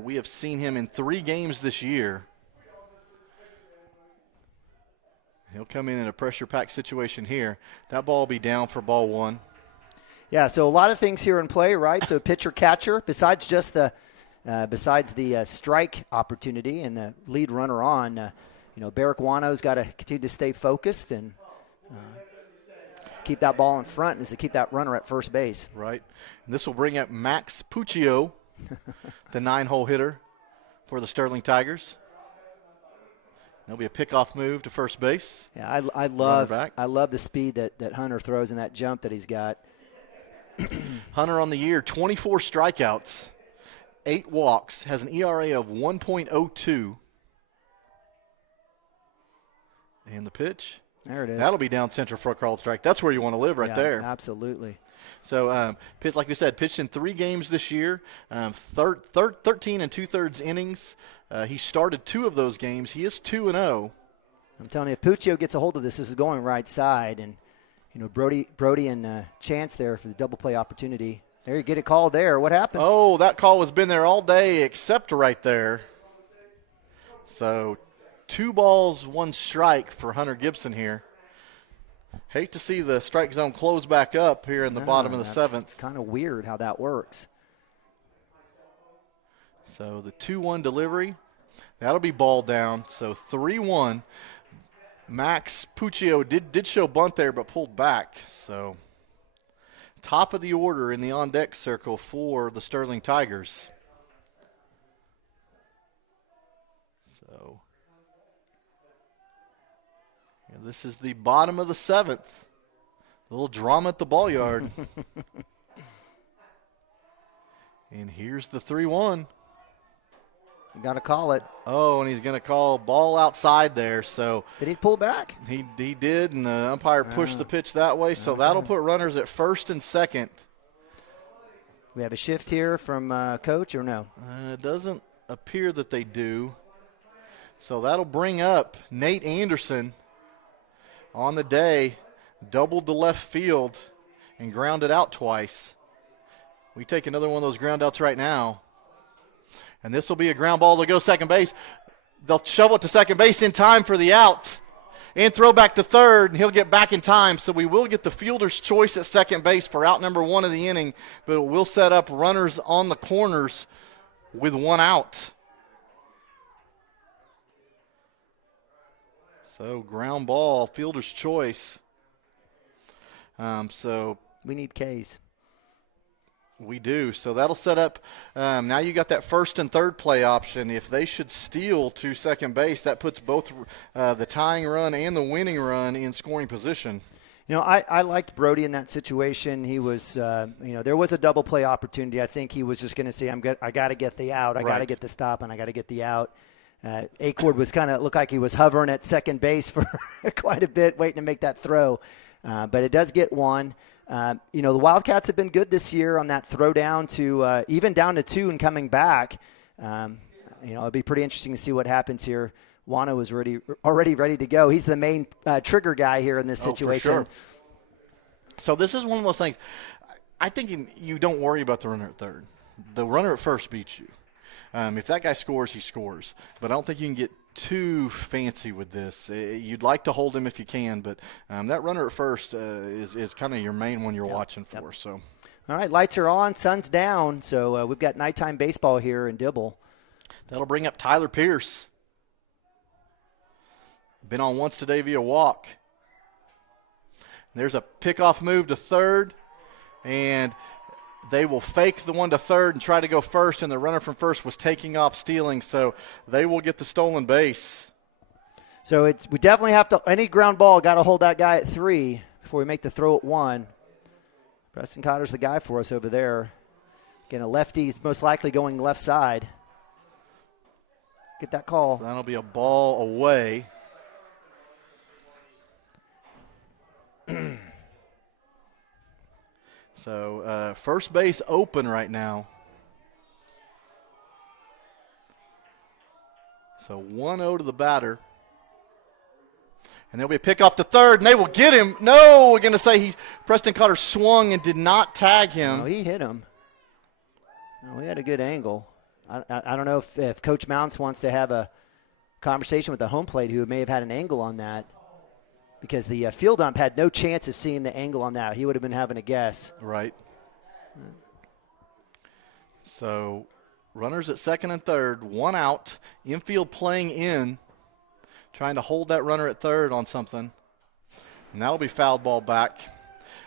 We have seen him in 3 games this year. He'll come in a pressure-packed situation here. That ball will be down for ball 1. Yeah, so a lot of things here in play, right? So pitcher-catcher, besides just the besides the strike opportunity and the lead runner on, Barrick Wano's got to continue to stay focused and keep that ball in front and to keep that runner at first base. Right. And this will bring up Max Puccio, the 9-hole hitter for the Sterling Tigers. There'll be a pickoff move to first base. Yeah, I love the speed that Hunter throws and that jump that he's got. Hunter on the year, 24 strikeouts, 8 walks, has an ERA of 1.02. And the pitch. There it is. That'll be down central for a called strike. That's where you want to live right there. Absolutely. So, pitch, like we said, pitched in 3 games this year, 13 2/3 innings. He started 2 of those games. He is 2-0. I'm telling you, if Puccio gets a hold of this is going right side. And, Brody and Chance there for the double play opportunity. There, you get it called there. What happened? Oh, that call has been there all day except right there. So, 2 balls, 1 strike for Hunter Gibson here. Hate to see the strike zone close back up here in the bottom of the 7th. It's kind of weird how that works. So the 2-1 delivery, that'll be ball down. So 3-1. Max Puccio did show bunt there but pulled back. So top of the order in the on-deck circle for the Sterling Tigers. So this is the bottom of the 7th. A little drama at the ball yard. And here's the 3-1. You got to call it. Oh, and he's going to call ball outside there. So did he pull back? He did, and the umpire pushed the pitch that way. So that'll put runners at first and second. We have a shift here from coach or no? It doesn't appear that they do. So that'll bring up Nate Anderson on the day, doubled to left field and grounded out twice. We take another one of those ground outs right now. And this will be a ground ball to go second base. They'll shovel it to second base in time for the out. And throw back to third, and he'll get back in time. So we will get the fielder's choice at second base for out number 1 of the inning, but it will set up runners on the corners with 1 out. So ground ball, fielder's choice. So we need K's. We do. So that'll set up. Now you got that first and third play option. If they should steal to second base, that puts both the tying run and the winning run in scoring position. I liked Brody in that situation. He was, there was a double play opportunity. I think he was just going to say, I got to get the out. I got to get the stop, and I got to get the out. Acord was looked like he was hovering at second base for quite a bit, waiting to make that throw. But it does get 1. The Wildcats have been good this year on that throw down to even down to 2 and coming back. It'll be pretty interesting to see what happens here. Wano was already ready to go. He's the main trigger guy here in this situation. For sure. So this is one of those things. I think you don't worry about the runner at third. The runner at first beats you. If that guy scores, he scores. But I don't think you can get too fancy with this. You'd like to hold him if you can, but that runner at first is kind of your main one you're watching for. Yep. So, all right, lights are on, sun's down. So we've got nighttime baseball here in Dibble. That'll bring up Tyler Pierce. Been on once today via walk. There's a pickoff move to third, and they will fake the one to third and try to go first, and the runner from first was taking off stealing, so they will get the stolen base. So we definitely have to – any ground ball, got to hold that guy at 3 before we make the throw at 1. Preston Cotter's the guy for us over there. Again, a lefty, most likely going left side. Get that call. That'll be a ball away. So first base open right now. So 1-0 to the batter. And there'll be a pickoff to third, and they will get him. No, we're going to say Preston Cotter swung and did not tag him. No, he hit him. No, he had a good angle. I don't know if Coach Mounts wants to have a conversation with the home plate who may have had an angle on that, because the field ump had no chance of seeing the angle on that. He would have been having a guess. Right. So Runners at second and third, one out, infield playing in, trying to hold that runner at third on something. And that'll be fouled ball back.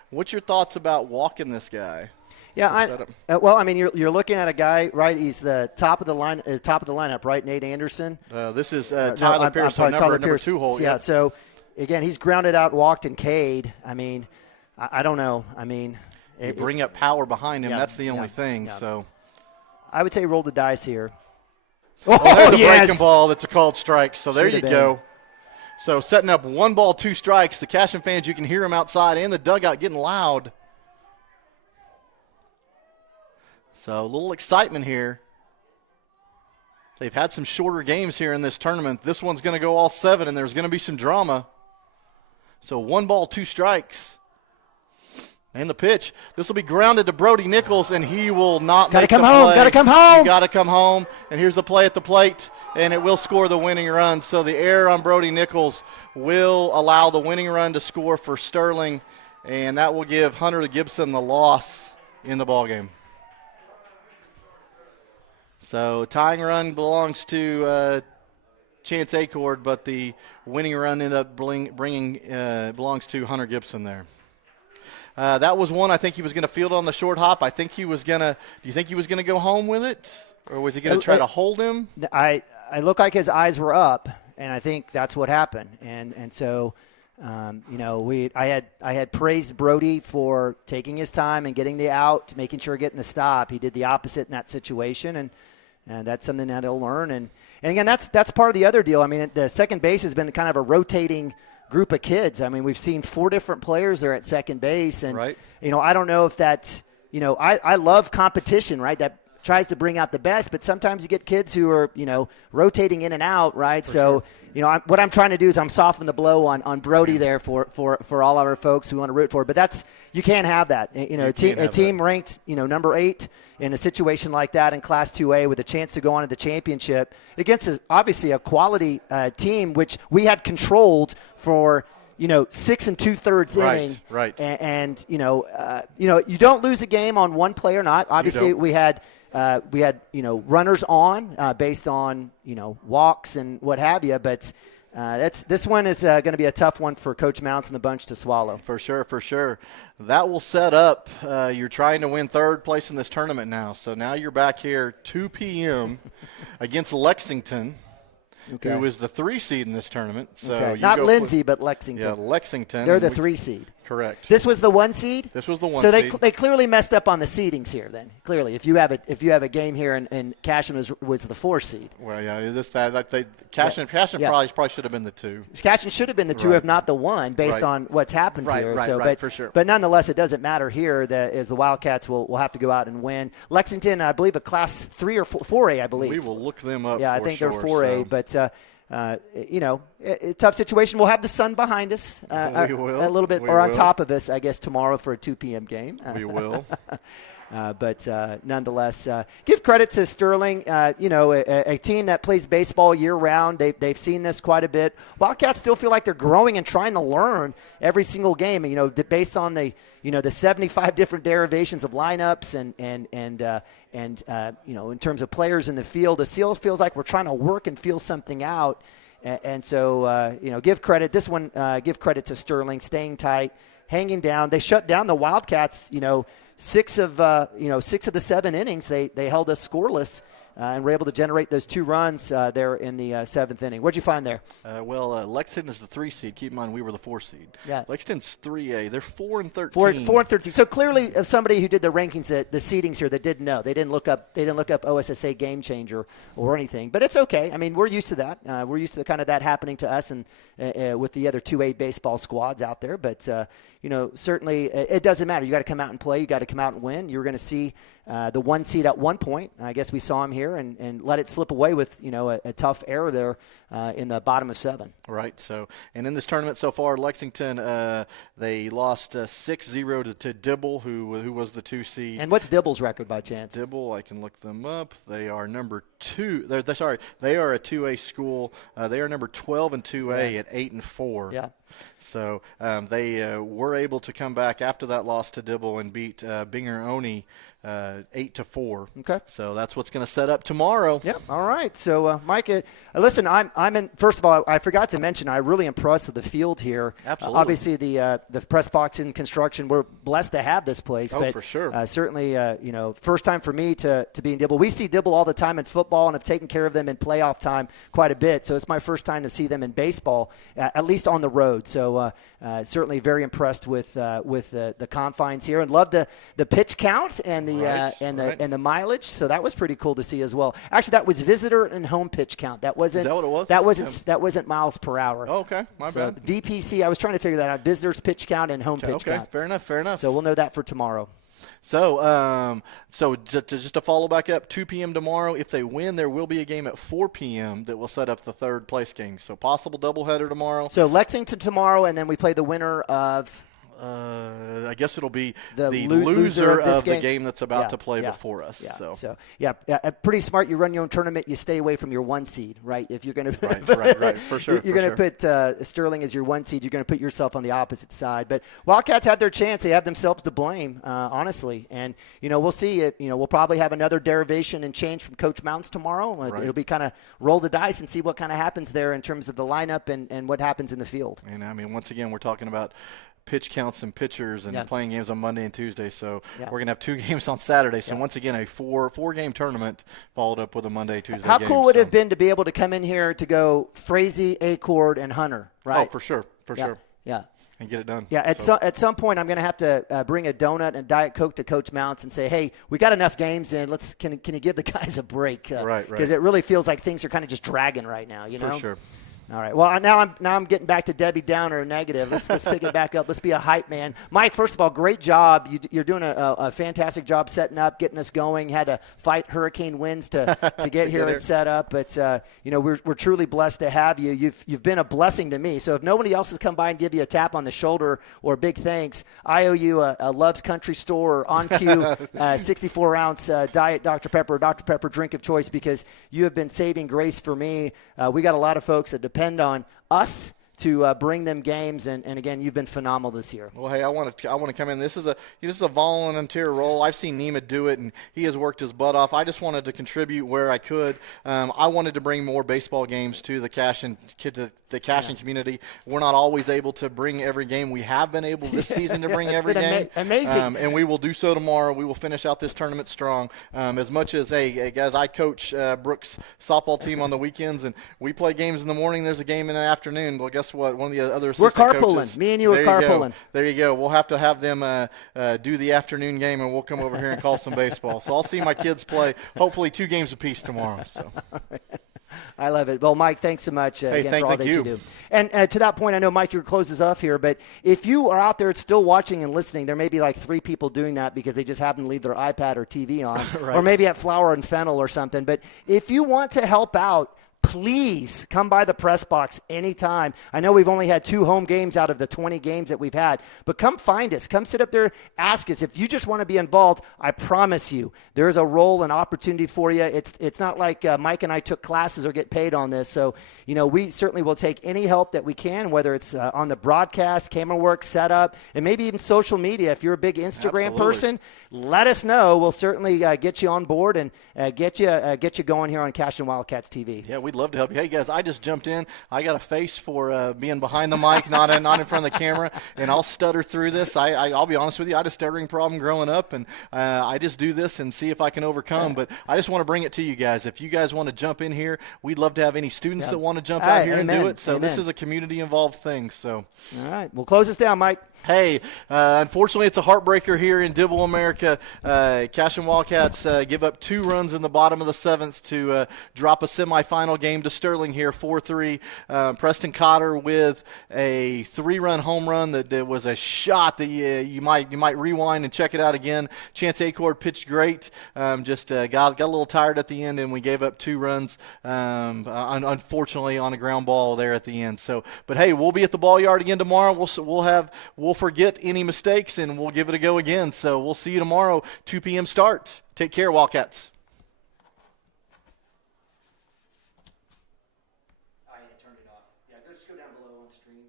What's your thoughts about walking this guy? Yeah, well, I mean, you're looking at a guy, right? He's the top of the lineup, right? Nate Anderson. This is Tyler Pierce, number 2 hole. Yeah. So again, he's grounded out, walked, and K'd. I mean, I don't know. I mean, you bring up power behind him. That's the only thing. Yeah. So I would say roll the dice here. There's a breaking ball. That's a called strike. So there you go. So setting up 1 ball, 2 strikes. The Cashion fans, you can hear them outside and the dugout getting loud. So a little excitement here. They've had some shorter games here in this tournament. This one's going to go all 7, and there's going to be some drama. So 1 ball, 2 strikes. And the pitch. This will be grounded to Brody Nichols, and he will not make the play. Gotta come home. You got to come home. And here's the play at the plate, and it will score the winning run. So the error on Brody Nichols will allow the winning run to score for Sterling, and that will give Hunter Gibson the loss in the ballgame. So tying run belongs to Chance Acord, but the winning run ended up belongs to Hunter Gibson there. That was one I think he was going to field on the short hop. I think he was going to – do you think he was going to go home with it? Or was he going to try to hold him? I look like his eyes were up, and I think that's what happened. And so, I had praised Brody for taking his time and getting the out, making sure getting the stop. He did the opposite in that situation, and that's something that he'll learn. And again, that's part of the other deal. I mean, the second base has been kind of a rotating group of kids. I mean, we've seen 4 different players there at second base. And, I don't know if that's, I love competition, right? That tries to bring out the best, but sometimes you get kids who are, rotating in and out, right? So, what I'm trying to do is I'm softening the blow on Brody there for all of our folks who want to root for it. But you can't have that. A team ranked, number 8 in a situation like that in Class 2A with a chance to go on to the championship against obviously a quality team, which we had controlled for 6 2/3 inning. Right. And you don't lose a game on one play or not. Obviously, we had runners on based on walks and what have you. But this one is going to be a tough one for Coach Mounts and the bunch to swallow. For sure. That will set up. You're trying to win third place in this tournament now. So now you're back here 2 p.m. against Lexington. Okay. Who is the 3 seed in this tournament. So okay. Not Lindsay, but Lexington. Yeah, Lexington. They're the 3 seed. Correct. This was the 1 seed? This was the 1 seed. So they clearly messed up on the seedings here then. Clearly, if you have a game here and Cashion was the 4 seed. Well, yeah, Cashion probably should have been the 2. Cashion should have been the 2 if not the 1 based on what's happened here. Right, for sure. But nonetheless, it doesn't matter here as the Wildcats will have to go out and win. Lexington, I believe, a Class 3 or 4A, I believe. We will look them up. Yeah, I think they're 4A, but. A tough situation. We'll have the sun behind us a little bit, or on top of us, I guess, tomorrow for a 2 p.m. game. We will. But nonetheless, give credit to Sterling. A team that plays baseball year-round. They've seen this quite a bit. Wildcats still feel like they're growing and trying to learn every single game. Based on the 75 different derivations of lineups and in terms of players in the field, it still feels like we're trying to work and feel something out. And so, give credit. This one, give credit to Sterling, staying tight, hanging down. They shut down the Wildcats. 6 of the 7 innings, they held us scoreless and were able to generate those 2 runs there in the 7th inning. What'd you find there? Lexington is the 3 seed. Keep in mind, we were the 4 seed. Yeah. Lexington's 3A. They're 4-13. 4-13. So clearly, somebody who did the rankings, the seedings here, that didn't know. They didn't look up OSSA Game Changer or anything. But it's okay. I mean, we're used to that. We're used to kind of that happening to us and with the other 2A baseball squads out there. But certainly it doesn't matter. You got to come out and play. You got to come out and win. You're going to see the 1 seed at one point. I guess we saw him here and let it slip away with a tough error there in the bottom of 7. Right. So, and in this tournament so far, Lexington they lost 6-0 to Dibble, who was the 2 seed. And what's Dibble's record by chance? Dibble, I can look them up. They are number 2. They are a 2A school. They are number 12 in 2A at 8-4. Yeah. So they were able to come back after that loss to Dibble and beat Binger-Oni 8-4. Okay. So that's what's going to set up tomorrow. Yep. All right. So, Mike, listen, I'm in. First of all, I forgot to mention, I'm really impressed with the field here. Absolutely. Obviously, the press box in construction. We're blessed to have this place. Oh, but, for sure. Certainly, first time for me to be in Dibble. We see Dibble all the time in football, and have taken care of them in playoff time quite a bit. So it's my first time to see them in baseball, at least on the road. So certainly very impressed with the confines here, and love the pitch count and the and the mileage. So that was pretty cool to see as well. Actually, that was visitor and home pitch count. That wasn't. Is that what it was? That wasn't miles per hour. Oh, okay, my bad. VPC. I was trying to figure that out. Visitors pitch count and home pitch count. Fair enough. So we'll know that for tomorrow. So, just to follow back up, 2 p.m. tomorrow. If they win, there will be a game at 4 p.m. that will set up the third place game. So possible doubleheader tomorrow. So Lexington tomorrow, and then we play the winner of. I guess it'll be the loser of the game that's about to play before us. Yeah. Pretty smart. You run your own tournament. You stay away from your 1 seed, right? If you're going to right, for sure. You're going to put Sterling as your 1 seed. You're going to put yourself on the opposite side. But Wildcats had their chance. They have themselves to blame, honestly. And we'll see. We'll probably have another derivation and change from Coach Mounts tomorrow. Right. It'll be kind of roll the dice and see what kind of happens there in terms of the lineup and what happens in the field. And I mean, once again, we're talking about pitch counts and pitchers and playing games on Monday and Tuesday. So we're going to have 2 games on Saturday. So once again, a four-game tournament followed up with a Monday, Tuesday How game. cool would it have been to be able to come in here to go Frazee, Acord, and Hunter, right? Oh, for sure. Yeah. And get it done. Yeah, at some point I'm going to have to bring a donut and Diet Coke to Coach Mounts and say, hey, we got enough games in. Can you give the guys a break? Right. Because it really feels like things are kind of just dragging right now, you know? For sure. All right. Well, now I'm getting back to Debbie Downer negative. Let's pick it back up. Let's be a hype man. Mike, first of all, great job. You're doing a fantastic job setting up, getting us going. Had to fight hurricane winds to get here and set up, but we're truly blessed to have you. You've been a blessing to me. So if nobody else has come by and give you a tap on the shoulder or a big thanks, I owe you a Love's Country Store or On Cue 64-ounce Diet Dr. Pepper or Dr. Pepper drink of choice, because you have been saving grace for me. We got a lot of folks that depend on us to bring them games, and again, you've been phenomenal this year. Well, hey, I want to come in. This is a volunteer role. I've seen Nima do it, and he has worked his butt off. I just wanted to contribute where I could. I wanted to bring more baseball games to the Cashion community. We're not always able to bring every game. We have been able this season to bring every game. Amazing. And we will do so tomorrow. We will finish out this tournament strong. As much as, hey, guys, I coach Brooks' softball team on the weekends, and we play games in the morning. There's a game in the afternoon. Well, guess what? One of the other assistant we're carpooling. coaches, Me and you are carpooling. There you go. We'll have to have them do the afternoon game, and we'll come over here and call some baseball. So I'll see my kids play, hopefully 2 games apiece tomorrow. So. I love it. Well, Mike, thanks so much again for all that you do. And to that point, I know, Mike, your closes off here, but if you are out there still watching and listening, there may be like 3 people doing that because they just happen to leave their iPad or TV on, right. Or maybe at Flower and Fennel or something. But if you want to help out, please come by the press box anytime. I know we've only had 2 home games out of the 20 games that we've had, but come find us. Come sit up there, ask us. If you just want to be involved, I promise you there's a role and opportunity for you. It's not like Mike and I took classes or get paid on this. So, we certainly will take any help that we can, whether it's on the broadcast, camera work, setup, and maybe even social media. If you're a big Instagram person, let us know. We'll certainly get you on board and get you going here on Cashion Wildcats TV. Yeah, we'd love to help you. Hey, guys, I just jumped in. I got a face for being behind the mic, not in front of the camera, and I'll stutter through this. I'll be honest with you. I had a stuttering problem growing up, and I just do this and see if I can overcome. But I just want to bring it to you guys. If you guys want to jump in here, we'd love to have any students that want to jump out here and do it. So this is a community-involved thing. So, all right. We'll close this down, Mike. Hey, unfortunately, it's a heartbreaker here in Dibble, America. Cashion Wildcats give up 2 runs in the bottom of the 7th to drop a semifinal game to Sterling here, 4-3. Preston Cotter with a 3-run home run that was a shot that you might rewind and check it out again. Chance Acord pitched great. Got a little tired at the end, and we gave up 2 runs, unfortunately, on a ground ball there at the end. So, but hey, we'll be at the ball yard again tomorrow. We'll forget any mistakes, and we'll give it a go again. So we'll see you tomorrow, 2 p.m. start. Take care, Wildcats. I turned it off. Yeah, just go down below on stream.